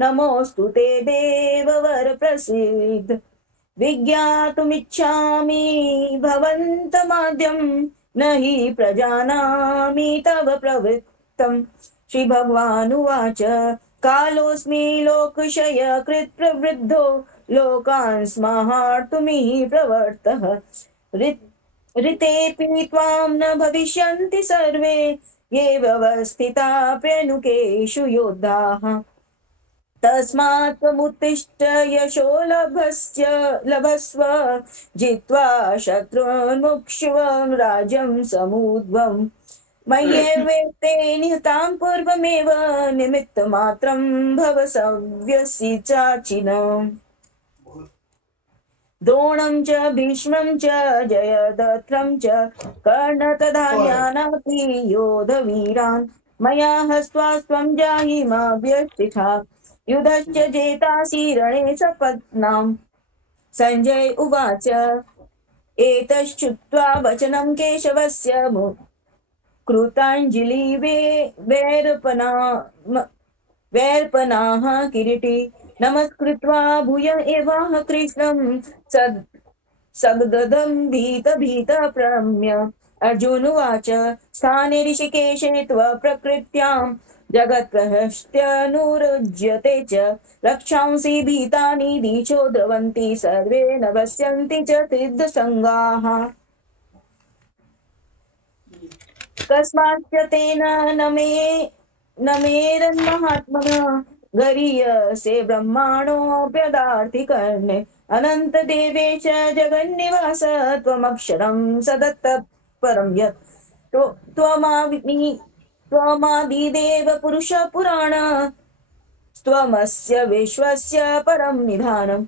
नमोऽस्तु ते देववर प्रसीद विज्ञातुमिच्छामि भवन्तमाद्यं न हि प्रजानामि तव प्रवृत्तम् श्रीभगवानुवाच कालोऽस्मि लोकक्षयकृत् प्रवृद्धो लोकान् स्मार्तुमिह प्रवर्तः ऋतेऽपि त्वां न भविष्यन्ति सर्वे ये व्यवस्थिता प्रेणुकेषु योद्धाः तस्मात् त्वमुत्तिष्ठ यशो लभस्व जित्वा शत्रून्मुक्ष्व राज्यं समुद्भवम् मय्येवेते निहतां पूर्वमेव निमित्तमात्रं भव सव्यसि चाचिन द्रोणं च भीष्मं च जयद्रथं च कर्ण तथा ज्ञानापि योधवीरान् मया हस्त्वा त्वं जाहि मा व्यष्टिथा युधश्च जेतासि रणे सपत्नाम्। सञ्जय उवाच एतच्छ्रुत्वा वचनं केशवस्य वैर्पनाः किरीटी नमस्कृत्वा भूय एवाह कृष्णं सगदं भीत प्रणम्य। अर्जुन उवाच स्थाने ऋषिकेशे तव प्रकृत्यां जगत्प्रहस्त्यनुरुज्यते च रक्षांसि भीतानि दिशो द्रवन्ति सर्वे नवस्यन्ति च सिद्धसङ्गाः। कस्माच्च तेन न मेरन्महात्मनः गरीयसे ब्रह्माणोऽप्यदार्थिकर्णे अनंत देवेश जगन्निवास त्वमक्षरं सदत्त परं यत् त्वमादिदेव पुरुष पुराण त्वमस्य विश्वस्य परं निधानम्।